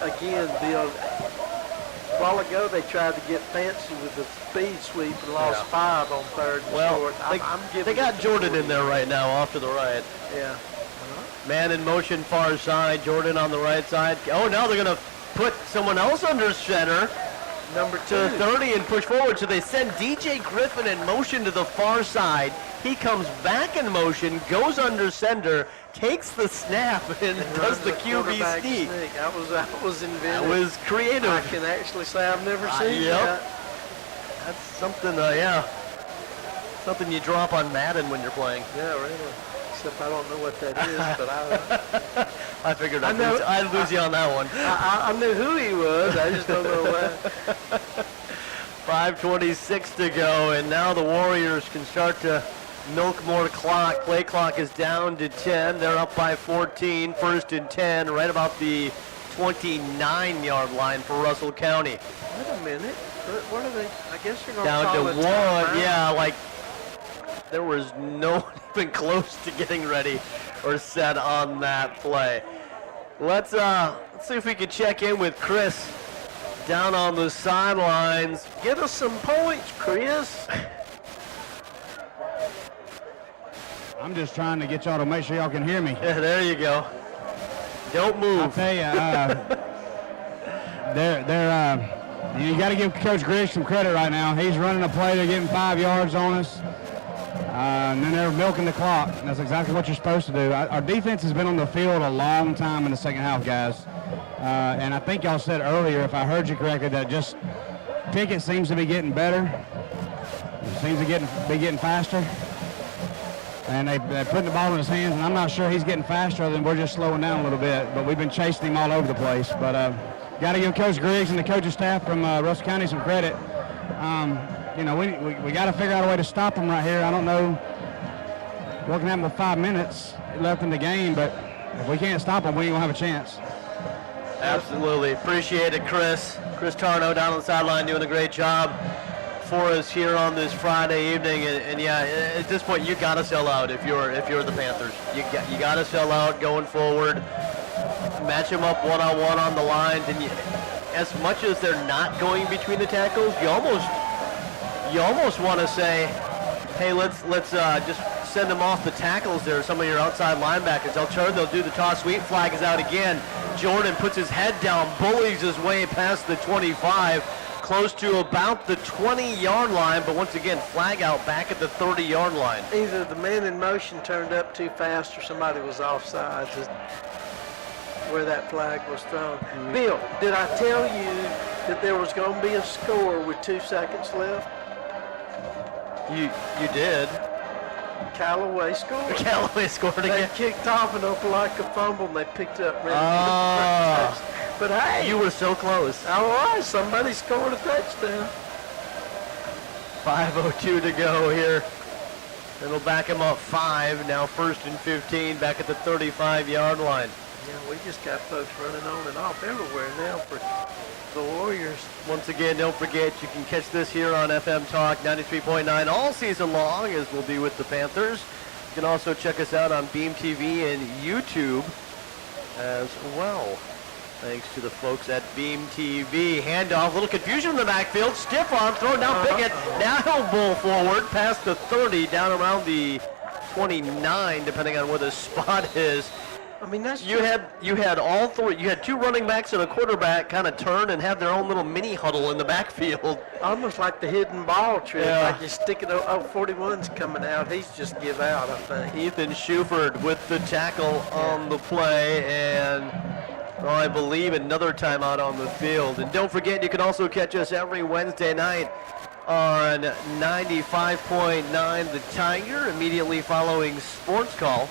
again, Bill, a while ago they tried to get fancy with the speed sweep and lost 5 on third and short. They got Jordan in there right now off to the right. Yeah. Man in motion far side, Jordan on the right side. Oh, now they're going to put someone else under center. Number 2. To 30 and push forward. So they send DJ Griffin in motion to the far side. He comes back in motion, goes under center, takes the snap, and does the QB sneak. That was inventive. That was creative. I can actually say I've never seen that. That's something, something you drop on Madden when you're playing. Yeah, really. Except I don't know what that is, but I figured I'd lose you on that one. I knew who he was. I just don't know what. 5:26 to go, and now the Warriors can start to milk more clock. Play clock is down to 10. They're up by 14. First and 10, right about the 29-yard line for Russell County. Wait a minute. What are they? I guess you're going to down call to it 1. timeout. Yeah, like there was no one even close to getting ready or set on that play. Let's see if we can check in with Chris down on the sidelines. Give us some points, Chris. I'm just trying to get y'all to make sure y'all can hear me. Yeah, there you go. Don't move. I'll tell you, you got to give Coach Griggs some credit right now. He's running a play. They're getting 5 yards on us. And then they're milking the clock. That's exactly what you're supposed to do. Our defense has been on the field a long time in the second half, guys. And I think y'all said earlier, if I heard you correctly, that just Pickett seems to be getting better. He seems to be getting faster. And they're putting the ball in his hands, and I'm not sure he's getting faster other than we're just slowing down a little bit. But we've been chasing him all over the place. But got to give Coach Griggs and the coaching staff from Russell County some credit. We got to figure out a way to stop them right here. I don't know what can happen with 5 minutes left in the game, but if we can't stop them, we ain't going to have a chance. Absolutely. Appreciate it, Chris. Chris Tarno down on the sideline doing a great job for us here on this Friday evening. And yeah, at this point, you got to sell out if you're the Panthers. You got to sell out going forward. Match them up one-on-one on the lines. And as much as they're not going between the tackles, you almost want to say, hey, let's just send them off the tackles there, some of your outside linebackers. They'll do the toss sweep. Flag is out again. Jordan puts his head down, bullies his way past the 25, close to about the 20-yard line, but once again, flag out back at the 30-yard line. Either the man in motion turned up too fast or somebody was offside where that flag was thrown. Mm-hmm. Bill, did I tell you that there was going to be a score with 2 seconds left? You did. Callaway scored. Callaway scored again. They kicked off an Opelika fumble, and they picked up. But hey, you were so close. I was. Somebody scored a touchdown. 5:02 to go here. It'll back him up 5. Now 1st and 15, back at the 35-yard line. Yeah, we just got folks running on and off everywhere now for the Warriors. Once again, don't forget you can catch this here on FM Talk 93.9 all season long, as we'll be with the Panthers. You can also check us out on Beam TV and YouTube as well. Thanks to the folks at Beam TV. Handoff, little confusion in the backfield. Stiff arm, thrown down Pickett. Now he'll bull forward past the 30, down around the 29, depending on where the spot is. I mean, that's you had all 3. You had 2 running backs and a quarterback kind of turn and have their own little mini huddle in the backfield. Almost like the hidden ball trick. Yeah. Like you stick it. 41's coming out. He's just give out, I think. Ethan Schuford with the tackle on the play, and I believe another timeout on the field. And don't forget, you can also catch us every Wednesday night on 95.9 The Tiger, immediately following Sports Call.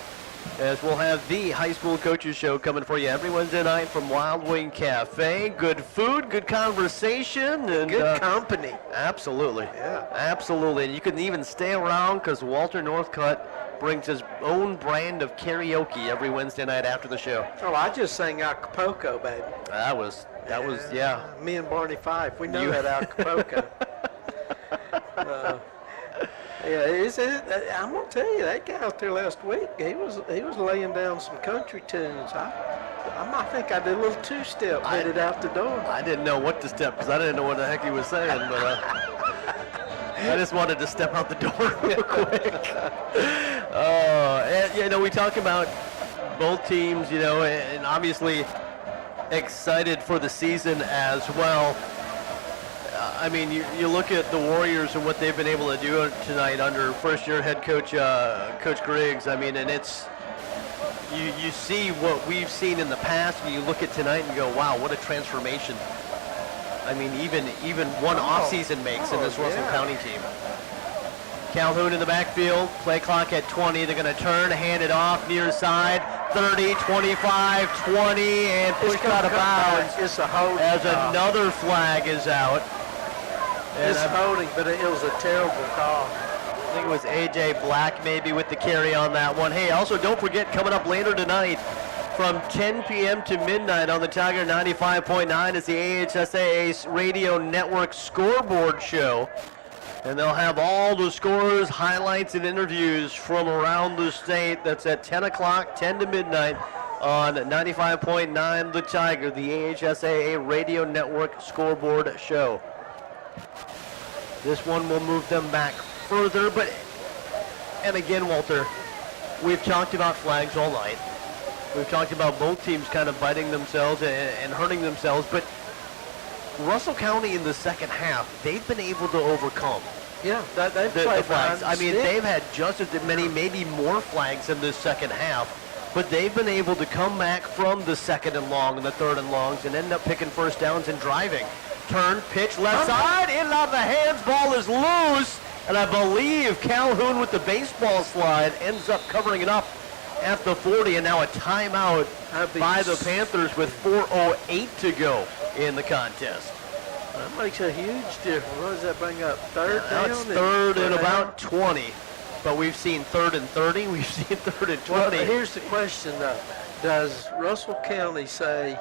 as we'll have the high school coaches show coming for you every Wednesday night from Wild Wing Cafe. Good food, good conversation, and Good company. Absolutely. Yeah. Absolutely. And you can even stay around because Walter Northcutt brings his own brand of karaoke every Wednesday night after the show. Oh, I just sang Acapulco, baby. That was, yeah. Me and Barney Fife, we know that Acapulco. I'm gonna tell you, that guy out there last week, he was laying down some country tunes. I think I did a little two-step, headed out the door. I didn't know what to step because I didn't know what the heck he was saying, but I just wanted to step out the door real quick. And we talk about both teams, and obviously excited for the season as well. I mean, you look at the Warriors and what they've been able to do tonight under first-year head coach Coach Griggs. I mean, and it's you see what we've seen in the past, and you look at tonight and go, wow, what a transformation. I mean, even one offseason makes in this Russell County team. Calhoun in the backfield, play clock at 20. They're going to turn, hand it off, near side, 30, 25, 20, and pushed out of bounds. It's a holding. As another flag is out. It's holding, but it was a terrible call. I think it was A.J. Black maybe with the carry on that one. Hey, also don't forget, coming up later tonight from 10 p.m. to midnight on the Tiger 95.9 is the AHSAA Radio Network Scoreboard Show. And they'll have all the scores, highlights, and interviews from around the state. That's at 10 o'clock, 10 to midnight on 95.9 The Tiger, the AHSAA Radio Network Scoreboard Show. This one will move them back further, and again, Walter, we've talked about flags all night. We've talked about both teams kind of biting themselves and hurting themselves, but Russell County in the second half, they've been able to overcome. Yeah, they've the played flags. I mean, stick. they've had just as many, maybe more flags in this second half, but they've been able to come back from the second and long and the third and longs and end up picking first downs and driving. Turn, pitch, left side, in and out of the hands, ball is loose, and I believe Calhoun with the baseball slide ends up covering it up at the 40, and now a timeout by the Panthers with 4:08 to go in the contest. That makes a huge difference. What does that bring up? Third down? That's third and about 20. But we've seen third and 30. We've seen third and 20. Well, here's the question, though. Does Russell County say,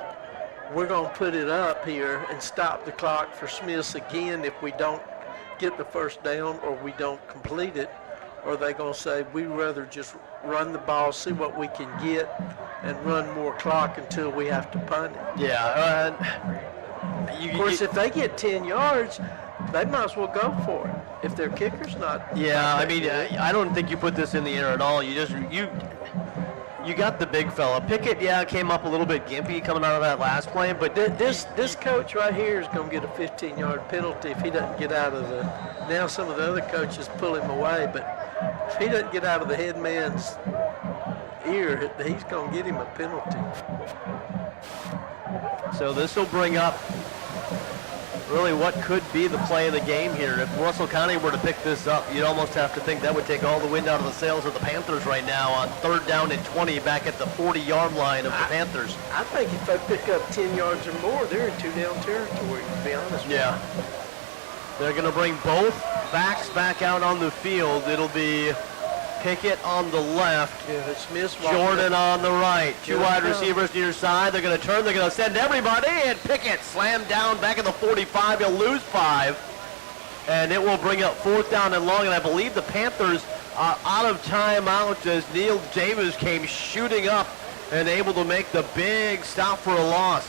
we're going to put it up here and stop the clock for Smiths again if we don't get the first down or we don't complete it? Or are they going to say, we'd rather just run the ball, see what we can get, and run more clock until we have to punt it? Yeah. Of course, if they get 10 yards, they might as well go for it. If their kicker's not. Yeah, I mean, I don't think you put this in the air at all. You got the big fella. Pickett, came up a little bit gimpy coming out of that last play, but This coach right here is going to get a 15-yard penalty if he doesn't get out of the. Now some of the other coaches pull him away, but if he doesn't get out of the head man's ear, he's going to get him a penalty. So this will bring up really what could be the play of the game here. If Russell County were to pick this up, you'd almost have to think that would take all the wind out of the sails of the Panthers right now on third down and 20 back at the 40-yard line of the Panthers. I think if they pick up 10 yards or more, they're in two-down territory, to be honest with you. Yeah. They're going to bring both backs back out on the field. It'll be Pickett on the left, Smith, Jordan on the right. Two wide receivers near side. They're going to turn. They're going to send everybody. And Pickett slammed down back at the 45. He'll lose 5. And it will bring up fourth down and long. And I believe the Panthers are out of timeout as Neil Davis came shooting up and able to make the big stop for a loss.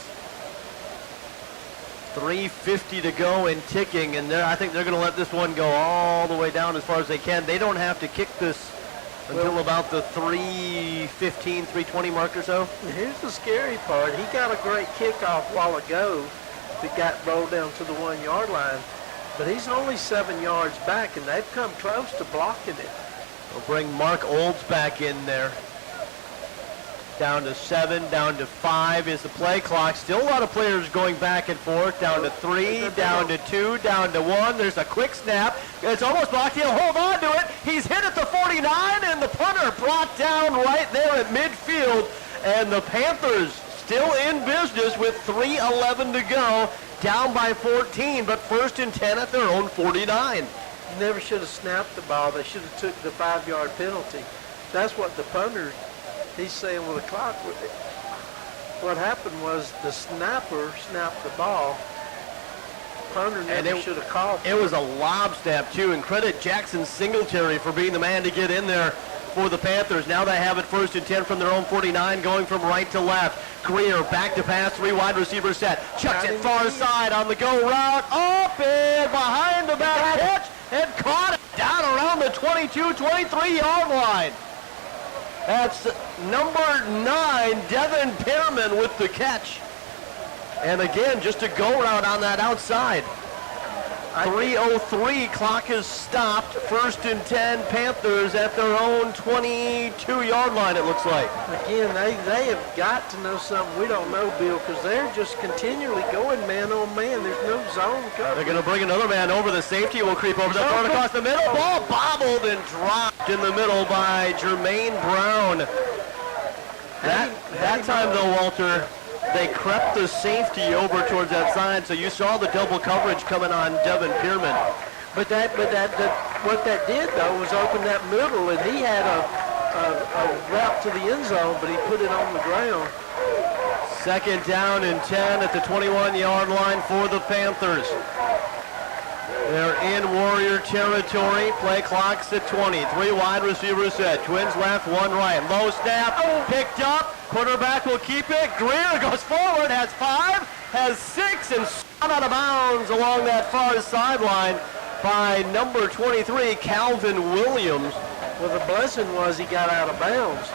3:50 to go and ticking. And I think they're going to let this one go all the way down as far as they can. They don't have to kick this until about the 3:15, 3:20 mark or so. Here's the scary part. He got a great kickoff a while ago that got rolled down to the 1-yard line, but he's only 7 yards back, and they've come close to blocking it. We'll bring Mark Olds back in there. down to 7, down to 5 is the play clock. Still a lot of players going back and forth. Down to 3, down to 2, down to 1. There's a quick snap. It's almost blocked. He'll hold on to it. He's hit at the 49, and the punter brought down right there at midfield. And the Panthers still in business with 3:11 to go, down by 14, but 1st and 10 at their own 49. You never should have snapped the ball. They should have took the 5-yard penalty. That's what the punter, he's saying with the clock. What happened was the snapper snapped the ball. Punter never should have called. It was a lob snap, too, and credit Jackson Singletary for being the man to get in there for the Panthers. Now they have it 1st and 10 from their own 49, going from right to left. Greer back to pass, 3 wide receiver set. Chucks it far side on the go route. Up and behind the back catch and caught it down around the 22, 23-yard line. That's number 9, Devin Pearman with the catch. And again, just a go route on that outside. 3:03, clock is stopped. 1st and 10, Panthers at their own 22-yard line, it looks like. Again, they have got to know something we don't know, Bill, because they're just continually going man on man. There's no zone coverage. They're going to bring another man over. The safety will creep over. They're throwing across the middle. Ball bobbled and dropped in the middle by Jermaine Brown. That time, though, Walter, they crept the safety over towards that side, so you saw the double coverage coming on Devin Pearman. But what that did though was open that middle, and he had a route to the end zone, but he put it on the ground. 2nd down and 10 at the 21-yard line for the Panthers. They're in Warrior territory. Play clock's at 20. 3 wide receivers set. Twins left, 1 right. Low snap, picked up. Quarterback will keep it. Greer goes forward, has 5, has 6, and shot out of bounds along that far sideline by number 23, Calvin Williams. Well, the blessing was he got out of bounds.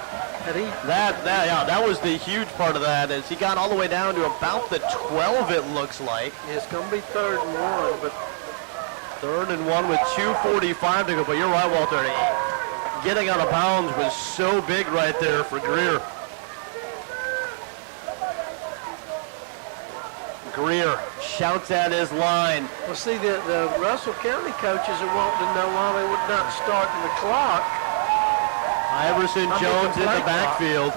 That was the huge part of that, as he got all the way down to about the 12, it looks like. It's going to be 3rd and 1, but 3rd and 1 with 2:45 to go. But you're right, Walter. Getting out of bounds was so big right there for Greer. Greer shouts at his line. Well, see, the Russell County coaches are wanting to know why they would not start the clock. Iverson Jones in the backfield.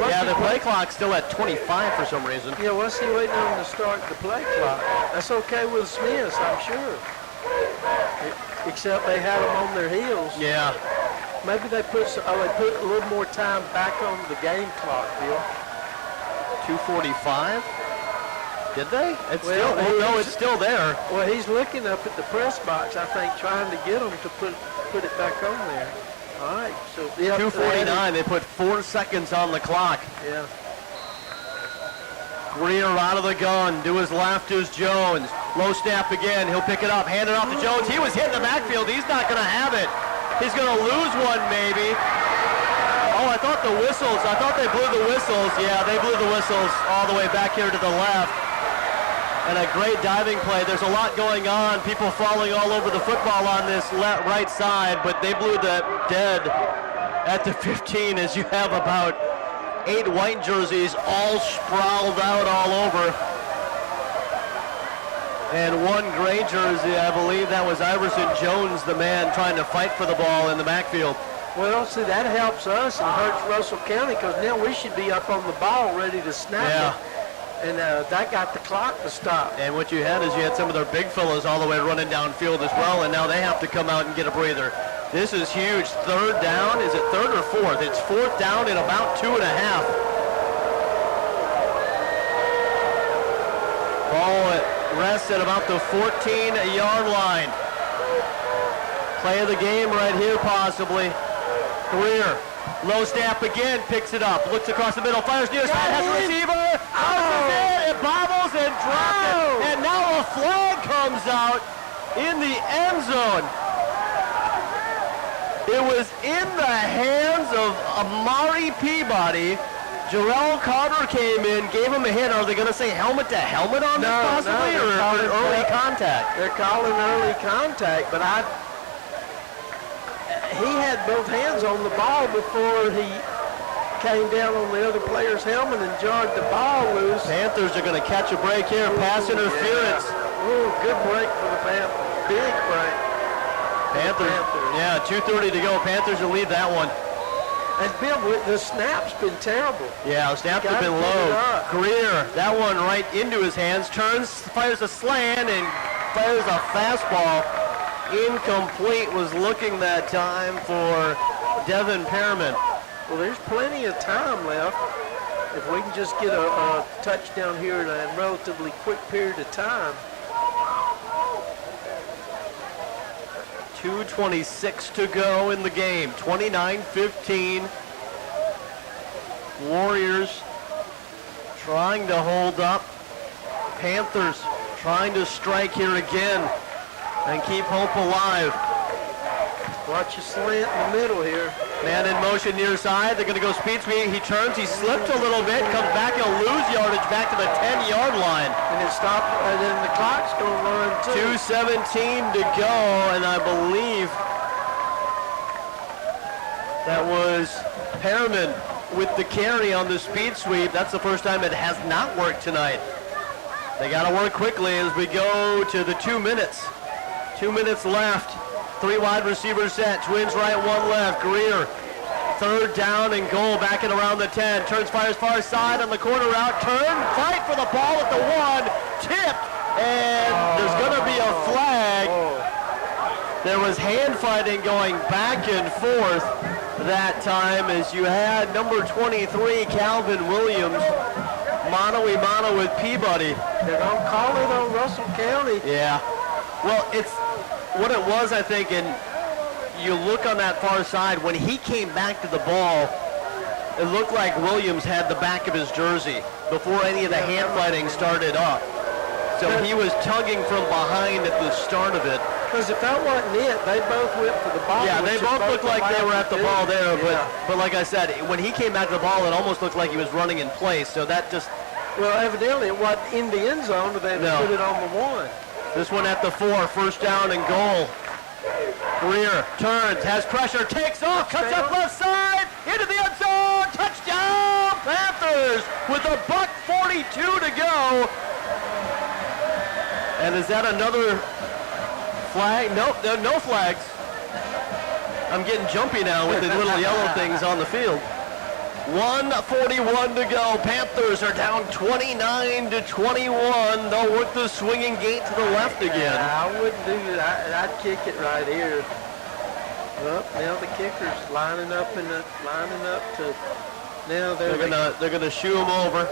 Yeah, the play clock's still at 25 for some reason. Yeah, what's he waiting on to start the play clock? That's okay with Smiths, I'm sure. Except they had them on their heels. Yeah. Maybe they put a little more time back on the game clock, Bill. 2:45. Did they? It's still there. Well, he's looking up at the press box, I think, trying to get them to put it back on there. All right, so 2:49. They put 4 seconds on the clock. Yeah. Greer out of the gun. To his left is Jones. Low snap again. He'll pick it up. Hand it off to Jones. He was hit in the backfield. He's not going to have it. He's going to lose one maybe. Oh, I thought the whistles. I thought they blew the whistles. Yeah, they blew the whistles all the way back here to the left. And a great diving play. There's a lot going on. People falling all over the football on this right side, but they blew that dead at the 15 as you have about 8 white jerseys all sprawled out all over. And 1 gray jersey, I believe that was Iverson Jones, the man trying to fight for the ball in the backfield. Well, see, that helps us and hurts Russell County because now we should be up on the ball ready to snap it. And that got the clock to stop. And what you had is you had some of their big fellas all the way running downfield as well, and now they have to come out and get a breather. This is huge. 3rd down. Is it 3rd or 4th? It's 4th down and about 2.5. Ball rests at about the 14-yard line. Play of the game right here possibly. Greer. Low snap again, picks it up, looks across the middle, fires near side, has a receiver, it bobbles and drops it, and now a flag comes out in the end zone. It was in the hands of Amari Peabody. Jarrell Carter came in, gave him a hit. Are they going to say helmet to helmet on this possibly, or early contact? They're calling early contact, but he had both hands on the ball before came down on the other player's helmet and jarred the ball loose. Panthers are going to catch a break here. Pass interference. Ooh, good break for the Panthers. Big break. Panthers. Yeah, 2:30 to go. Panthers will lead that one. And Bill, the snap's been terrible. Yeah, the snaps have been low. Greer, that one right into his hands. Turns, fires a slant, and fires a fastball. Incomplete. Was looking that time for Devin Perriman. Well, there's plenty of time left. If we can just get a touchdown here in a relatively quick period of time. 2:26 to go in the game. 29-15. Warriors trying to hold up. Panthers trying to strike here again and keep hope alive. Watch a slant in the middle here. Man in motion near side. They're going to go speed sweep. He turns. He slipped a little bit. Comes back. He'll lose yardage back to the 10-yard line. And it stopped. And then the clock's going to run too. 2:17 to go. And I believe that was Perriman with the carry on the speed sweep. That's the first time it has not worked tonight. They got to work quickly as we go to the 2 minutes. 2 minutes left. 3 wide receivers set. Twins right, 1 left. Greer, 3rd down and goal, back and around the 10. Turns, fires far side on the corner route. Turn, fight for the ball at the 1. Tipped, and there's going to be a flag. There was hand fighting going back and forth that time as you had number 23, Calvin Williams, mano-a-mano with Peabody. They're going to call it on Russell County. Yeah. Well, it's what it was, I think, and you look on that far side, when he came back to the ball, it looked like Williams had the back of his jersey before any of the hand fighting started up. So he was tugging from behind at the start of it. Because if that wasn't it, they both went for the ball. Yeah, they both looked like they were at the ball there, Yeah. but like I said, when he came back to the ball, it almost looked like he was running in place, so that just... Well, evidently it wasn't in the end zone, but they put it on the 1. This one at the 4, 1st down and goal. Greer turns, has pressure, takes off, cuts up left side, into the end zone, touchdown, Panthers with a $1:42 to go. And is that another flag? Nope, there are no flags. I'm getting jumpy now with the little yellow things on the field. 1:41 to go. Panthers are down 29-21. They'll work the swinging gate to the left again. I wouldn't do that. I'd kick it right here. Well, now the kicker's lining up to. Now they're gonna shoo him over.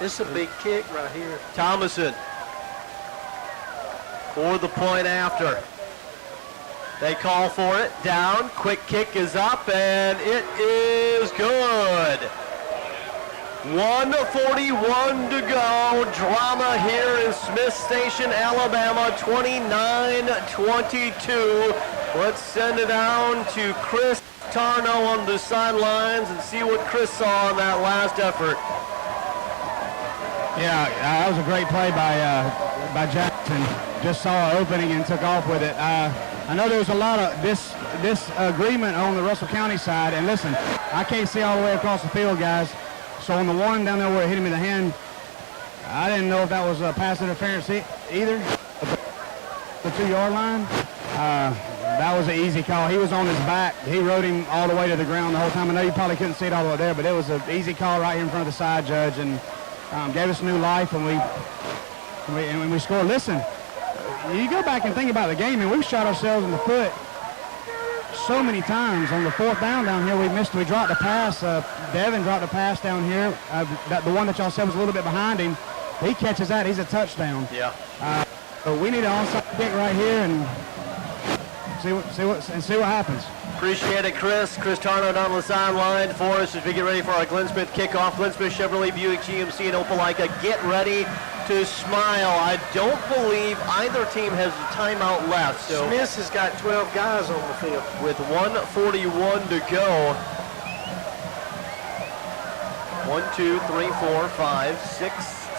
This is a big kick right here. Thomason for the point after. They call for it, down, quick kick is up, and it is good. 1:41 to go, drama here in Smith Station, Alabama, 29-22. Let's send it down to Chris Tarno on the sidelines and see what Chris saw in that last effort. Yeah, that was a great play by Jackson. Just saw an opening and took off with it. I know there was a lot of disagreement on the Russell County side. And listen, I can't see all the way across the field, guys. So on the one down there where it hit him in the hand, I didn't know if that was a pass interference either. The 2-yard line, that was an easy call. He was on his back. He rode him all the way to the ground the whole time. I know you probably couldn't see it all the way there, but it was an easy call right here in front of the side judge, and gave us new life, and we scored. Listen, you go back and think about the game, and we've shot ourselves in the foot so many times. On the 4th down here, we dropped a pass. Devin dropped a pass down here. The one that y'all said was a little bit behind him. He catches that, he's a touchdown. Yeah. So we need an onside kick right here and see what happens. Appreciate it, Chris. Chris Tarno down on the sideline for us as we get ready for our Glenn Smith kickoff. Glenn Smith Chevrolet Buick GMC in Opelika. Get ready to smile. I don't believe either team has a timeout left. So Smith has got 12 guys on the field. With 1:41 to go. 1, 2, 3, 4, 5, 6,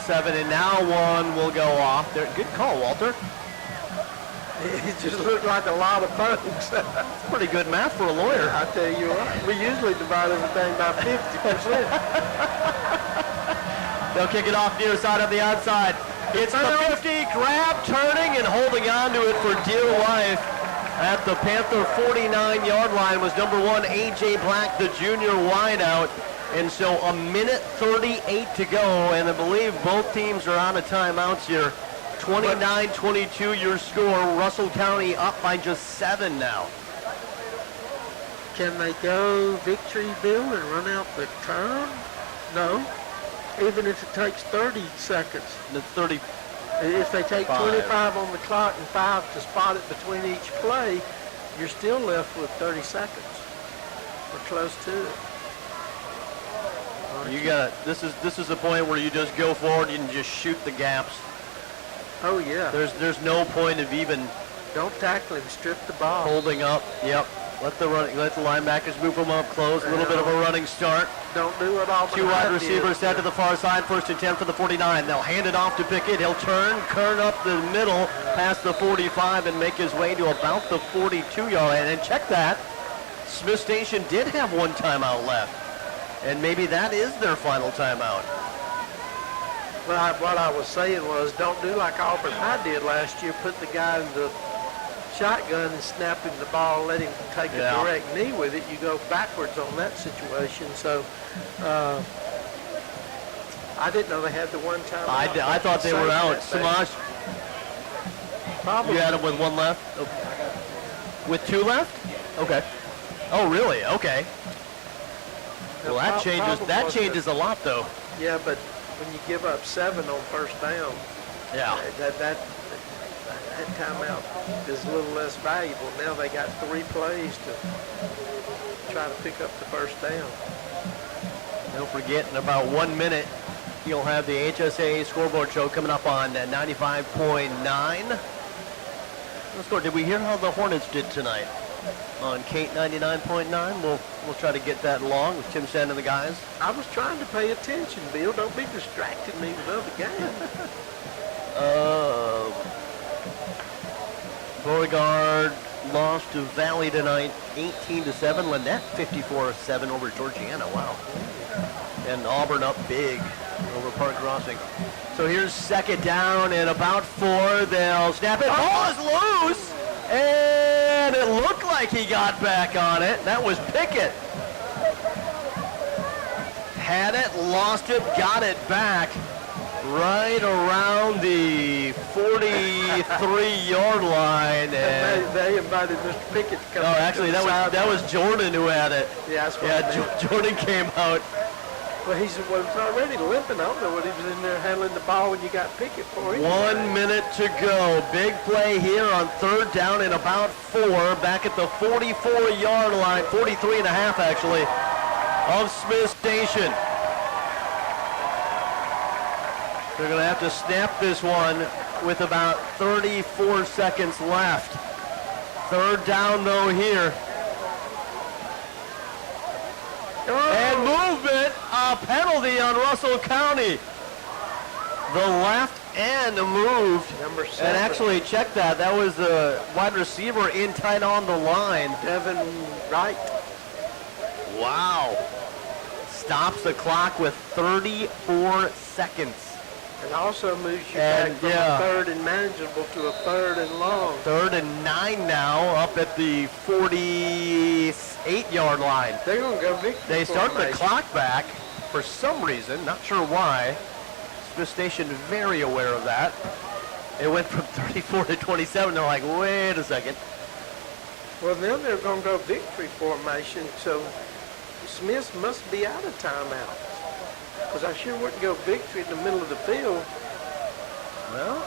7, and now one will go off. There, good call, Walter. It just looked like a lot of folks. Pretty good math for a lawyer. I tell you what, we usually divide everything by 50%. They'll kick it off near side of the outside. It's the 50, grab, turning, and holding on to it for dear life. At the Panther 49-yard line was number 1, A.J. Black, the junior wideout. And so a minute 38 to go, and I believe both teams are out of timeouts here. 29-22 your score. Russell County up by just 7 now. Can they go Victoryville and run out the time? No. Even if it takes 30 seconds. The 30. If they take 25 on the clock and 5 to spot it between each play, you're still left with 30 seconds. Or close to it. You got it. This is the point where you just go forward and just shoot the gaps. Oh yeah. There's no point of even Don't tackle him. Strip the ball. holding up. Yep. Let the linebackers move them up close. A little bit of a running start. Don't do it all. 2 wide receivers set to the far side. 1st and 10 for the 49. They'll hand it off to Pickett. He'll turn up the middle past the 45 and make his way to about the 42-yard line. And check that. Smith Station did have 1 timeout left. And maybe that is their final timeout. Well, what I was saying was, don't do like Auburn High did last year. Put the guy in the shotgun and snap him the ball, let him take a direct knee with it. You go backwards on that situation. So I didn't know they had the 1 time. I thought they were out. Samaj, Probably. you had them with 1 left? Oh. With 2 left? Okay. Oh, really? Okay. Well, that changes a lot, though. Yeah, but when you give up 7 on 1st down, Yeah. that timeout is a little less valuable. Now they got 3 plays to try to pick up the 1st down. Don't forget, in about 1 minute, you'll have the HSA scoreboard show coming up on 95.9. Let's go. Did we hear how the Hornets did tonight? On Kate 99.9. We'll try to get that along with Tim Sand and the guys. I was trying to pay attention, Bill. Don't be distracting me with other games. Beauregard lost to Valley tonight, 18-7. Lynette 54-7 over Georgiana. Wow. And Auburn up big over Park Crossing. So here's 2nd down and about 4. They'll snap it. Ball is loose. And it looked like he got back on it. That was Pickett. Had it, lost it, got it back right around the 43-yard line. And they invited Mr. Pickett to come. no, actually, that was Jordan who had it. Yeah, that's what I meant. Jordan came out. Well, he was already limping. I don't know what he was in there handling the ball when you got Pickett for him. 1 minute to go. Big play here on 3rd down and about 4. Back at the 44-yard line, 43 and a half actually, of Smith Station. They're going to have to snap this one with about 34 seconds left. 3rd down though here. And movement, a penalty on Russell County. The left end moved. Number 7. And actually, check that. That was the wide receiver in tight on the line. Devin Wright. Wow. Stops the clock with 34 seconds. And also moves you back from a 3rd and manageable to a 3rd and long. 3rd and 9 now, up at the 48-yard line. They're going to go victory. They start the formation. clock back for some reason, not sure why. Smith Station very aware of that. It went from 34 to 27. They're like, wait a second. Well, then they're going to go victory formation, so Smith must be out of timeouts. Because I sure wouldn't go victory in the middle of the field. Well,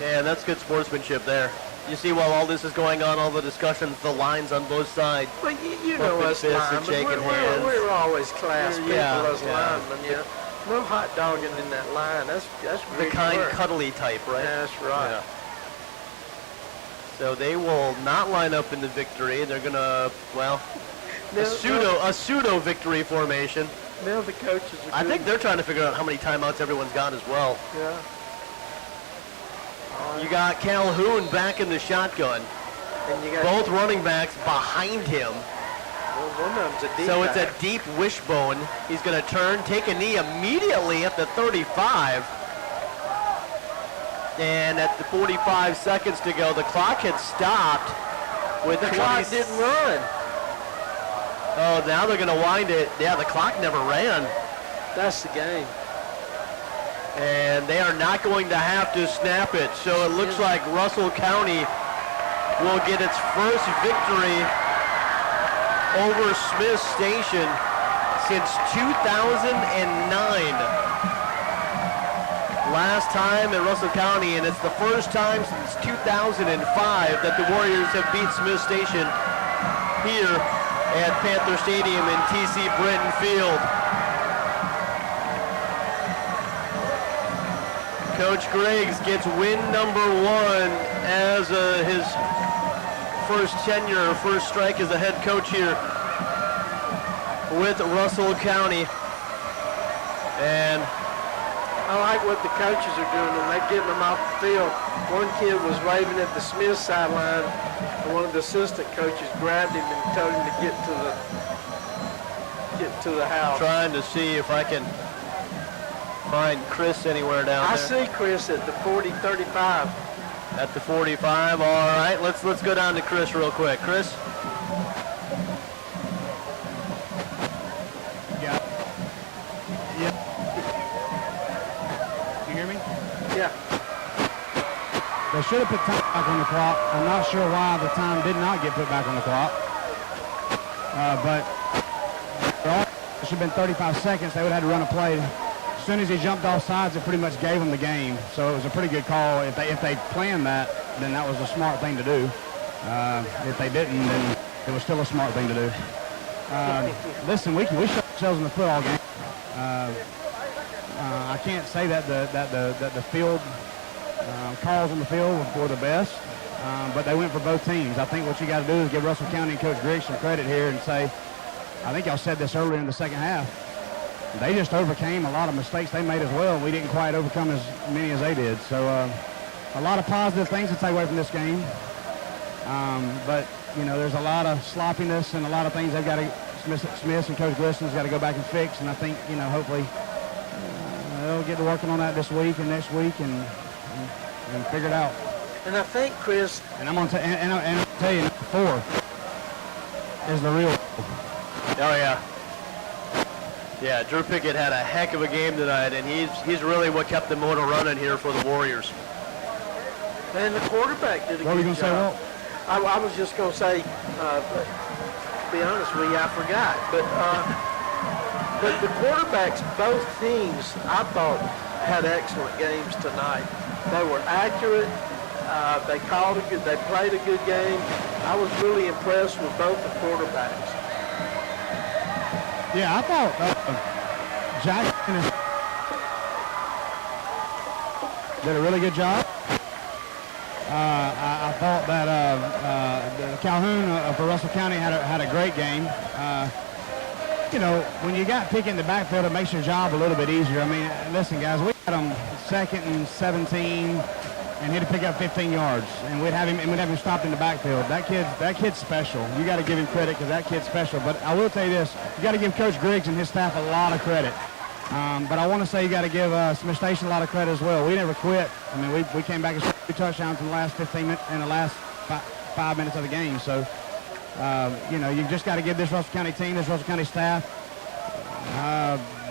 yeah, that's good sportsmanship there. You see, while all this is going on, all the discussions, the lines on both sides. Well, you know Bumping us fists and linemen. shaking hands. We're always class people, us yeah. linemen. Yeah. No hot dogging in that line. That's The big kind, work. cuddly type, right? That's right. Yeah. So they will not line up in the victory. They're going to, well, A pseudo victory formation. Now the coaches are I think they're trying to figure out how many timeouts everyone's got as well. Yeah. You got Calhoun back in the shotgun. And you got Both running backs behind him. one of them's a deep So it's back. a deep wishbone. He's going to turn, take a knee immediately at the 35. And at the 45 seconds to go, the clock had stopped with The clock didn't run. Oh, now they're going to wind it. Yeah, the clock never ran. That's the game. And they are not going to have to snap it. So it looks like Russell County will get its first victory over Smith Station since 2009. Last time in Russell County, and it's the first time since 2005 that the Warriors have beat Smith Station here at Panther Stadium in TC Britton Field. Coach Griggs gets win number 1 as his first tenure, first strike as a head coach here with Russell County. And I like what the coaches are doing, and they're getting them off the field. One kid was waving at the Smith sideline, and one of the assistant coaches grabbed him and told him to get to the house. trying to see if I can find Chris anywhere down I there. see Chris at the 40-35. At the 45. All right, let's go down to Chris real quick. Chris? Yeah. You hear me? Yeah. They should have put time back on the clock. I'm not sure why the time did not get put back on the clock. But it should have been 35 seconds. They would have had to run a play. As soon as he jumped off sides, it pretty much gave them the game. So it was a pretty good call. If they planned that, then that was a smart thing to do. If they didn't, then it was still a smart thing to do. Listen, we shot ourselves in the foot all game. I can't say that the field calls on the field were the best, but they went for both teams. I think what you got to do is give Russell County and Coach Griggs some credit here and say, I think y'all said this earlier in the second half, they just overcame a lot of mistakes they made as well. We didn't quite overcome as many as they did. So a lot of positive things to take away from this game. But, you know, there's a lot of sloppiness and a lot of things they've got to, Smith and Coach Gliston's got to go back and fix. And I think, you know, hopefully they'll get to working on that this week and next week and figure it out. And I think, Chris, And I'm going to tell you, number 4 is the real. Oh, yeah. Yeah, Drew Pickett had a heck of a game tonight, and he's really what kept the motor running here for the Warriors. and the quarterback did a What were you good going to say, job. Walt? I was just going to say, to be honest with you, I forgot. But the quarterbacks, both teams, I thought, had excellent games tonight. They were accurate. They played a good game. I was really impressed with both the quarterbacks. Yeah, I thought Jackson did a really good job. I thought that Calhoun for Russell County had a great game. You know, when you got Pickett in the backfield, it makes your job a little bit easier. I mean, listen, guys, we had him 2nd and 17, and he'd pick up 15 yards, and we'd have him stopped in the backfield. That kid's special. You got to give him credit because that kid's special. But I will tell you this: you got to give Coach Griggs and his staff a lot of credit. But I want to say you got to give Smith Station a lot of credit as well. We never quit. I mean, we came back and scored 2 touchdowns in the last 15 minutes, in the last 5 minutes of the game. So, you know, you just got to give this Russell County team, this Russell County staff,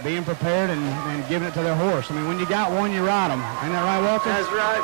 being prepared and giving it to their horse. I mean, when you got one, you ride them. Ain't that right, Walter? That's right,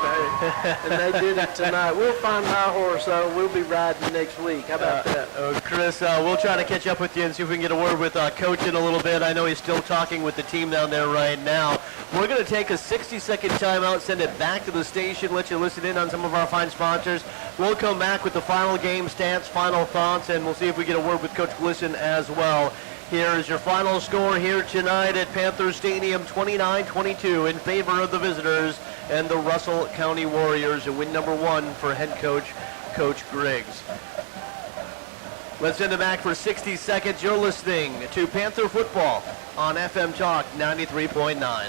baby. And they did it tonight. We'll find my horse, though. We'll be riding next week. How about that? Chris, we'll try to catch up with you and see if we can get a word with Coach in a little bit. I know he's still talking with the team down there right now. We're going to take a 60-second timeout, send it back to the station, let you listen in on some of our fine sponsors. We'll come back with the final game stats, final thoughts, and we'll see if we get a word with Coach Glisson as well. Here is your final score here tonight at Panther Stadium, 29-22 in favor of the visitors and the Russell County Warriors, and win number 1 for head coach, Coach Griggs. Let's send it back for 60 seconds. You're listening to Panther Football on FM Talk 93.9.